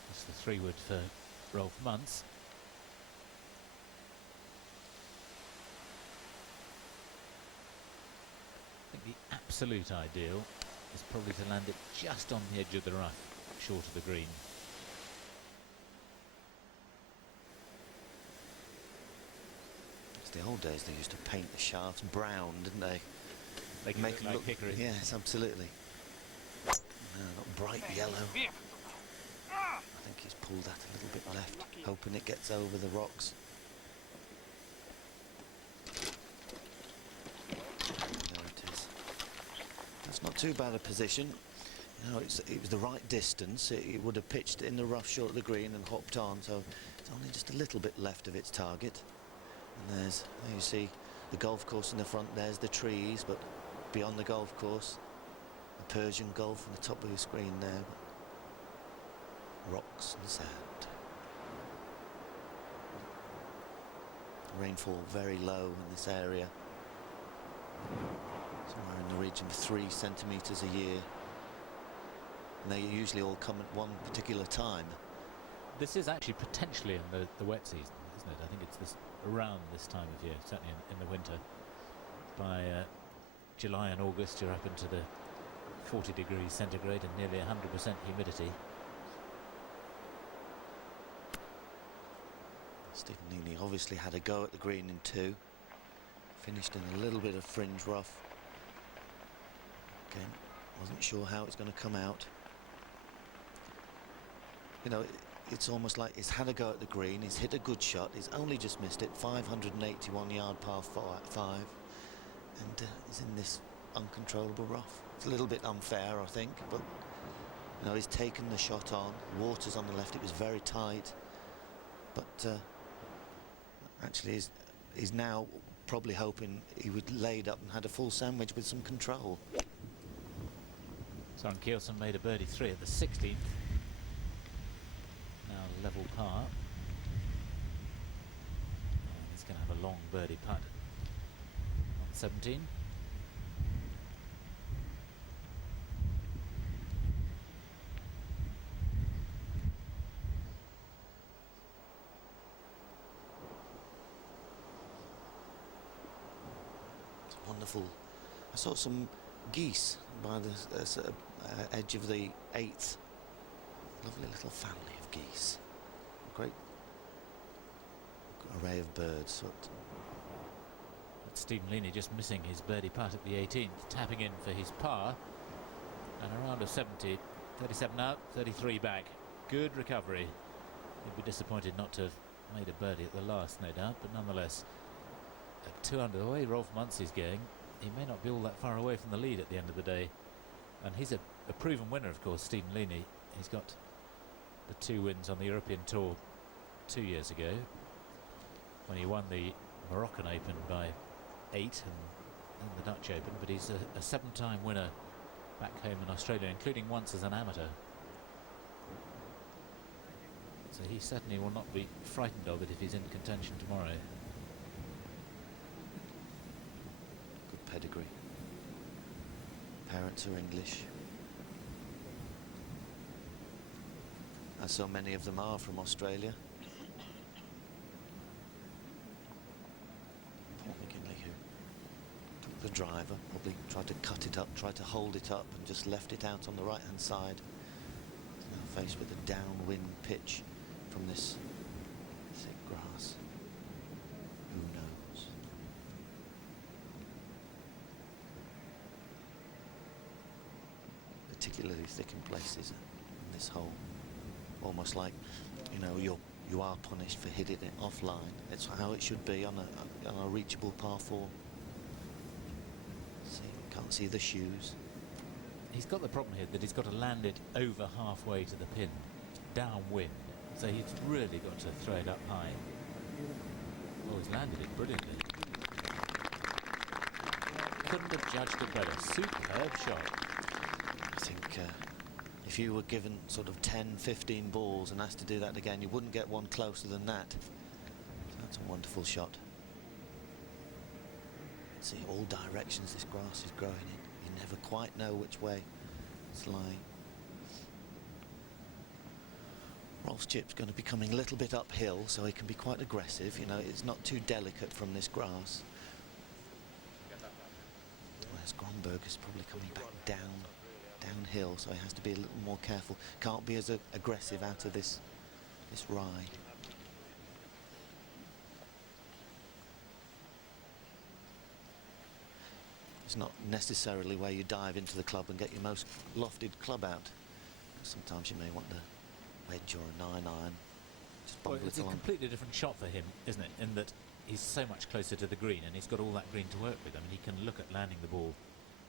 That's the 3 wood for Rolf Muntz. I think the absolute ideal is probably to land it just on the edge of the rough, short of the green. It's the old days, they used to paint the shafts brown, didn't they? Make it look like hickory. Yes, absolutely. No, not bright yellow. think he's pulled that a little bit left, hoping it gets over the rocks. There it is. That's not too bad a position. You know, it was the right distance. It would have pitched in the rough short of the green and hopped on, so it's only just a little bit left of its target. And there you see the golf course in the front. There's the trees, but beyond the golf course, the Persian Gulf on the top of the screen there. Rocks and sand. Rainfall very low in this area. Somewhere in the region of 3 centimetres a year. And they usually all come at one particular time. This is actually potentially in the wet season, isn't it? I think it's around this time of year, certainly in the winter. By July and August, you're up into the 40 degrees centigrade and nearly 100% humidity. Stephen Leaney obviously had a go at the green in 2. Finished in a little bit of fringe rough. Again, wasn't sure how it's going to come out. You know, it's almost like he's had a go at the green, he's hit a good shot, he's only just missed it, 581 yard par 5, and he's in this uncontrollable rough. It's a little bit unfair, I think, but you know, he's taken the shot on. Water's on the left, it was very tight, but actually he's now probably hoping he would laid up and had a full sandwich with some control. Søren Kjeldsen made a birdie 3 at the 16th. Now level par. And he's going to have a long birdie putt on 17. It's wonderful. I saw some geese by the edge of the 8th. Lovely little family of geese. A great array of birds. Stephen Leaney just missing his birdie putt at the 18th, tapping in for his par. And a round of 70, 37 out, 33 back. Good recovery. He'd be disappointed not to have made a birdie at the last, no doubt, but nonetheless, at 2 under, the way Rolf Muncie's going, he may not be all that far away from the lead at the end of the day. And he's a proven winner, of course, Stephen Leaney. He's got the 2 wins on the European Tour 2 years ago, when he won the Moroccan Open by 8 and the Dutch Open, but he's a 7-time winner back home in Australia, including once as an amateur. So he certainly will not be frightened of it if he's in contention tomorrow. Good pedigree. Parents are English, as so many of them are from Australia. Paul McKinley, who took the driver, probably tried to cut it up, tried to hold it up, and just left it out on the right hand side. He's now faced with a downwind pitch from this thick grass. Who knows? Particularly thick in places in this hole. Almost like, you know, you are punished for hitting it offline. It's how it should be on a reachable par 4. See, can't see the shoes. He's got the problem here that he's got to land it over halfway to the pin, downwind. So he's really got to throw it up high. Oh, he's landed it brilliantly. Couldn't have judged it better. Superb shot. I think if you were given sort of 10, 15 balls and asked to do that again, you wouldn't get one closer than that. So that's a wonderful shot. See, all directions this grass is growing in. You never quite know which way it's lying. Rolf's chip's going to be coming a little bit uphill, so he can be quite aggressive. You know, it's not too delicate from this grass. Whereas Gromberg is probably coming back downhill, so he has to be a little more careful. Can't be as aggressive out of this ride. It's not necessarily where you dive into the club and get your most lofted club out. Sometimes you may want to wedge or a 9-iron. Just Well, bungle it's it a along. completely different shot for him, isn't it? In that he's so much closer to the green and he's got all that green to work with. I mean, he can look at landing the ball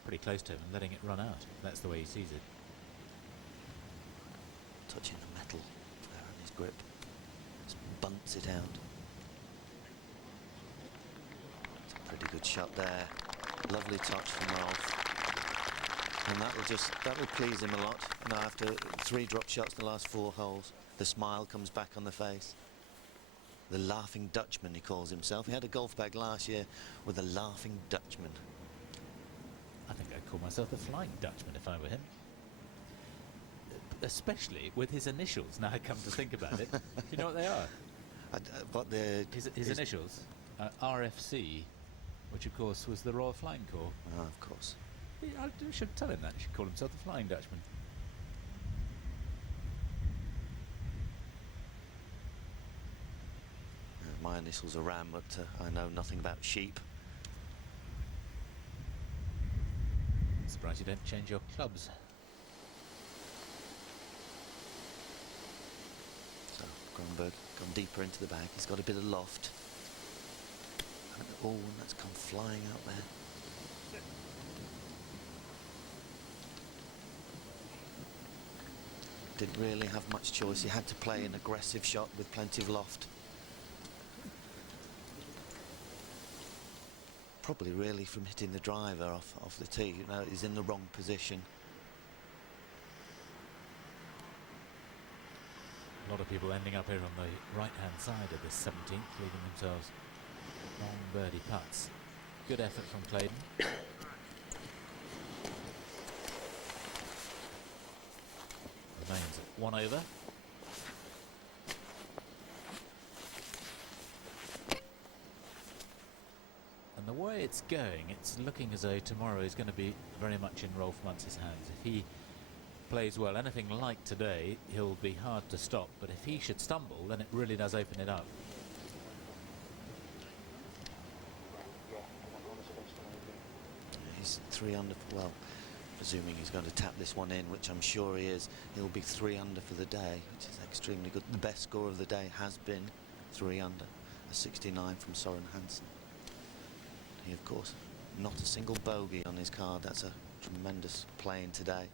pretty close to him and letting it run out. That's the way he sees it. Touching the metal there on his grip. Just bunts it out. It's a pretty good shot there. Lovely touch from Rolf. And that'll please him a lot. You know, after 3 drop shots in the last 4 holes, the smile comes back on the face. The Laughing Dutchman, he calls himself. He had a golf bag last year with a Laughing Dutchman. I think I'd call myself the Flying Dutchman if I were him. Especially with his initials, now I come to think about it. Do you know what they are? His initials? RFC, which of course was the Royal Flying Corps. Oh, of course. I should tell him that. He should call himself the Flying Dutchman. My initials are Ram, but I know nothing about sheep. Surprised you don't change your clubs. So Gromberg gone deeper into the bag. He's got a bit of loft. Oh, and that's come flying out there. Didn't really have much choice. He had to play an aggressive shot with plenty of loft. Probably really from hitting the driver off the tee. You know, he's in the wrong position. A lot of people ending up here on the right-hand side of this 17th, leaving themselves long birdie putts. Good effort from Clayton. Remains at 1 over. And the way it's going, it's looking as though tomorrow is going to be very much in Rolf Muntz's hands. If he plays well, anything like today, he'll be hard to stop. But if he should stumble, then it really does open it up. He's 3 under. Well, presuming he's going to tap this one in, which I'm sure he is, he'll be 3 under for the day, which is extremely good. The best score of the day has been 3 under, a 69 from Soren Hansen. He, of course, not a single bogey on his card. That's a tremendous playing today.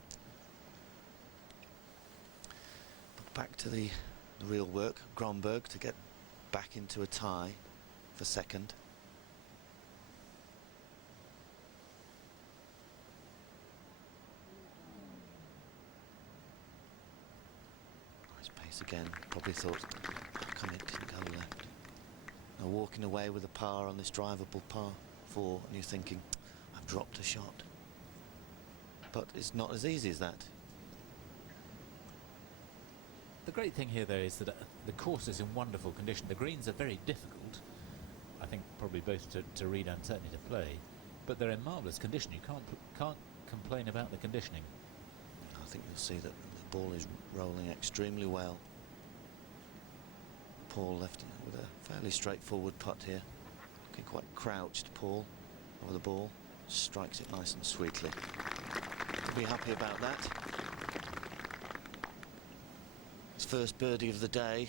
But back to the real work. Gromberg to get back into a tie for second. Nice pace again. Probably thought, come it didn't go left. Now walking away with a par on this drivable par 4, and you're thinking, I've dropped a shot. But it's not as easy as that. The great thing here, though, is that the course is in wonderful condition. The greens are very difficult, I think, probably both to read and certainly to play, but they're in marvellous condition. You can't complain about the conditioning. I think you'll see that the ball is rolling extremely well. Paul left with a fairly straightforward putt here. Looking quite crouched, Paul, over the ball. Strikes it nice and sweetly. Be happy about that. His first birdie of the day.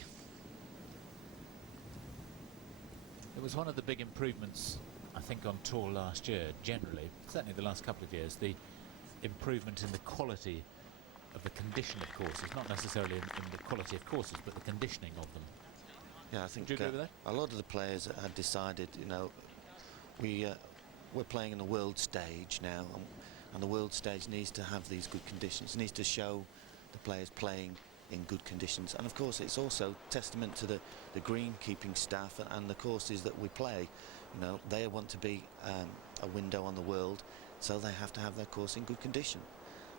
It was one of the big improvements, I think, on tour last year, generally, certainly the last couple of years, the improvement in the quality of the condition of courses, not necessarily in the quality of courses, but the conditioning of them. Yeah, I think Would you agree with that? a lot of the players had decided, you know, we're playing in the world stage now, and the world stage needs to have these good conditions. It needs to show the players playing in good conditions, and of course it's also testament to the greenkeeping staff and the courses that we play. You know, they want to be a window on the world, so they have to have their course in good condition.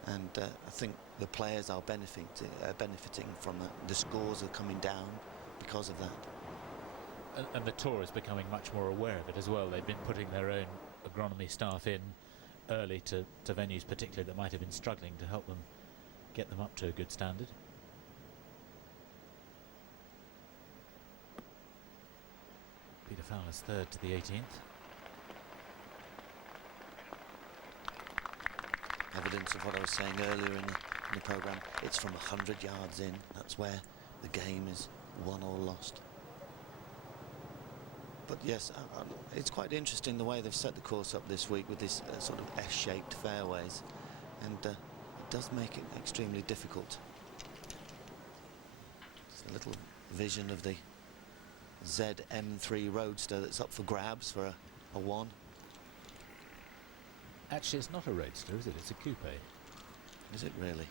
And I think the players are benefiting from that. The scores are coming down because of that. And the tour is becoming much more aware of it as well. They've been putting their own agronomy staff in early to venues particularly that might have been struggling to help them get them up to a good standard. Peter Fowler's third to the 18th. Evidence of what I was saying earlier in in the programme. It's from 100 yards in. That's where the game is won or lost. But yes, it's quite interesting the way they've set the course up this week with this sort of S-shaped fairways, and it does make it extremely difficult. It's a little vision of the ZM3 Roadster that's up for grabs for a 1. Actually, it's not a Roadster, is it? It's a coupe. Is it really?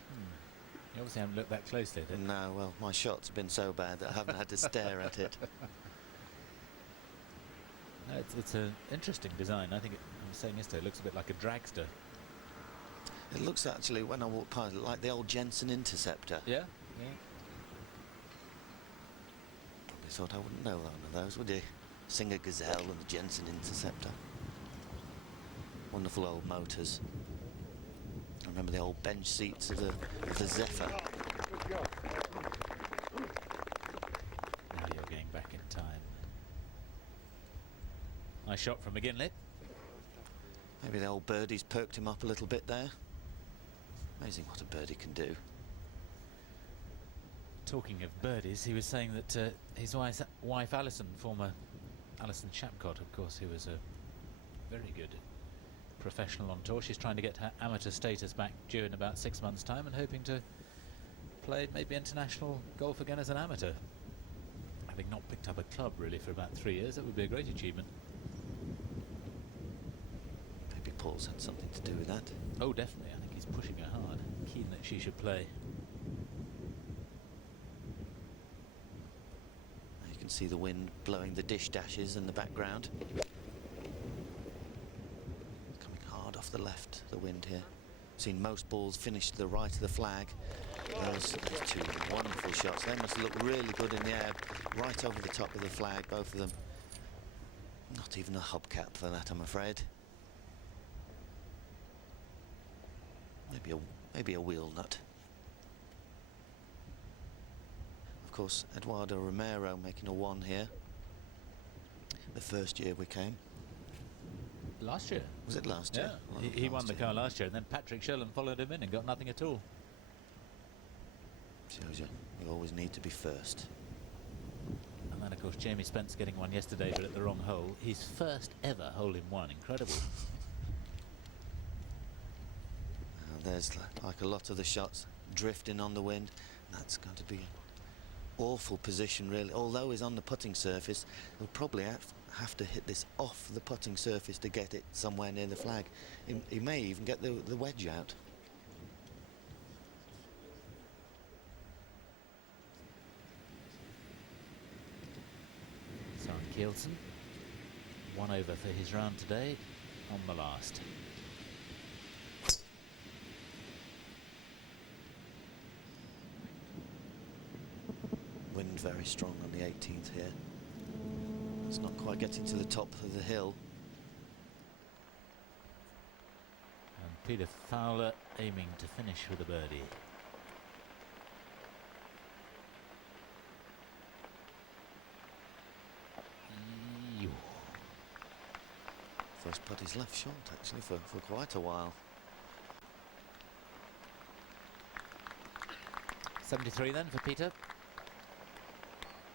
You obviously haven't looked that closely at it. No, well, my shot's been so bad that I haven't had to stare at it. No, it's an interesting design. I think I was saying yesterday, it looks a bit like a dragster. It looks actually, when I walk past it, like the old Jensen Interceptor. Yeah, Probably thought I wouldn't know one of those, would you? Singer Gazelle and the Jensen Interceptor. Wonderful old motors. I remember the old bench seats of the Zephyr. Now you're getting back in time. Nice shot from McGinley. Maybe the old birdie's perked him up a little bit there. Amazing what a birdie can do. Talking of birdies, he was saying that his wife Alison, former Alison Shapcott, of course, who was a very good professional on tour. She's trying to get her amateur status back due in about 6 months' time and hoping to play maybe international golf again as an amateur. Having not picked up a club really for about 3 years, that would be a great achievement. Maybe Paul's had something to do with that. Oh, definitely. I think he's pushing her hard, keen that she should play. You can see the wind blowing the dish dashes in the background. Coming hard off the left, the wind here. Seen most balls finish to the right of the flag. Those 2 wonderful shots. They must look really good in the air, right over the top of the flag, both of them. Not even a hubcap for that, I'm afraid. Maybe a wheel nut. Of course, Eduardo Romero making a 1 here. The first year we came. Last year. Was it last year? Yeah, Well, he won the year. car last year, and then Patrick Sherlin followed him in and got nothing at all. Shows you always need to be first. And then, of course, Jamie Spence getting one yesterday, but at the wrong hole. His first ever hole-in-one. Incredible. There's like a lot of the shots drifting on the wind. That's going to be an awful position, really. Although he's on the putting surface, he'll probably have to hit this off the putting surface to get it somewhere near the flag. He may even get the wedge out. Søren Kielsen, 1 over for his round today on the last. Wind very strong on the 18th here. It's not quite getting to the top of the hill. And Peter Fowler aiming to finish with a birdie. Eew. First putt is left short, actually, for quite a while. 73 then for Peter.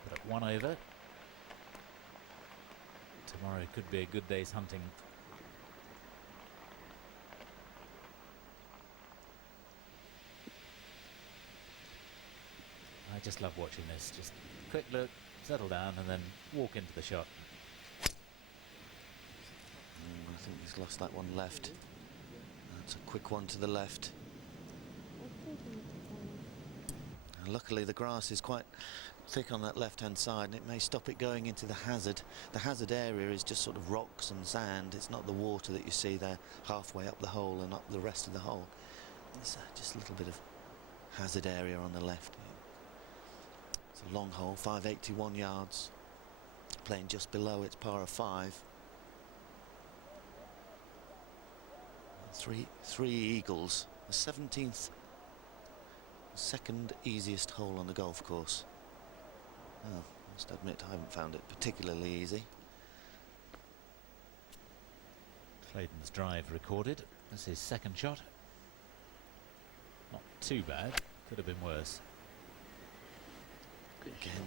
But at 1 over. Tomorrow could be a good day's hunting. I just love watching this. Just quick look, settle down, and then walk into the shot. I think he's lost that one left. That's a quick one to the left. And luckily the grass is quite thick on that left-hand side, and it may stop it going into the hazard. The hazard area is just sort of rocks and sand. It's not the water that you see there halfway up the hole and up the rest of the hole. It's just a little bit of hazard area on the left. It's a long hole, 581 yards, playing just below its par of 5. Three eagles, the 17th, second easiest hole on the golf course. Oh, I must admit I haven't found it particularly easy. Clayton's drive recorded. That's his second shot. Not too bad, could have been worse. Again,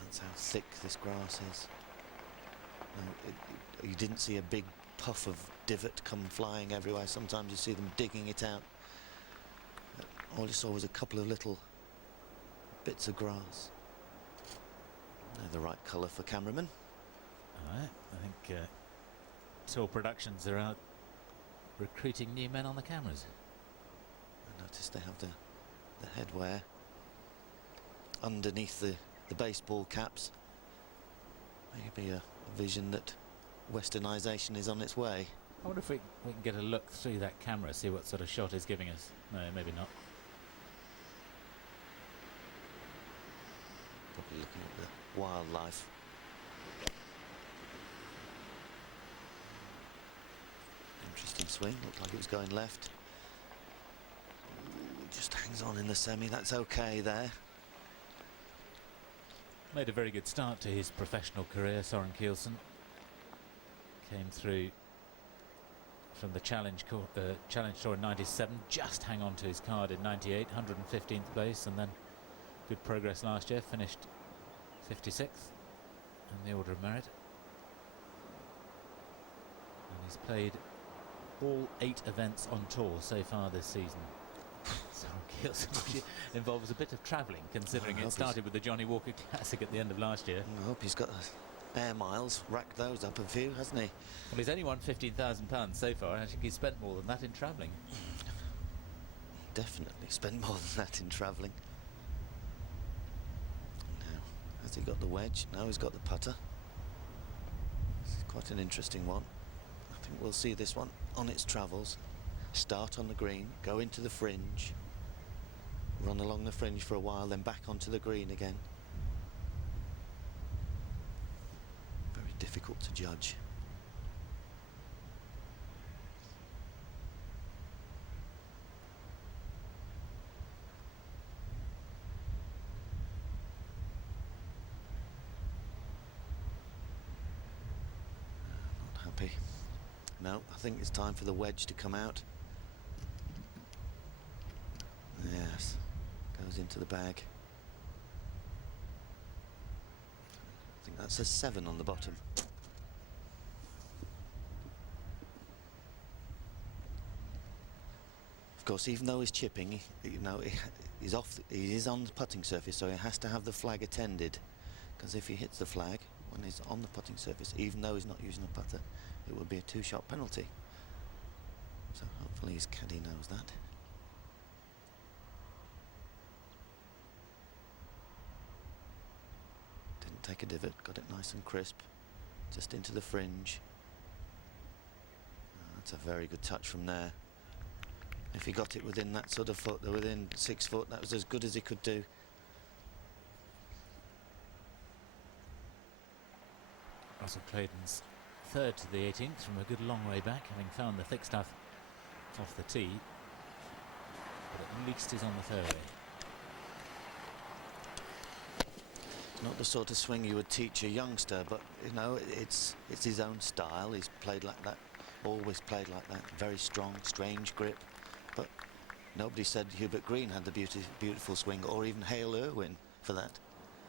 that's how thick this grass is. You didn't see a big puff of divot come flying everywhere. Sometimes you see them digging it out. All you saw was a couple of little bits of grass. They're the right colour for cameramen. Alright, I think Tour Productions are out recruiting new men on the cameras. I noticed they have the headwear underneath the baseball caps. Maybe a vision that westernisation is on its way. I wonder if we can get a look through that camera, see what sort of shot is giving us. No, maybe not. Probably looking at the wildlife. Interesting swing, looked like it was going left. Ooh, just hangs on in the semi, that's okay there. Made a very good start to his professional career, Soren Kielsen. Came through from the Challenge Tour in '97, just hang on to his card in '98, 115th place, and then good progress last year, finished 56th in the Order of Merit. And he's played all 8 events on tour so far this season. Soren Kielsen, which involves a bit of travelling, considering it started with the Johnny Walker Classic at the end of last year. I hope he's got air miles, racked those up a few, hasn't he? Well, he's only won £15,000 so far, and I think he's spent more than that in travelling. Definitely spent more than that in travelling. Now, has he got the wedge? No, he's got the putter. This is quite an interesting one. I think we'll see this one on its travels. Start on the green, go into the fringe, run along the fringe for a while, then back onto the green again. Very difficult to judge. Not happy. No, I think it's time for the wedge to come out. Yes, goes into the bag. I think that's a 7 on the bottom. Of course, even though he's chipping, he's he is on the putting surface, so he has to have the flag attended. Because if he hits the flag when he's on the putting surface, even though he's not using a putter, it would be a 2-shot penalty. So hopefully his caddy knows that. Didn't take a divot, got it nice and crisp, just into the fringe. That's a very good touch from there. If he got it within that sort of foot, within 6 foot, that was as good as he could do. Russell Clayton's third to the 18th from a good long way back, having found the thick stuff off the tee, but at least he's on the fairway. Not the sort of swing you would teach a youngster, but you know, it's his own style. He's played like that, always played like that. Very strong, strange grip. But nobody said Hubert Green had the beautiful swing, or even Hale Irwin for that.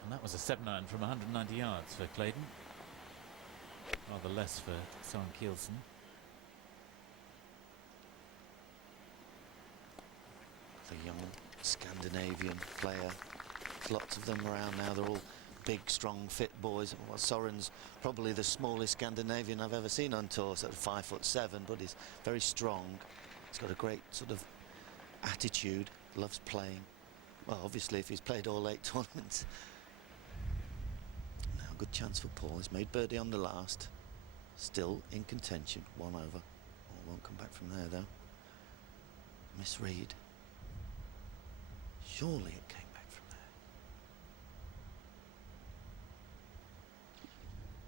And that was a 7-iron from 190 yards for Clayton. Rather less for Soren Kielsen. The young Scandinavian player. Lots of them around now. They're all big, strong, fit boys. Well, Soren's probably the smallest Scandinavian I've ever seen on tour, sort of 5'7", but he's very strong. He's got a great sort of attitude, loves playing. Well, obviously, if he's played all 8 tournaments. Now, good chance for Paul. He's made birdie on the last. Still in contention, 1 over. Oh, won't come back from there, though. Misread. Surely it came back from there.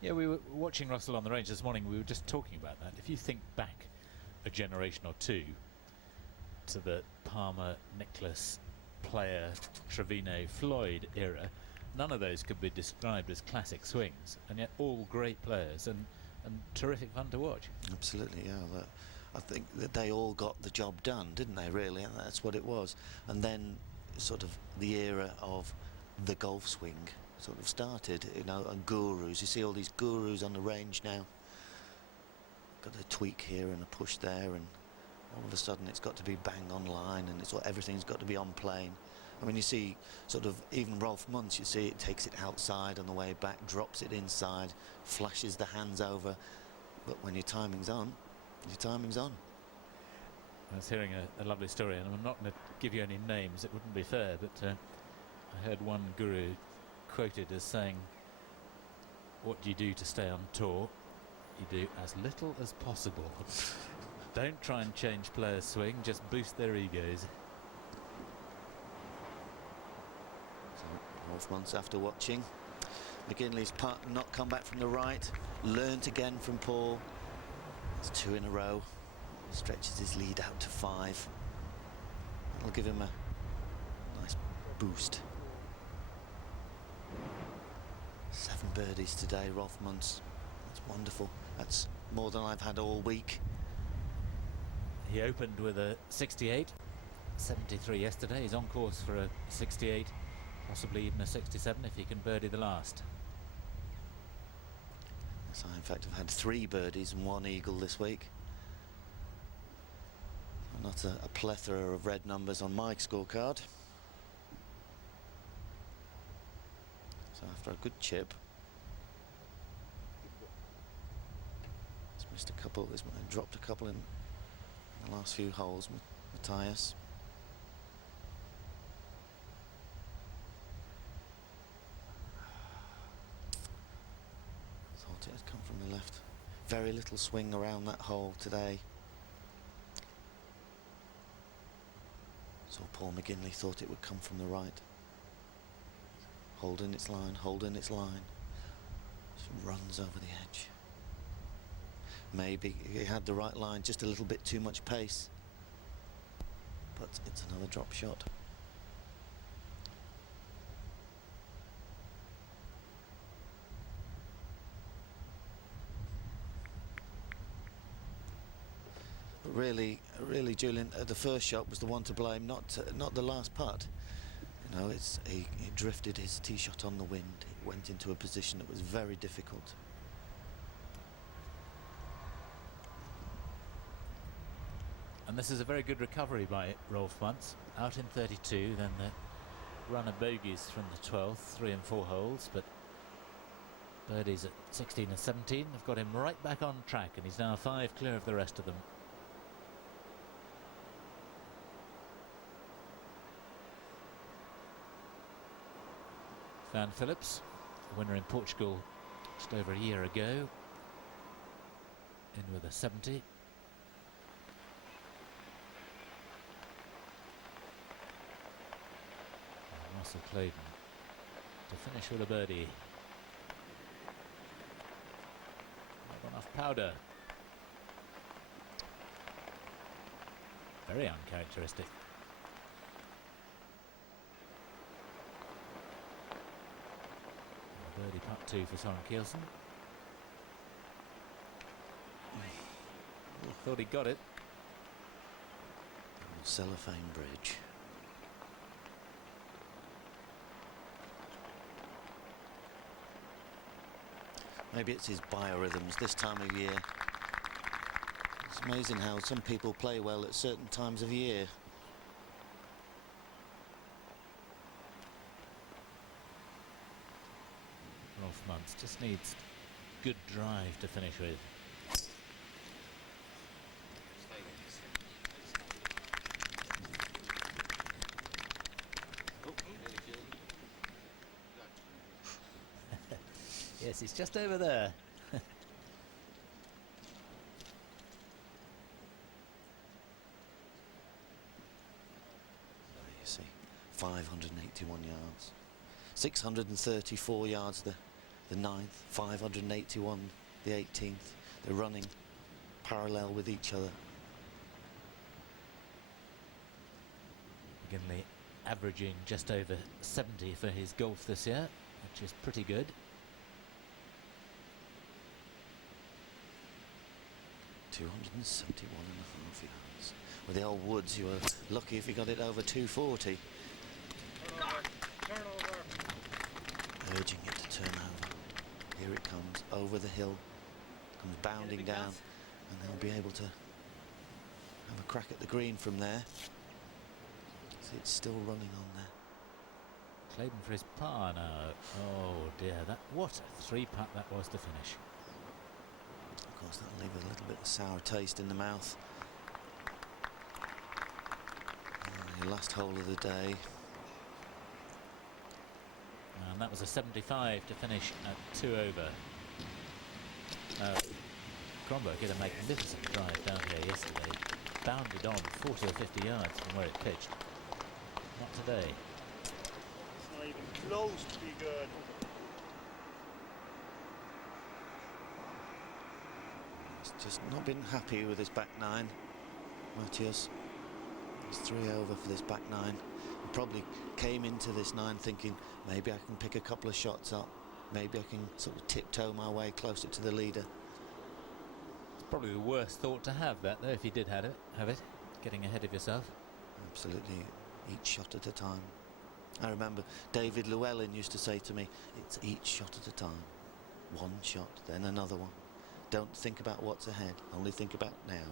Yeah, we were watching Russell on the range this morning. We were just talking about that. If you think back a generation or two to the Palmer, Nicklaus, Player, Trevino, Floyd era, none of those could be described as classic swings, and yet all great players and terrific fun to watch. Absolutely, yeah. I think that they all got the job done, didn't they, really? And that's what it was. And then sort of the era of the golf swing sort of started, you know, and gurus. You see all these gurus on the range now. Got a tweak here and a push there, and all of a sudden it's got to be bang on line, and everything's got to be on plane. I mean, you see sort of even Rolf Muntz, you see it takes it outside on the way back, drops it inside, flashes the hands over. But when your timing's on, your timing's on. I was hearing a lovely story, and I'm not going to give you any names, it wouldn't be fair, but I heard one guru quoted as saying, what do you do to stay on tour? You do as little as possible. Don't try and change players' swing, just boost their egos. So, Rolf Muntz, after watching McGinley's putt not come back from the right, learnt again from Paul. It's 2 in a row. Stretches his lead out to 5. That'll give him a nice boost. 7 birdies today, Rolf Muntz. That's wonderful. That's more than I've had all week. He opened with a 68, 73 yesterday. He's on course for a 68, possibly even a 67 if he can birdie the last. So I in fact have had 3 birdies and 1 eagle this week. Not a plethora of red numbers on my scorecard. So after a good chip, he's missed a couple, he's dropped a couple in the last few holes, Matthias. Thought it had come from the left. Very little swing around that hole today. So Paul McGinley thought it would come from the right. Holding its line, holding its line. Just runs over the edge. Maybe he had the right line, just a little bit too much pace. But it's another drop shot. But really, Julian, the first shot was the one to blame, not the last putt. You know, he drifted his tee shot on the wind. It went into a position that was very difficult. And this is a very good recovery by Rolf Muntz. Out in 32, then the run of bogeys from the 12th, 3 and 4 holes, but birdies at 16 and 17 have got him right back on track, and he's now 5 clear of the rest of them. Van Phillips, winner in Portugal just over a year ago, in with a 70. And Russell Clayton to finish with a birdie. Not enough powder. Very uncharacteristic. Birdie putt 2 for Soren Kielsen. Thought he got it. Cellophane bridge. Maybe it's his biorhythms this time of year. It's amazing how some people play well at certain times of year. Rolf Muntz just needs good drive to finish with. Yes, it's just over there. You see, 581 yards, 634 yards the 9th, 581 the 18th. They're running parallel with each other. McGinley averaging just over 70 for his golf this year, which is pretty good. 271.5 yards. With the old woods, you were lucky if you got it over 240. Turn over. Urging it to turn over. Here it comes, over the hill. Comes bounding down. And they'll be able to have a crack at the green from there. See, it's still running on there. Clayton for his par now. Oh dear, what a three putt that was to finish. Of course, that'll leave a little bit of sour taste in the mouth. Your last hole of the day. And that was a 75 to finish at 2 over. Kronberg hit a magnificent drive down here yesterday. Bounded on 40 or 50 yards from where it pitched. Not today. It's not even close to be good. He's just not been happy with his back nine, Matthias. He's 3 over for this back nine. He probably came into this nine thinking maybe I can pick a couple of shots up. Maybe I can sort of tiptoe my way closer to the leader. It's probably the worst thought to have, that though, if you did have it, getting ahead of yourself. Absolutely, each shot at a time. I remember David Llewellyn used to say to me, it's each shot at a time. One shot, then another one. Don't think about what's ahead, only think about now.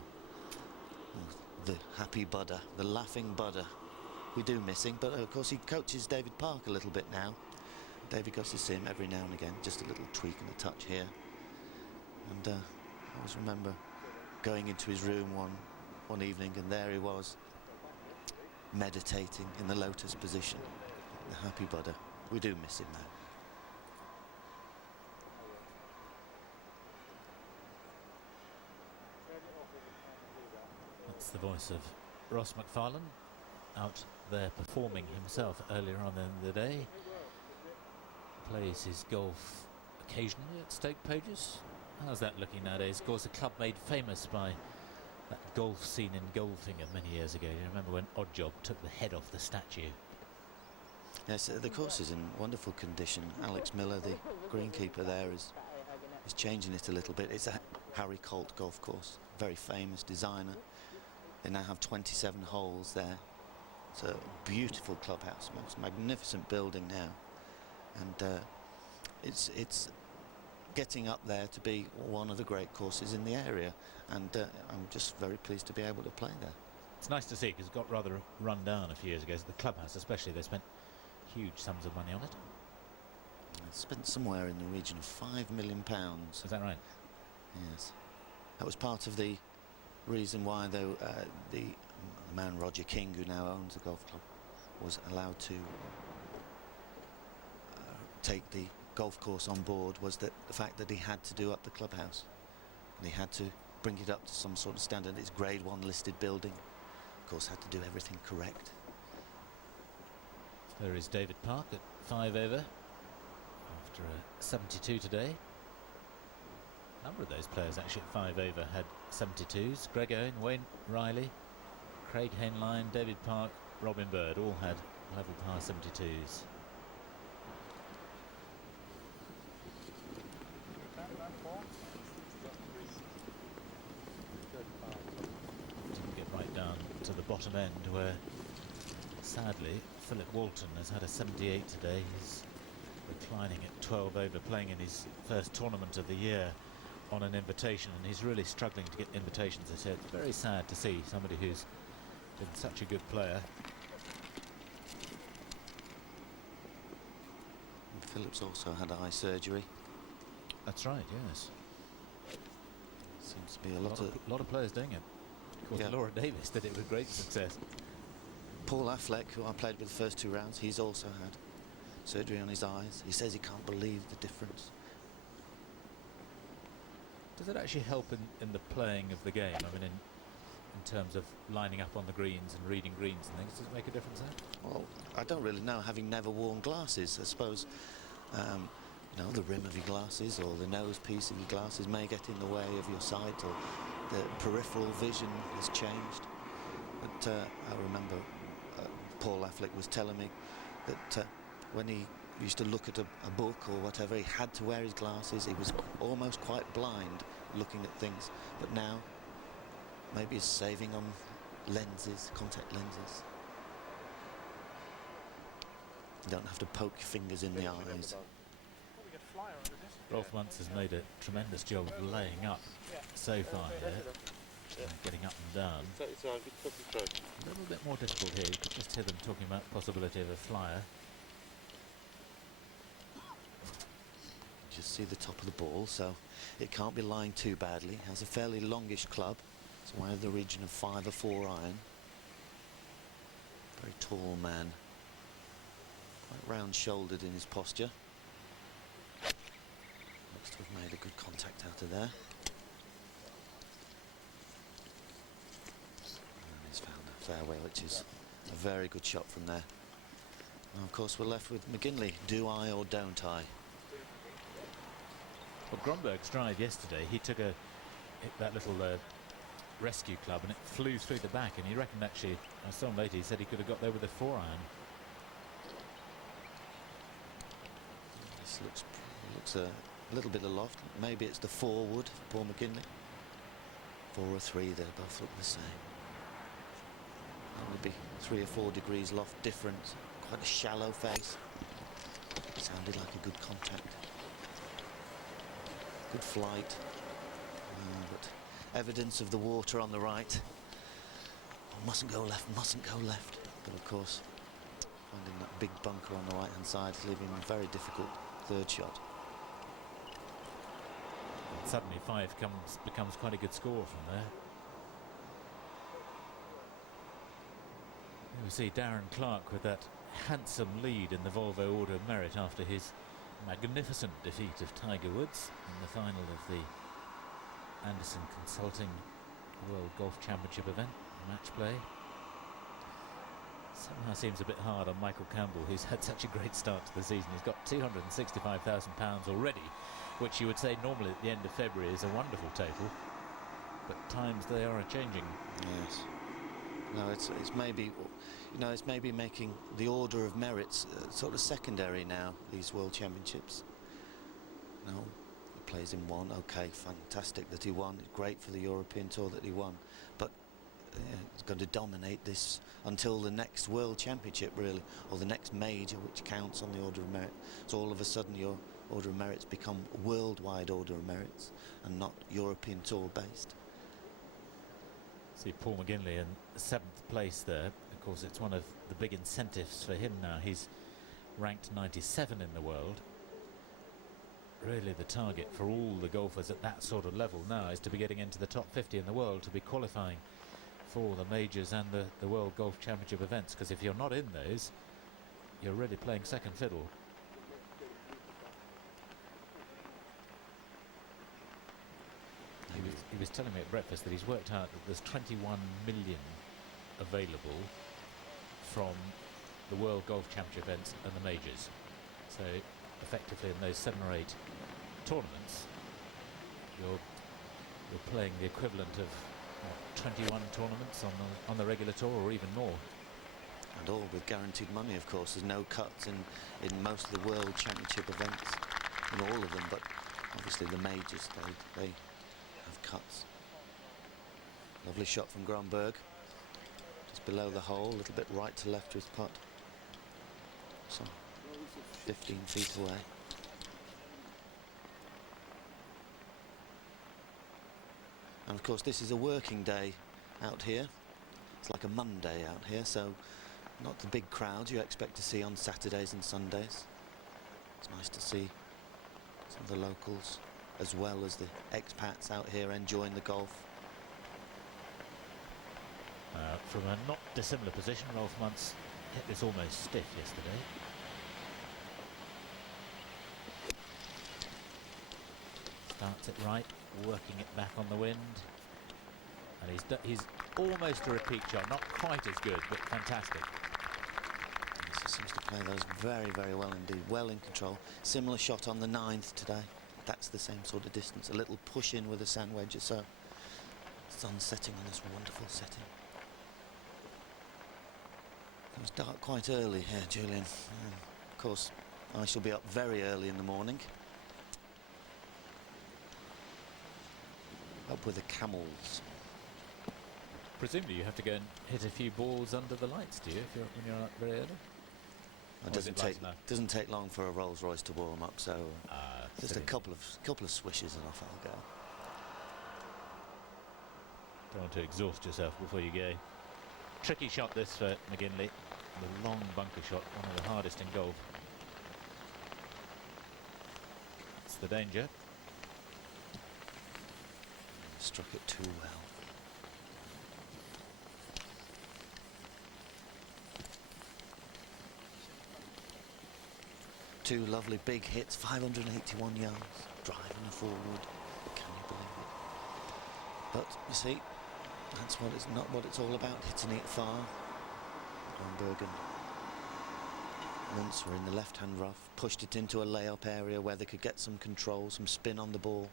Oh, the happy budder, the laughing budder. We do miss him, but of course he coaches David Park a little bit now. David goes to see him every now and again, just a little tweak and a touch here. And I always remember going into his room one evening, and there he was, meditating in the lotus position, the happy budder. We do miss him now. That's the voice of Ross McFarlane, out there performing himself earlier on in the day. Plays his golf occasionally at Stoke Poges. How's that looking nowadays? Of course, a club made famous by that golf scene in Goldfinger many years ago. You remember when Oddjob took the head off the statue? Yes, the course is in wonderful condition. Alex Miller, the greenkeeper there, is changing it a little bit. It's a Harry Colt golf course, very famous designer. They now have 27 holes there. It's a beautiful clubhouse, most magnificent building now, and it's getting up there to be one of the great courses in the area, and I'm just very pleased to be able to play there. It's nice to see, because it got rather run down a few years ago. The clubhouse especially, they spent huge sums of money on it. It's spent somewhere in the region of £5 million. Is that right? Yes. That was part of the reason why, though, the man Roger King, who now owns the golf club, was allowed to take the golf course on board, was that the fact that he had to do up the clubhouse, and he had to bring it up to some sort of standard. It's grade 1 listed building, of course, had to do everything correct. There is David Park at 5 over after a 72 today. A number of those players actually at 5 over had 72s. Greg Owen, Wayne Riley, Craig Hainline, David Park, Robin Bird all had level par 72s. Didn't get right down to the bottom end, where sadly Philip Walton has had a 78 today. He's reclining at 12 over, playing in his first tournament of the year on an invitation, and he's really struggling to get invitations. I said, it's very sad to see somebody who's been such a good player. And Philip's also had eye surgery. That's right, yes. Seems to be a lot of players doing it. Of course, yeah. Laura Davis did it with great success. Paul Affleck, who I played with the first 2 rounds, he's also had surgery on his eyes. He says he can't believe the difference. Does it actually help in the playing of the game? I mean, in terms of lining up on the greens and reading greens and things, does it make a difference there? Well, I don't really know, having never worn glasses. I suppose, you know, the rim of your glasses or the nose piece of your glasses may get in the way of your sight, or the peripheral vision has changed. But I remember Paul Affleck was telling me that when he used to look at a book or whatever, he had to wear his glasses. He was almost quite blind looking at things, but now Maybe he's saving on lenses, contact lenses. You don't have to poke your fingers in the eyes. Rolf Muntz has made a tremendous job of laying up so far here, getting up and down. A little bit more difficult here. You could just hear them talking about the possibility of a flyer. Just see the top of the ball, so it can't be lying too badly. It has a fairly longish club. It's one of the region of 5 or 4 iron. Very tall man. Quite round-shouldered in his posture. Looks to have made a good contact out of there. And he's found a fairway, which is a very good shot from there. Now, of course, we're left with McGinley. Do I or don't I? Well, Gromberg's drive yesterday, he took that little rescue club and it flew through the back, and he reckoned actually, I saw him later, he said he could have got there with a 4-iron. This looks a little bit aloft. Maybe it's the 4 wood, Paul McGinley. 4 or 3, they both look the same. That would be 3 or 4 degrees loft difference. Quite a shallow face. Sounded like a good contact. Good flight, but evidence of the water on the right. Oh, mustn't go left, mustn't go left. But of course, finding that big bunker on the right hand side is leaving a very difficult 3rd shot. And suddenly 5 becomes quite a good score from there. You see Darren Clark with that handsome lead in the Volvo Order of Merit after his magnificent defeat of Tiger Woods in the final of the Anderson Consulting World Golf Championship event, match play. Somehow seems a bit hard on Michael Campbell, who's had such a great start to the season. He's got £265,000 already, which you would say normally at the end of February is a wonderful total, but times they are changing. Yes. No, it's maybe, you know, it's maybe making the Order of Merits sort of secondary now, these World Championships. No, he plays in one. Okay, fantastic that he won. Great for the European Tour that he won. But he's going to dominate this until the next World Championship, really, or the next major, which counts on the Order of Merit. So all of a sudden your Order of Merits become worldwide Order of Merits and not European Tour based. See Paul McGinley in 7th place there. Of course, it's one of the big incentives for him now. He's ranked 97 in the world. Really the target for all the golfers at that sort of level now is to be getting into the top 50 in the world, to be qualifying for the majors and the World Golf Championship events, because if you're not in those, you're really playing second fiddle. He was telling me at breakfast that he's worked out that there's 21 million available from the World Golf Championship events and the majors. So effectively in those 7 or 8 tournaments, you're playing the equivalent of 21 tournaments on the regular tour, or even more. And all with guaranteed money, of course. There's no cuts in most of the World Championship events, in all of them, but obviously the majors, they have cuts. Lovely shot from Gromberg, just below the hole, a little bit right to left with putt. So 15 feet away. And of course this is a working day out here. It's like a Monday out here, so not the big crowds you expect to see on Saturdays and Sundays. It's nice to see some of the locals as well as the expats out here enjoying the golf. From a not dissimilar position, Rolf Muntz hit this almost stiff yesterday. Starts it right, working it back on the wind, and he's almost a repeat shot, not quite as good, but fantastic. Yes, he seems to play those very, very well indeed, well in control. Similar shot on the 9th today. That's the same sort of distance, a little push in with a sand wedge or so. Sun setting on this wonderful setting. It was dark quite early here, Julian. Of course, I shall be up very early in the morning. Up with the camels. Presumably you have to go and hit a few balls under the lights, do you, when you're up very early? It doesn't take long for a Rolls Royce to warm up, so just a couple of swishes and off I'll go. Don't want to exhaust yourself before you go. Tricky shot this for McGinley. The long bunker shot, one of the hardest in golf. That's the danger. Struck it too well. Two lovely big hits, 581 yards, driving her forward. Can you believe it? But you see, that's what it's not what it's all about, hitting it far. Grönberg and Muntz were in the left-hand rough, pushed it into a layup area where they could get some control, some spin on the ball.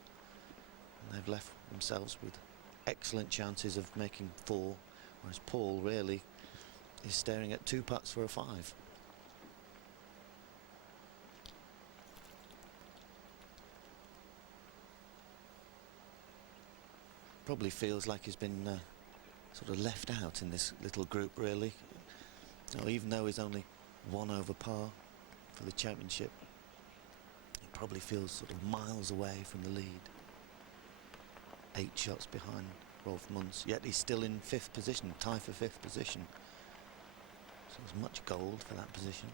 And they've left themselves with excellent chances of making 4, whereas Paul really is staring at 2 putts for a 5. Probably feels like he's been sort of left out in this little group, really. Even though he's only 1 over par for the championship, he probably feels sort of miles away from the lead. 8 shots behind Rolf Muntz, yet he's still in 5th position, tie for 5th position. So there's much gold for that position.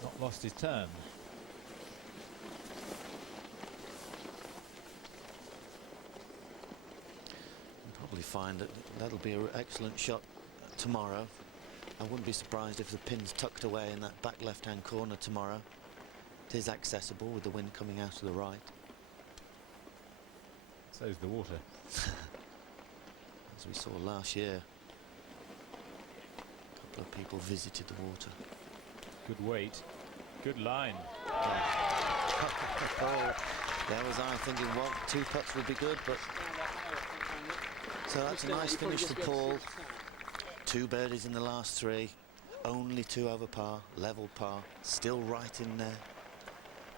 Not lost his turn. Probably find that that'll be an excellent shot tomorrow. I wouldn't be surprised if the pin's tucked away in that back left-hand corner tomorrow. It is accessible with the wind coming out of the right. So's the water. As we saw last year, a couple of people visited the water. Good weight, good line. Oh, there was I thinking, well, 2 putts would be good, but so that's a nice finish for Paul. 2 birdies in the last 3, only 2 over par, level par, still right in there.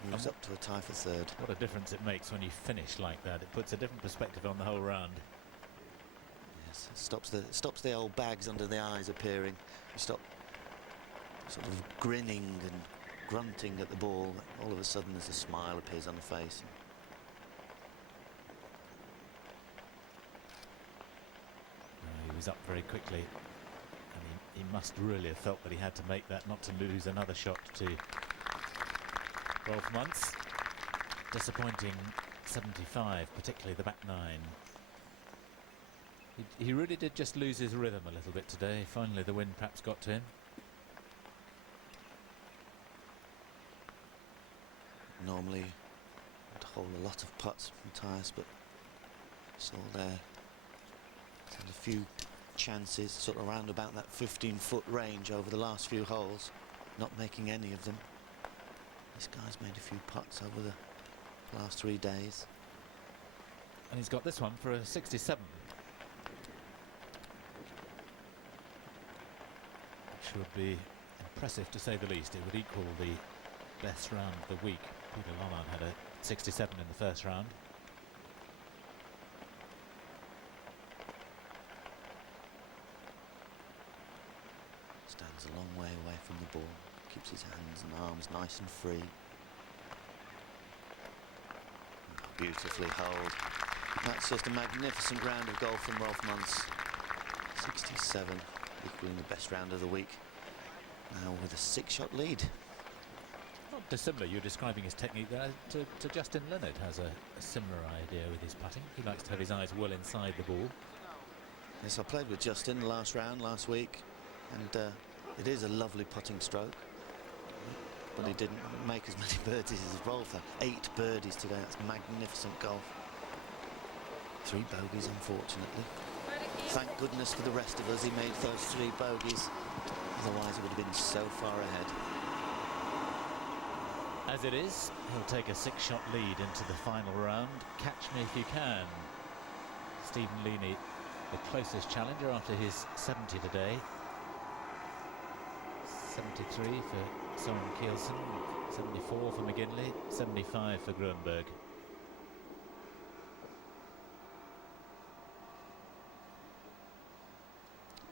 Moves up to a tie for 3rd. What a difference it makes when you finish like that. It puts a different perspective on the whole round. Yes, it stops the old bags under the eyes appearing. You stop sort of grinning and grunting at the ball. All of a sudden there's a smile appears on the face. He was up very quickly, and he must really have felt that he had to make that not to lose another shot to Rolf Muntz. Disappointing 75, particularly the back 9. He really did just lose his rhythm a little bit today. Finally the wind perhaps got to him. Normally would hold a lot of putts from Tyres, but saw there a few chances sort of around about that 15-foot range over the last few holes, not making any of them. This guy's made a few putts over the last 3 days. And he's got this one for a 67. Which would be impressive to say the least. It would equal the best round of the week. Peter Lonnard had a 67 in the first round. Stands a long way away from the ball, keeps his hands and arms nice and free. Beautifully holed. That's just a magnificent round of golf from Rolf Muntz. 67, equaling the best round of the week. Now with a 6-shot lead. Not dissimilar, you're describing his technique there to Justin Leonard. Has a similar idea with his putting. He likes to have his eyes well inside the ball. Yes, I played with Justin the last round last week, and it is a lovely putting stroke. But he didn't make as many birdies as Rolf had. 8 birdies today, that's magnificent golf. 3 bogeys, unfortunately. Thank goodness for the rest of us he made those 3 bogeys. Otherwise it would have been so far ahead. As it is, he'll take a 6-shot lead into the final round. Catch me if you can. Stephen Leaney the closest challenger after his 70 today. 73 for Soren Kielsen, 74 for McGinley, 75 for Grönberg.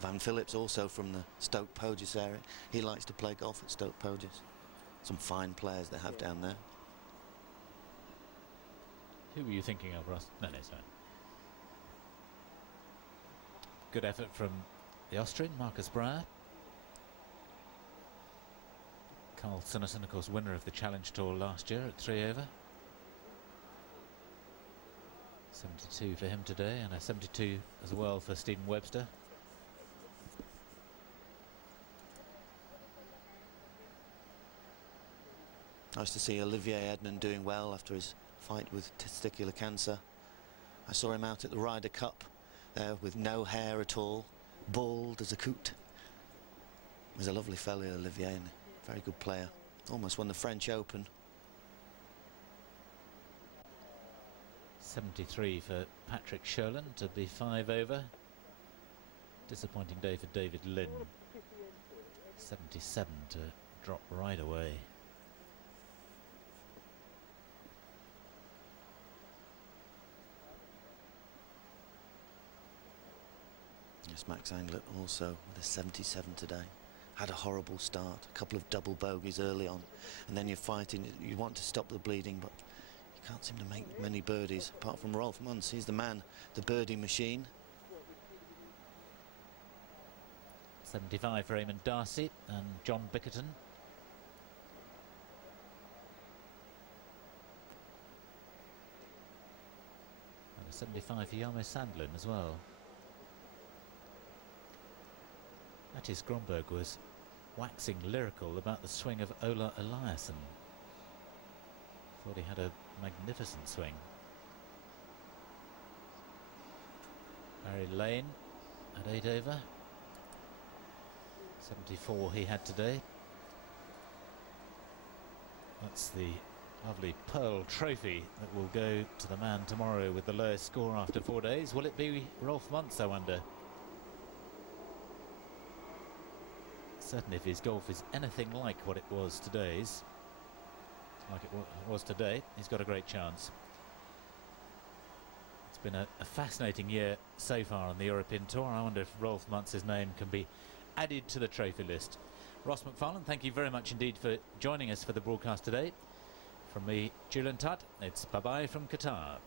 Van Phillips also from the Stoke Poges area. He likes to play golf at Stoke Poges. Some fine players they have down there. Who were you thinking of, Ross? No, sorry. Good effort from the Austrian, Marcus Breyer. Carl Sunderson, of course, winner of the Challenge Tour last year at 3 over. 72 for him today, and a 72 as well for Stephen Webster. Nice to see Olivier Edmond doing well after his fight with testicular cancer. I saw him out at the Ryder Cup with no hair at all, bald as a coot. He's a lovely fellow, Olivier, and a very good player. Almost won the French Open. 73 for Patrick Sherlin to be 5 over. Disappointing day for David Lynn. 77 to drop right away. Yes, Max Anglet also with a 77 today. Had a horrible start, a couple of double bogeys early on, and then you're fighting. You want to stop the bleeding, but you can't seem to make many birdies, apart from Rolf Muntz. He's the man, the birdie machine. 75 for Eamon Darcy and John Bickerton. And a 75 for Jarmo Sandlin as well. Mattis Grönberg was waxing lyrical about the swing of Ola Eliasson. Thought he had a magnificent swing. Barry Lane at 8 over. 74 he had today. That's the lovely Pearl Trophy that will go to the man tomorrow with the lowest score after 4 days. Will it be Rolf Muntz, I wonder? Certainly if his golf is anything like what it was today's, like it was today, he's got a great chance. It's been a fascinating year so far on the European Tour. I wonder if Rolf Muntz's name can be added to the trophy list. Ross McFarlane, thank you very much indeed for joining us for the broadcast today. From me, Julian Tutt, it's bye-bye from Qatar.